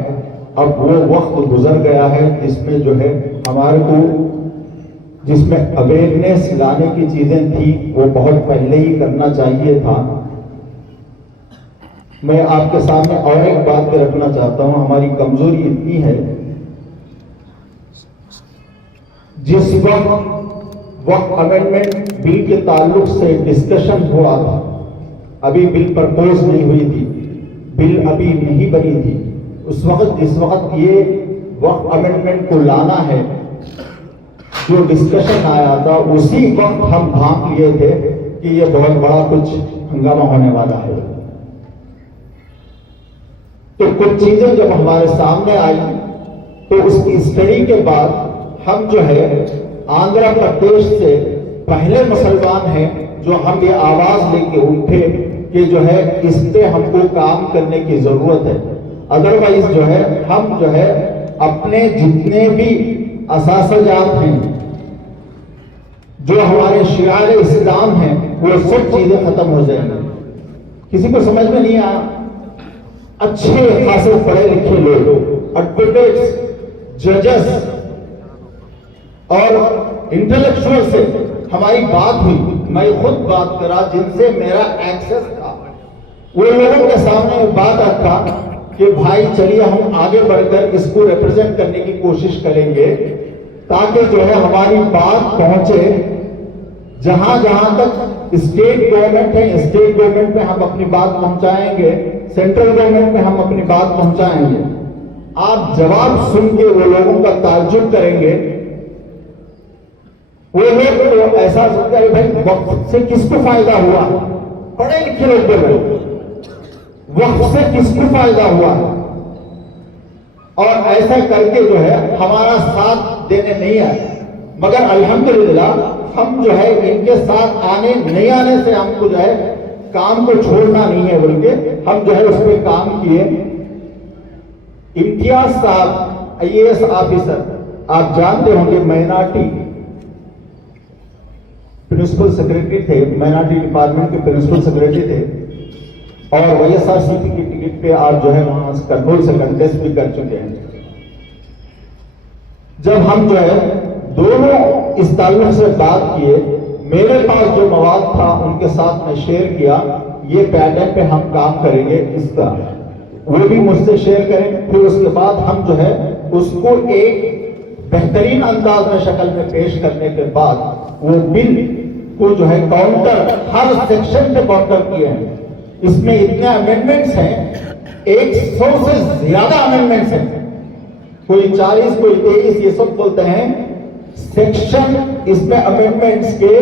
अब वो वक्त गुजर गया है जिसमें जो है हमारे को जिसमें अवेयरनेस लाने की चीजें थी वो बहुत पहले ही करना चाहिए था। मैं आपके सामने और एक बात पे रखना चाहता हूं, हमारी कमजोरी इतनी है, जिस वक्त अमेंडमेंट बिल के ताल्लुक से डिस्कशन हुआ था, अभी बिल प्रपोज नहीं हुई थी, बिल अभी नहीं बनी थी, उस वक्त जिस वक्त ये वक्त अमेंडमेंट को लाना है जो डिस्कशन आया था, उसी वक्त हम भांप लिए थे कि ये बहुत बड़ा कुछ हंगामा होने वाला है। तो कुछ चीजें जब हमारे सामने आई तो उसकी स्टडी के बाद हम जो है आंध्र प्रदेश से पहले मुसलमान हैं जो हम ये आवाज लेके उठे कि जो है इस पे हमको काम करने की जरूरत है। अदरवाइज जो है हम जो है अपने जितने भी असासजात हैं, जो हमारे शियार इस्लाम हैं, वो सब चीजें खत्म हो जाएंगी। किसी को समझ में नहीं आया, अच्छे खासे पढ़े लिखे लोग, एडवोकेट्स, जजेस और इंटेलेक्चुअल से हमारी बात हुई, मैं खुद बात करा जिनसे मेरा एक्सेस था, वो लोगों के सामने बात रखा कि भाई चलिए हम आगे बढ़कर इसको रिप्रेजेंट करने की कोशिश करेंगे ताकि जो है हमारी बात पहुंचे जहां जहां तक स्टेट गवर्नमेंट है, स्टेट गवर्नमेंट में हम अपनी बात पहुंचाएंगे, सेंट्रल गवर्नमेंट में हम अपनी बात पहुंचाएंगे। आप जवाब सुन के वो लोगों का ताज्जुब करेंगे। वो लोग तो ऐसा सोचते हैं भाई वक्त से किसको फायदा हुआ, पढ़े लिखे लोग बोल रहे, वक्त से किसको फायदा हुआ? और ऐसा करके जो है हमारा साथ देने नहीं आए, मगर अल्हम्दुलिल्लाह हम जो है इनके साथ आने नहीं आने से हमको जो है काम को छोड़ना नहीं है बोल के हम जो है उस पर काम किए। इम्तियाज साहब IAS ऑफिसर, आप जानते होंगे माइनॉरिटी प्रिंसिपल सेक्रेटरी थे, माइनॉरिटी डिपार्टमेंट के प्रिंसिपल सेक्रेटरी थे और YSRCP की टिकट पे आप जो है वहां कर्नूल से कंटेस्ट भी कर चुके हैं। जब हम जो है दोनों इस ताल्लुक से बात किए, मेरे पास जो मवाद था उनके साथ मैं शेयर किया, ये पैटर्न पे हम काम करेंगे इसका, वो भी मुझसे शेयर करें। फिर उसके बाद हम जो है उसको एक बेहतरीन अंदाज में शक्ल में पेश करने के बाद वो बिल को जो है काउंटर हर सेक्शन पे काउंटर किए हैं। इसमें इतने अमेंडमेंट्स हैं, 100 से ज्यादा अमेंडमेंट्स हैं, कोई 40 कोई 23 ये सब बोलते हैं सेक्शन। इसमें अमेंडमेंट्स के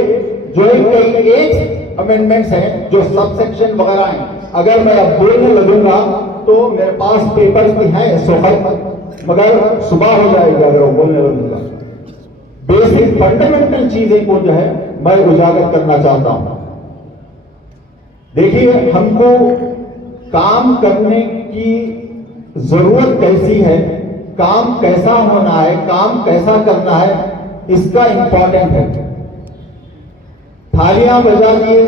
जो कई एक अमेंडमेंट्स हैं जो सब सेक्शन वगैरह हैं। अगर मैं अब बोलने लगूंगा तो मेरे पास पेपर्स भी हैं मगर सुबह हो जाएगी अगर वो बोलने लगूंगा। बेसिक फंडामेंटल चीजें को जो है मैं उजागर करना चाहता हूं। देखिए, हमको काम करने की जरूरत कैसी है, काम कैसा होना है, काम कैसा करना है, इसका इंपॉर्टेंट है। थालियां बजा दिए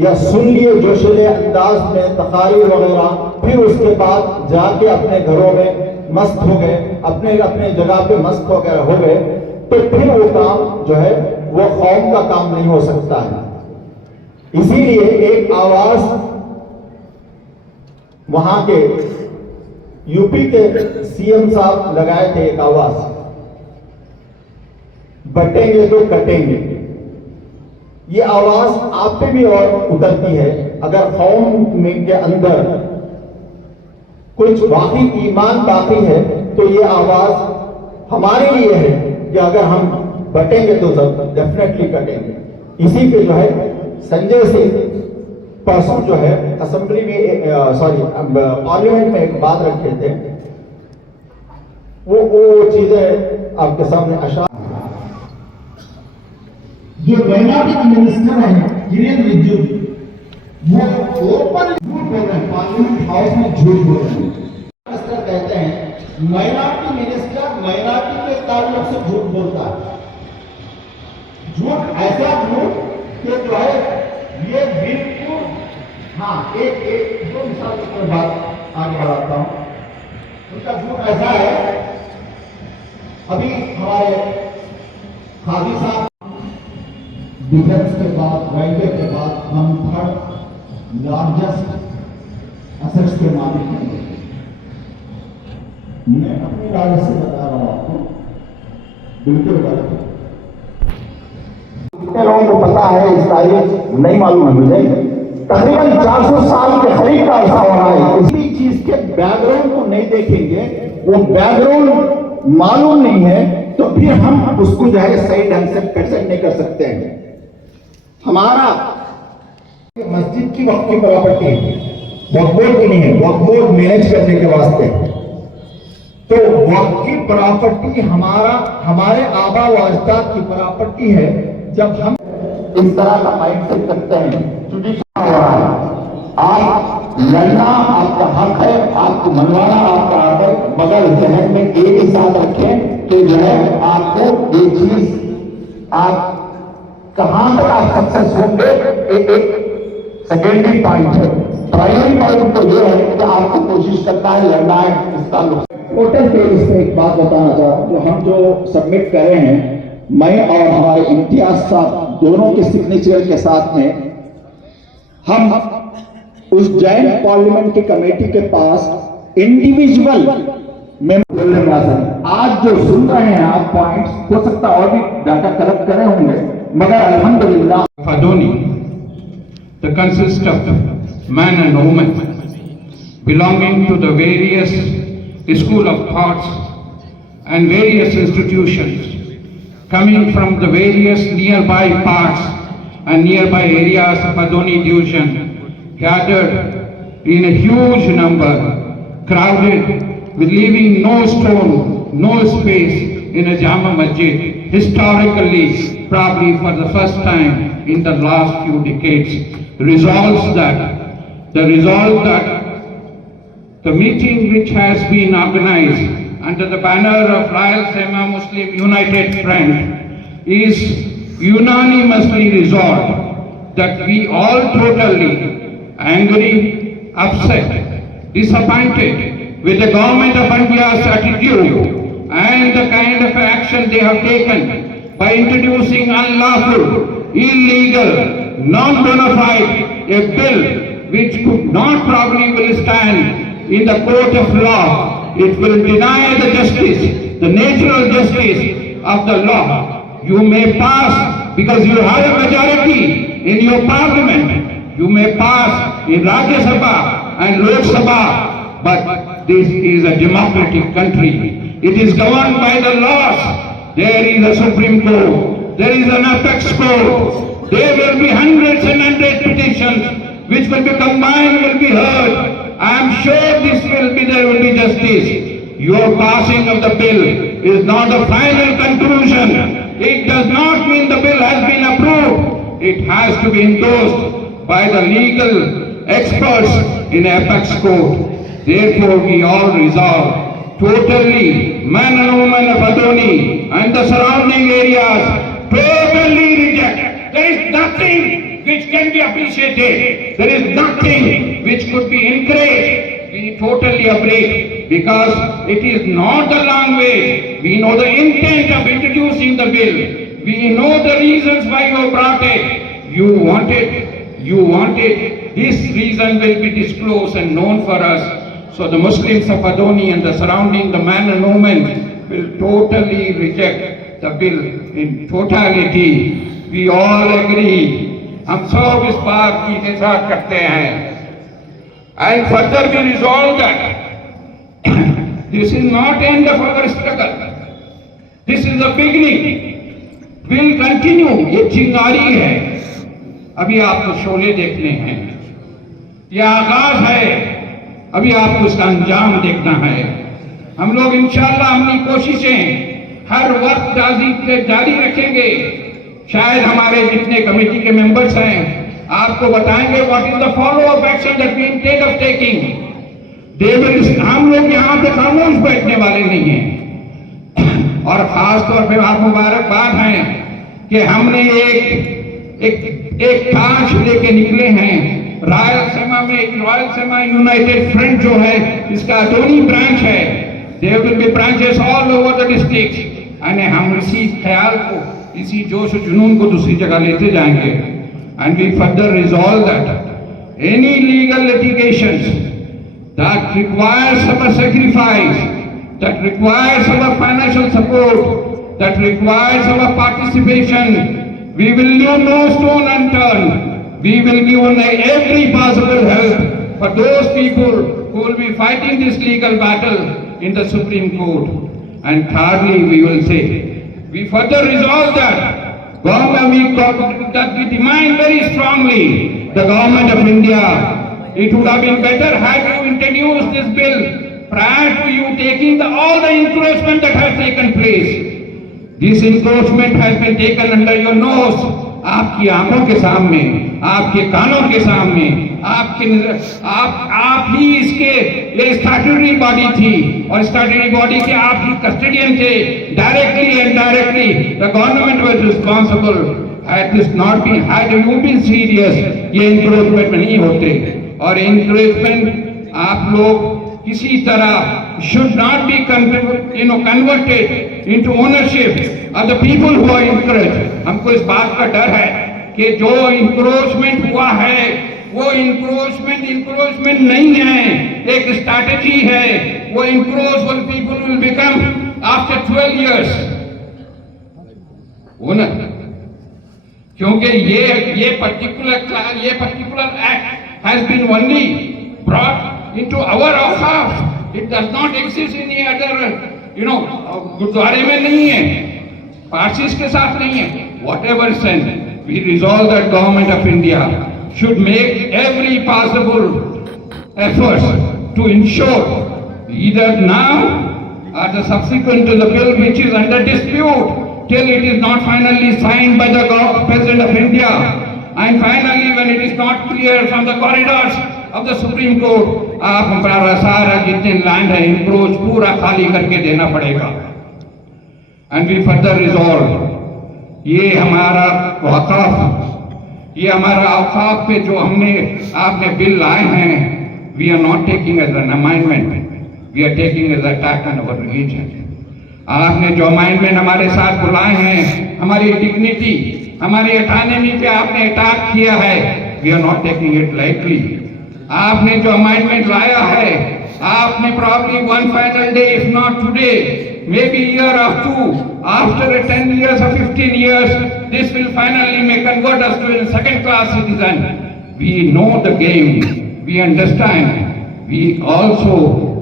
या सुन लिए जोशीले अंदाज में तकारीर वगैरह, फिर उसके बाद जाके अपने घरों में मस्त हो गए, अपने अपने जगह पे मस्त वगैरह हो गए, तो फिर वो काम जो है वो कौम का काम नहीं हो सकता है। इसीलिए एक आवाज वहां के यूपी के CM साहब लगाए थे, एक आवाज, बटेंगे तो कटेंगे। ये आवाज आप पे भी और उतरती है। अगर कौम में के अंदर कुछ बाकी ईमान बाकी है तो ये आवाज हमारे लिए है कि अगर हम बटेंगे तो डेफिनेटली कटेंगे। इसी पे जो है संजय सिंह परसों जो है असेंबली में पार्लियामेंट में एक बात रखे थे, वो चीजें आपके सामने अशा। जो माइनॉरिटी मिनिस्टर है किरण रिजिजू, वो ओपन झूठ बोल रहे हैं, पार्लियामेंट हाउस में झूठ बोल रहे हैं। मिनिस्टर कहते हैं माइनॉरिटी मिनिस्टर माइनॉरिटी के ताल्लुक से झूठ बोलता है। झूठ ऐसा झूठ कि जो है ये बिल्कुल, हाँ, एक दो मिसाल की बात आगे बढ़ाता हूं। उनका झूठ ऐसा है, अभी हमारे खादी साहब डिफेंस के बाद, रेलवे के बाद हम थर्ड लार्जेस्ट एसेट्स के मालिक हैं। मैं अपनी राय से बता रहा हूं आपको, बिल्कुल गलत है। कितने लोगों को पता है इस तारीख नहीं मालूम है मुझे, तकरीबन 400 साल के करीब का अर्सा हो रहा है। किसी चीज के बैकग्राउंड को नहीं देखेंगे, वो बैकग्राउंड मालूम नहीं है, तो फिर हम उसको जो है सही ढंग से प्रेजेंट नहीं कर सकते हैं। हमारा मस्जिद की वक्फ की प्रॉपर्टी है, वक्फ बोर्ड की नहीं है, वक्फ बोर्ड मैनेज करने के वास्ते। तो वक्फ की प्रॉपर्टी हमारे आबा व अजदाद की प्रॉपर्टी है। जब हम इस तरह का माइंड सेट करते हैं, जुडिशल हो रहा है, आप लड़ना आपका हक है, आपको मनवाना आपका हक है, मगर जहन में एक ही साथ रखें कि जो है आपको ये चीज आप कहां तक आप सक्सेस होंगे एक सेकेंडरी पॉइंट है। प्राइमरी पॉइंट तो ये है कि आपको कोशिश करना है, लड़ना है इस ताल्लुक। पोर्टल पे इसमें एक बात बताना चाहता हूं, हम जो सबमिट कर रहे हैं, मैं और हमारे इम्तियाज साहब दोनों के सिग्नेचर के साथ में हम उस जॉइंट पार्लियामेंट की कमेटी के पास इंडिविजुअल में बोलने का है। आज जो सुन रहे हैं आप पॉइंट्स, हो सकता और भी डाटा कलेक्ट करे होंगे, मगर अल्हम्दुलिल्लाह Fadoni, that consists of man and woman belonging to the various school of thoughts and various institutions coming from the various nearby parts and nearby areas of Fadoni division, gathered in a huge number, crowded with leaving no stone, no space in a Jama Masjid, historically, probably for the first time in the last few decades, resolve that the meeting which has been organized under the banner of Rayalaseema Muslim United Front is unanimously resolved that we all totally angry, upset, disappointed with the government of India's attitude and the kind of action they have taken by introducing unlawful, illegal, non-bona fide a bill which could not probably will stand in the court of law. It will deny the justice, the natural justice of the law. You may pass because you have a majority in your parliament. You may pass in Rajya Sabha and Lok Sabha, but this is a democratic country. It is governed by the laws. There is a Supreme Court. There is an apex court. There will be hundreds and hundreds petitions which will be combined, will be heard. I am sure there will be justice. Your passing of the bill is not the final conclusion. It does not mean the bill has been approved. It has to be endorsed by the legal experts in apex court. Therefore, we all resolve totally, man and woman of Adoni and the surrounding areas, totally reject. There is nothing which can be appreciated. There is nothing which could be encouraged. We totally agree because it is not the language. We know the intent of introducing the bill. We know the reasons why you brought it. You want it. This reason will be disclosed and known for us. So the Muslims of Adoni and the surrounding, the man and woman will totally reject the bill in totality. We all agree. हम सब इस बात की इत्तेफाक करते हैं. And further we resolve that this is not end of our struggle. This is the beginning. We'll continue. ये चिंगारी है. अभी आपको शोले देखने हैं. ये आगाज है. अभी आपको इसका अंजाम देखना है. हम लोग इंशाअल्लाह अपनी कोशिशें हर वक्त जारी रखेंगे. शायद हमारे जितने कमेटी के मेंबर्स हैं आपको बताएंगे what is the follow up action that we intend of taking. हम लोग यहाँ पे खामोश बैठने वाले नहीं हैं. और खास तौर पे आप मुबारकबाद हैं कि हमने एक ताज लेके निकले हैं. रायलसीमा में रायलसीमा यूनाइटेड फ्रंट जो है इसका अटॉर्नी ब्रांच है. There will be branches all over the district. And हम इसी ख्याल को, इसी जोश और जुनून को दूसरी जगह लेते जाएंगे. And we further resolve that any legal litigations that requires our sacrifice, that requires our financial support, that requires our participation, we will leave no stone unturned. We will give every possible help for those people who will be fighting this legal battle in the Supreme Court. And thirdly, we will say, we further resolve that we demand very strongly the government of India. It would have been better had you introduced this bill prior to you taking all the encroachment that has taken place. This encroachment has been taken under your nose. आपकी आंखों के सामने, आपके कानों के सामने, आप ही इसके ये स्टैट्यूटरी बॉडी थी और स्टैट्यूटरी बॉडी के आप ही कस्टडियन थे. Directly and directly the government was responsible. Had this not been, had you been serious, ये इंक्रोचमेंट नहीं होते. और इंक्रोचमेंट आप लोग किसी तरह should not be converted into ownership of the people who are encroached. हमको इस बात का डर है कि जो इंक्रोचमेंट हुआ है वो इंक्रोचमेंट नहीं है, एक स्ट्रैटेजी है. वो encroachable people will become after 12 years. वो ना, क्योंकि ये particular act has been only brought into our औकाफ. It does not exist in any other, गुरुद्वारे में नहीं है, पार्सीज के साथ नहीं है. Whatever sense, we resolve that government of India should make every possible efforts to ensure either now or the subsequent to the bill which is under dispute till it is not finally signed by the President of India, and finally when it is not clear from the corridors of the Supreme Court, आप हमारा सारा जितने land है encroach पूरा खाली करके देना पड़ेगा. And we further resolve, ये हमारा औकाफ, ये हमारा औकाफ पे जो हमने आपने बिल लाए हैं, we are not taking as an amendment, we are taking as an attack on our religion. आपने जो अमेंडमेंट हमारे साथ बुलाए हैं, हमारी डिग्निटी, हमारी ऑटोनॉमी पे आपने अटैक किया है, we are not taking it lightly. आपने जो अमेंडमेंट लाया है, आपने probably one final day, if not today, maybe year or two, after 10 years or 15 years, this will finally may convert us to a second class citizen. We know the game, we understand, we also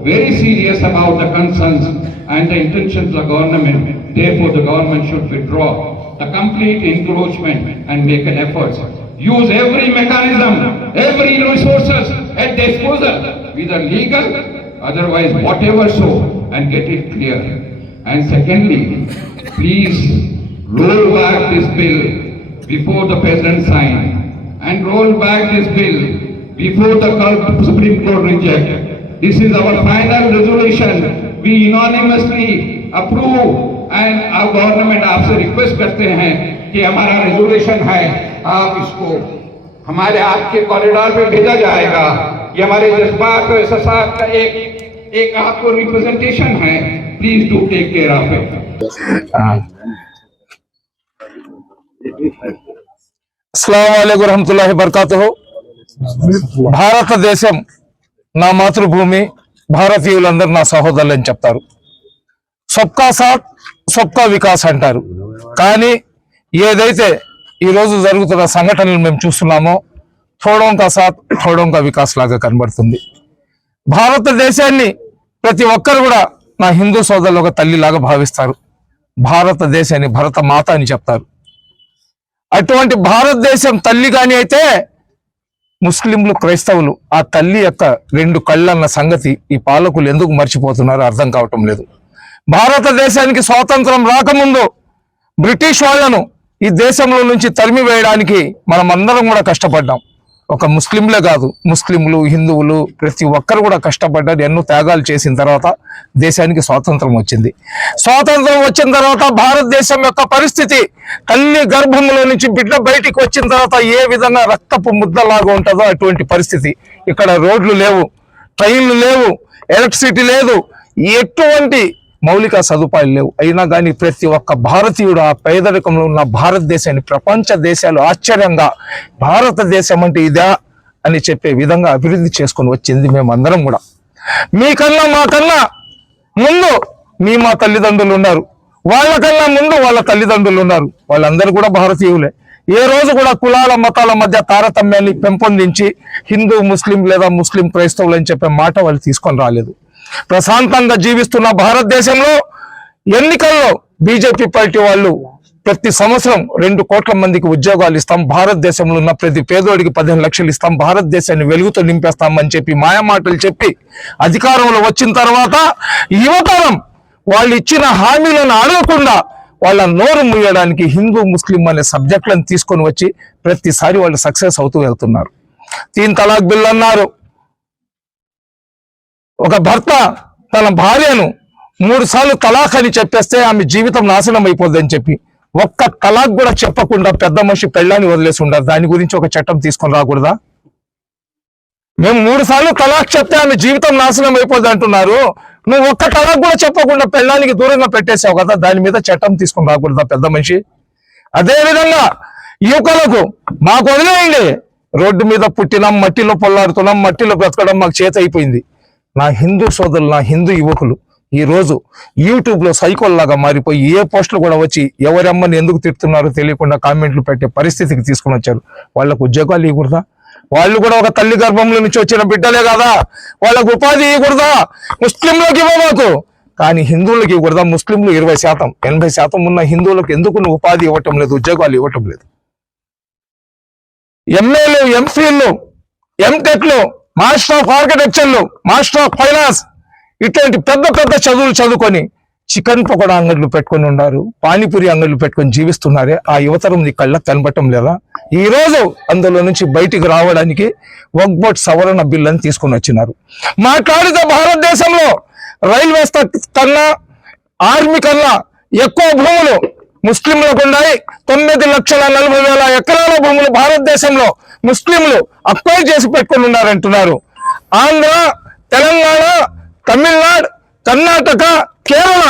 very serious about the concerns and the intentions of the government. Therefore, the government should withdraw the complete encroachment and make an effort. Use every mechanism, every resources at disposal, whether legal, otherwise whatever so, and get it clear. And secondly, please roll back this bill before the President sign, and roll back this bill before the Supreme Court reject. This is our final resolution. We unanimously approve, and our government आपसे request करते हैं कि हमारा resolution है, आप इसको हमारे आपके कॉरिडोर पे भेजा जाएगा. ये हमारे जज्बात और एहसास का एक आपको रिप्रेजेंटेशन है. Please do take care of it. అస్సలాము అలైకుం వరహమతుల్లాహి వబరకాతుహు. భారతదేశం నా మాతృభూమి, భారతీయులందరూ నా సహోదరులు అని చెప్తారు. సబ్కా సాత్ సబ్కా వికాస్ అంటారు. కానీ ఏదైతే ఈరోజు జరుగుతున్న సంఘటనలు మేము చూస్తున్నామో థోడోంకా సాత్ థోడోంకా వికాస్ లాగా కనబడుతుంది. భారతదేశాన్ని ప్రతి ఒక్కరు కూడా నా హిందూ సోదరులు ఒక తల్లిలాగా భావిస్తారు. భారతదేశాన్ని భరత మాత అని చెప్తారు. అటువంటి భారతదేశం తల్లి కానీ అయితే ముస్లింలు, క్రైస్తవులు ఆ తల్లి యొక్క రెండు కళ్ళన్న సంగతి ఈ పాలకులు ఎందుకు మర్చిపోతున్నారో అర్థం కావటం లేదు. భారతదేశానికి స్వాతంత్రం రాకముందు బ్రిటిష్ వాళ్ళను ఈ దేశంలో నుంచి తరిమి వేయడానికి మనం అందరం కూడా కష్టపడ్డాం. ఒక ముస్లింలే కాదు, ముస్లింలు, హిందువులు ప్రతి ఒక్కరు కూడా కష్టపడ్డారు. ఎన్నో త్యాగాలు చేసిన తర్వాత దేశానికి స్వాతంత్రం వచ్చింది. స్వాతంత్రం వచ్చిన తర్వాత భారతదేశం యొక్క పరిస్థితి, తల్లి గర్భంలో నుంచి బిడ్డ బయటికి వచ్చిన తర్వాత ఏ విధంగా రక్తపు ముద్దలాగా ఉంటుందో అటువంటి పరిస్థితి. ఇక్కడ రోడ్లు లేవు, ట్రైన్లు లేవు, ఎలక్ట్రిసిటీ లేదు, ఎటువంటి మౌలిక సదుపాయాలు లేవు. అయినా కానీ ప్రతి ఒక్క భారతీయుడు ఆ పేదరికంలో ఉన్న భారతదేశాన్ని ప్రపంచ దేశాలు ఆశ్చర్యంగా భారతదేశం అంటే ఇదా అని చెప్పే విధంగా అభివృద్ధి చేసుకొని వచ్చింది మేమందరం కూడా. మీకన్నా మాకన్నా ముందు మా తల్లిదండ్రులు ఉన్నారు, వాళ్ళకన్నా ముందు వాళ్ళ తల్లిదండ్రులు ఉన్నారు. వాళ్ళందరూ కూడా భారతీయులే. ఏ రోజు కూడా కులాల మతాల మధ్య తారతమ్యాన్ని పెంపొందించి హిందూ ముస్లిం లేదా ముస్లిం క్రైస్తవులు అని చెప్పే మాట వాళ్ళు తీసుకొని రాలేదు. ప్రశాంతంగా జీవిస్తున్న భారతదేశంలో ఎన్నికల్లో బీజేపీ పార్టీ వాళ్ళు ప్రతి సంవత్సరం 2 కోట్ల మందికి ఉద్యోగాలు ఇస్తాం, భారతదేశంలో ఉన్న ప్రతి పేదోడికి 15 లక్షలు ఇస్తాం, భారతదేశాన్ని వెలుగుతో నింపేస్తామని చెప్పి మాయమాటలు చెప్పి అధికారంలో వచ్చిన తర్వాత యువతరం వాళ్ళు ఇచ్చిన హామీలను అడగకుండా వాళ్ళ నోరు ముయ్యడానికి హిందూ ముస్లిం అనే సబ్జెక్టులను తీసుకొని వచ్చి ప్రతిసారి వాళ్ళు సక్సెస్ అవుతూ వెళ్తున్నారు. 3 తలాక్ బిల్ అన్నారు. ఒక భర్త తన భార్యను 3 సార్లు తలాక్ అని చెప్పేస్తే ఆమె జీవితం నాశనం అయిపోద్దని చెప్పి ఒక్క తలాక్ కూడా చెప్పకుండా పెద్ద మనిషి పెళ్ళాన్ని వదిలేసి ఉండరు. దాని గురించి ఒక చట్టం తీసుకొని రాకూడదా? మేము 3 సార్లు తలాక్ చెప్తే ఆమె జీవితం నాశనం అయిపోద్ది అంటున్నారు. నువ్వు ఒక్క తలాక్ కూడా చెప్పకుండా పెళ్ళానికి దూరంగా పెట్టేసావు కదా, దాని మీద చట్టం తీసుకొని రాకూడదా పెద్ద మనిషి? అదే విధంగా యువకులకు మాకు వదిలేయండి, రోడ్డు మీద పుట్టినాం, మట్టిలో పొల్లాడుతున్నాం, మట్టిలో బ్రతకడం మాకు చేత అయిపోయింది. నా హిందూ సోదరులు, నా హిందూ యువకులు ఈరోజు యూట్యూబ్లో సైకోల్లాగా మారిపోయి ఏ పోస్టులు కూడా వచ్చి ఎవరమ్మని ఎందుకు తిడుతున్నారో తెలియకుండా కామెంట్లు పెట్టే పరిస్థితికి తీసుకుని వచ్చారు. వాళ్ళకు ఉద్యోగాలు ఇవ్వకూడదా? వాళ్ళు కూడా ఒక తల్లి గర్భంలో నుంచి వచ్చిన బిడ్డలే కదా, వాళ్ళకు ఉపాధి ఇవ్వకూడదా? ముస్లింలకు ఇవ్వమాకు, కానీ హిందువులకు ఇవ్వకూడదా? ముస్లింలు 20%, 80% ఉన్న హిందువులకు ఎందుకు నువ్వు ఉపాధి ఇవ్వటం లేదు, ఉద్యోగాలు ఇవ్వటం లేదు? ఎంఏలు, ఎంఫిల్లు, ఎంటెక్లు, మాస్టర్ ఆఫ్ ఆర్కిటెక్చర్లు, మాస్టర్ ఆఫ్ ఫైనాన్స్ ఇటువంటి పెద్ద పెద్ద చదువులు చదువుకొని చికెన్ పకోడా అంగళ్ళు పెట్టుకొని ఉన్నారు, పానీపూరి అంగళ్ళు పెట్టుకొని జీవిస్తున్నారే. ఆ యువతరం నీ కళ్ళకు కనబడటం లేదా? ఈ రోజు అందులో నుంచి బయటికి రావడానికి వక్ఫ్ సవరణ బిల్ అని తీసుకొని వచ్చినారు. మాట్లాడితే భారతదేశంలో రైల్వేస్ కన్నా, ఆర్మీ కన్నా ఎక్కువ భూములు ముస్లింలకు ఉన్నాయి. 9,40,40,000 ఎకరాల భూములు భారతదేశంలో ముస్లింలు అక్వైర్ చేసి పెట్టుకుని ఉన్నారంటున్నారు. ఆంధ్ర, తెలంగాణ, తమిళనాడు, కర్ణాటక, కేరళ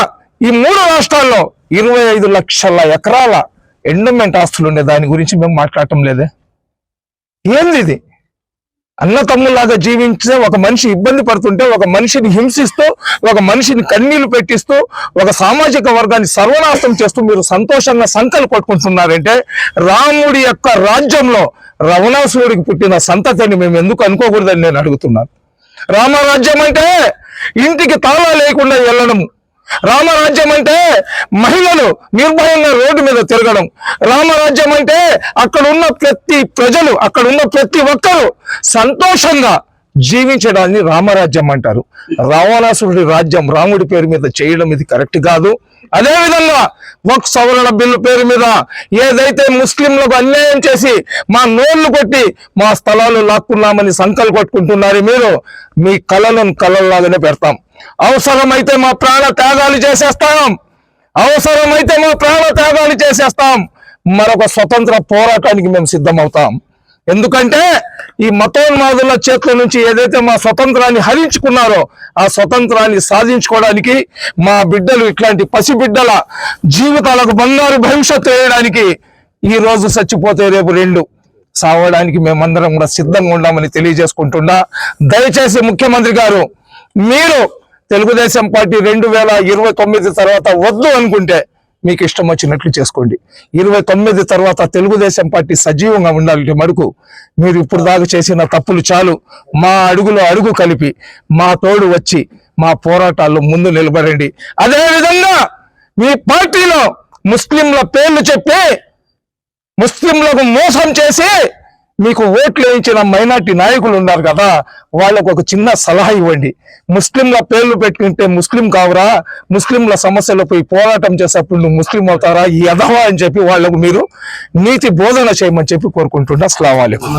ఈ 3 రాష్ట్రాల్లో 25 లక్షల ఎకరాల ఎండోమెంట్ ఆస్తులు ఉండే దాని గురించి మేము మాట్లాడటం లేదే. ఏంది ఇది? అన్న తమ్ముల్లాగా జీవించే ఒక మనిషి ఇబ్బంది పడుతుంటే, ఒక మనిషిని హింసిస్తూ, ఒక మనిషిని కన్నీళ్లు పెట్టిస్తూ, ఒక సామాజిక వర్గాన్ని సర్వనాశనం చేస్తూ మీరు సంతోషంగా సంకలు కొట్టుకుంటున్నారంటే, రాముడి యొక్క రాజ్యంలో రావణాసురుడికి పుట్టిన సంతతిని మేము ఎందుకు అనుకోకూడదని నేను అడుగుతున్నాను. రామరాజ్యం అంటే ఇంటికి తాళా లేకుండా వెళ్ళడము, రామరాజ్యం అంటే మహిళలు నిర్భయంగా రోడ్డు మీద తిరగడం, రామరాజ్యం అంటే అక్కడ ఉన్న ప్రతి ప్రజలు, అక్కడ ఉన్న ప్రతి ఒక్కరూ సంతోషంగా జీవించడాన్ని రామరాజ్యం అంటారు. రావణాసురుడి రాజ్యం రాముడి పేరు మీద చేయడం ఇది కరెక్ట్ కాదు. అదేవిధంగా వక్ఫ్ సవరణ బిల్లు పేరు మీద ఏదైతే ముస్లింలకు అన్యాయం చేసి మా నోళ్లు కొట్టి మా స్థలాలు లాక్కున్నామని సంకలు కొట్టుకుంటున్నారు మీరు, మీ కళలను కళల్లాగానే పెడతాం. అవసరమైతే మా ప్రాణ త్యాగాలు చేసేస్తాం, అవసరమైతే మా ప్రాణ త్యాగాలు చేసేస్తాం. మరొక స్వతంత్ర పోరాటానికి మేము సిద్ధమవుతాం. ఎందుకంటే ఈ మతోన్మాదుల చేతుల నుంచి ఏదైతే మా స్వతంత్రాన్ని హరించుకున్నారో ఆ స్వతంత్రాన్ని సాధించుకోవడానికి, మా బిడ్డలు ఇట్లాంటి పసిబిడ్డల జీవితాలకు బంగారు భవిష్యత్తు వేయడానికి ఈ రోజు చచ్చిపోతే రేపు 2 సావడానికి మేమందరం కూడా సిద్ధంగా ఉన్నామని తెలియజేసుకుంటున్నా. దయచేసి ముఖ్యమంత్రి గారు, మీరు తెలుగుదేశం పార్టీ 2029 తర్వాత వద్దు అనుకుంటే మీకు ఇష్టం వచ్చినట్లు చేసుకోండి. 29 తర్వాత తెలుగుదేశం పార్టీ సజీవంగా ఉండాలంటే మటుకు మీరు ఇప్పుడు దాకా చేసిన తప్పులు చాలు. మా అడుగులో అడుగు కలిపి మా తోడు వచ్చి మా పోరాటాల్లో ముందు నిలబడండి. అదేవిధంగా మీ పార్టీలో ముస్లింల పేర్లు చెప్పి ముస్లింలకు మోసం చేసి మీకు ఓట్లు వేయించిన మైనార్టీ నాయకులు ఉన్నారు కదా, వాళ్ళకు ఒక చిన్న సలహా ఇవ్వండి. ముస్లింల పేర్లు పెట్టుకుంటే ముస్లిం కావురా, ముస్లింల సమస్యలపై పోరాటం చేసేప్పుడు నువ్వు ముస్లిం అవుతారా ఈ అధవా అని చెప్పి వాళ్లకు మీరు నీతి బోధన చేయమని చెప్పి కోరుకుంటున్నా. అస్సలాము అలైకుం.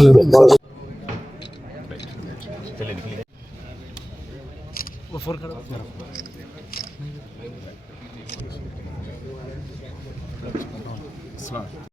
Islam.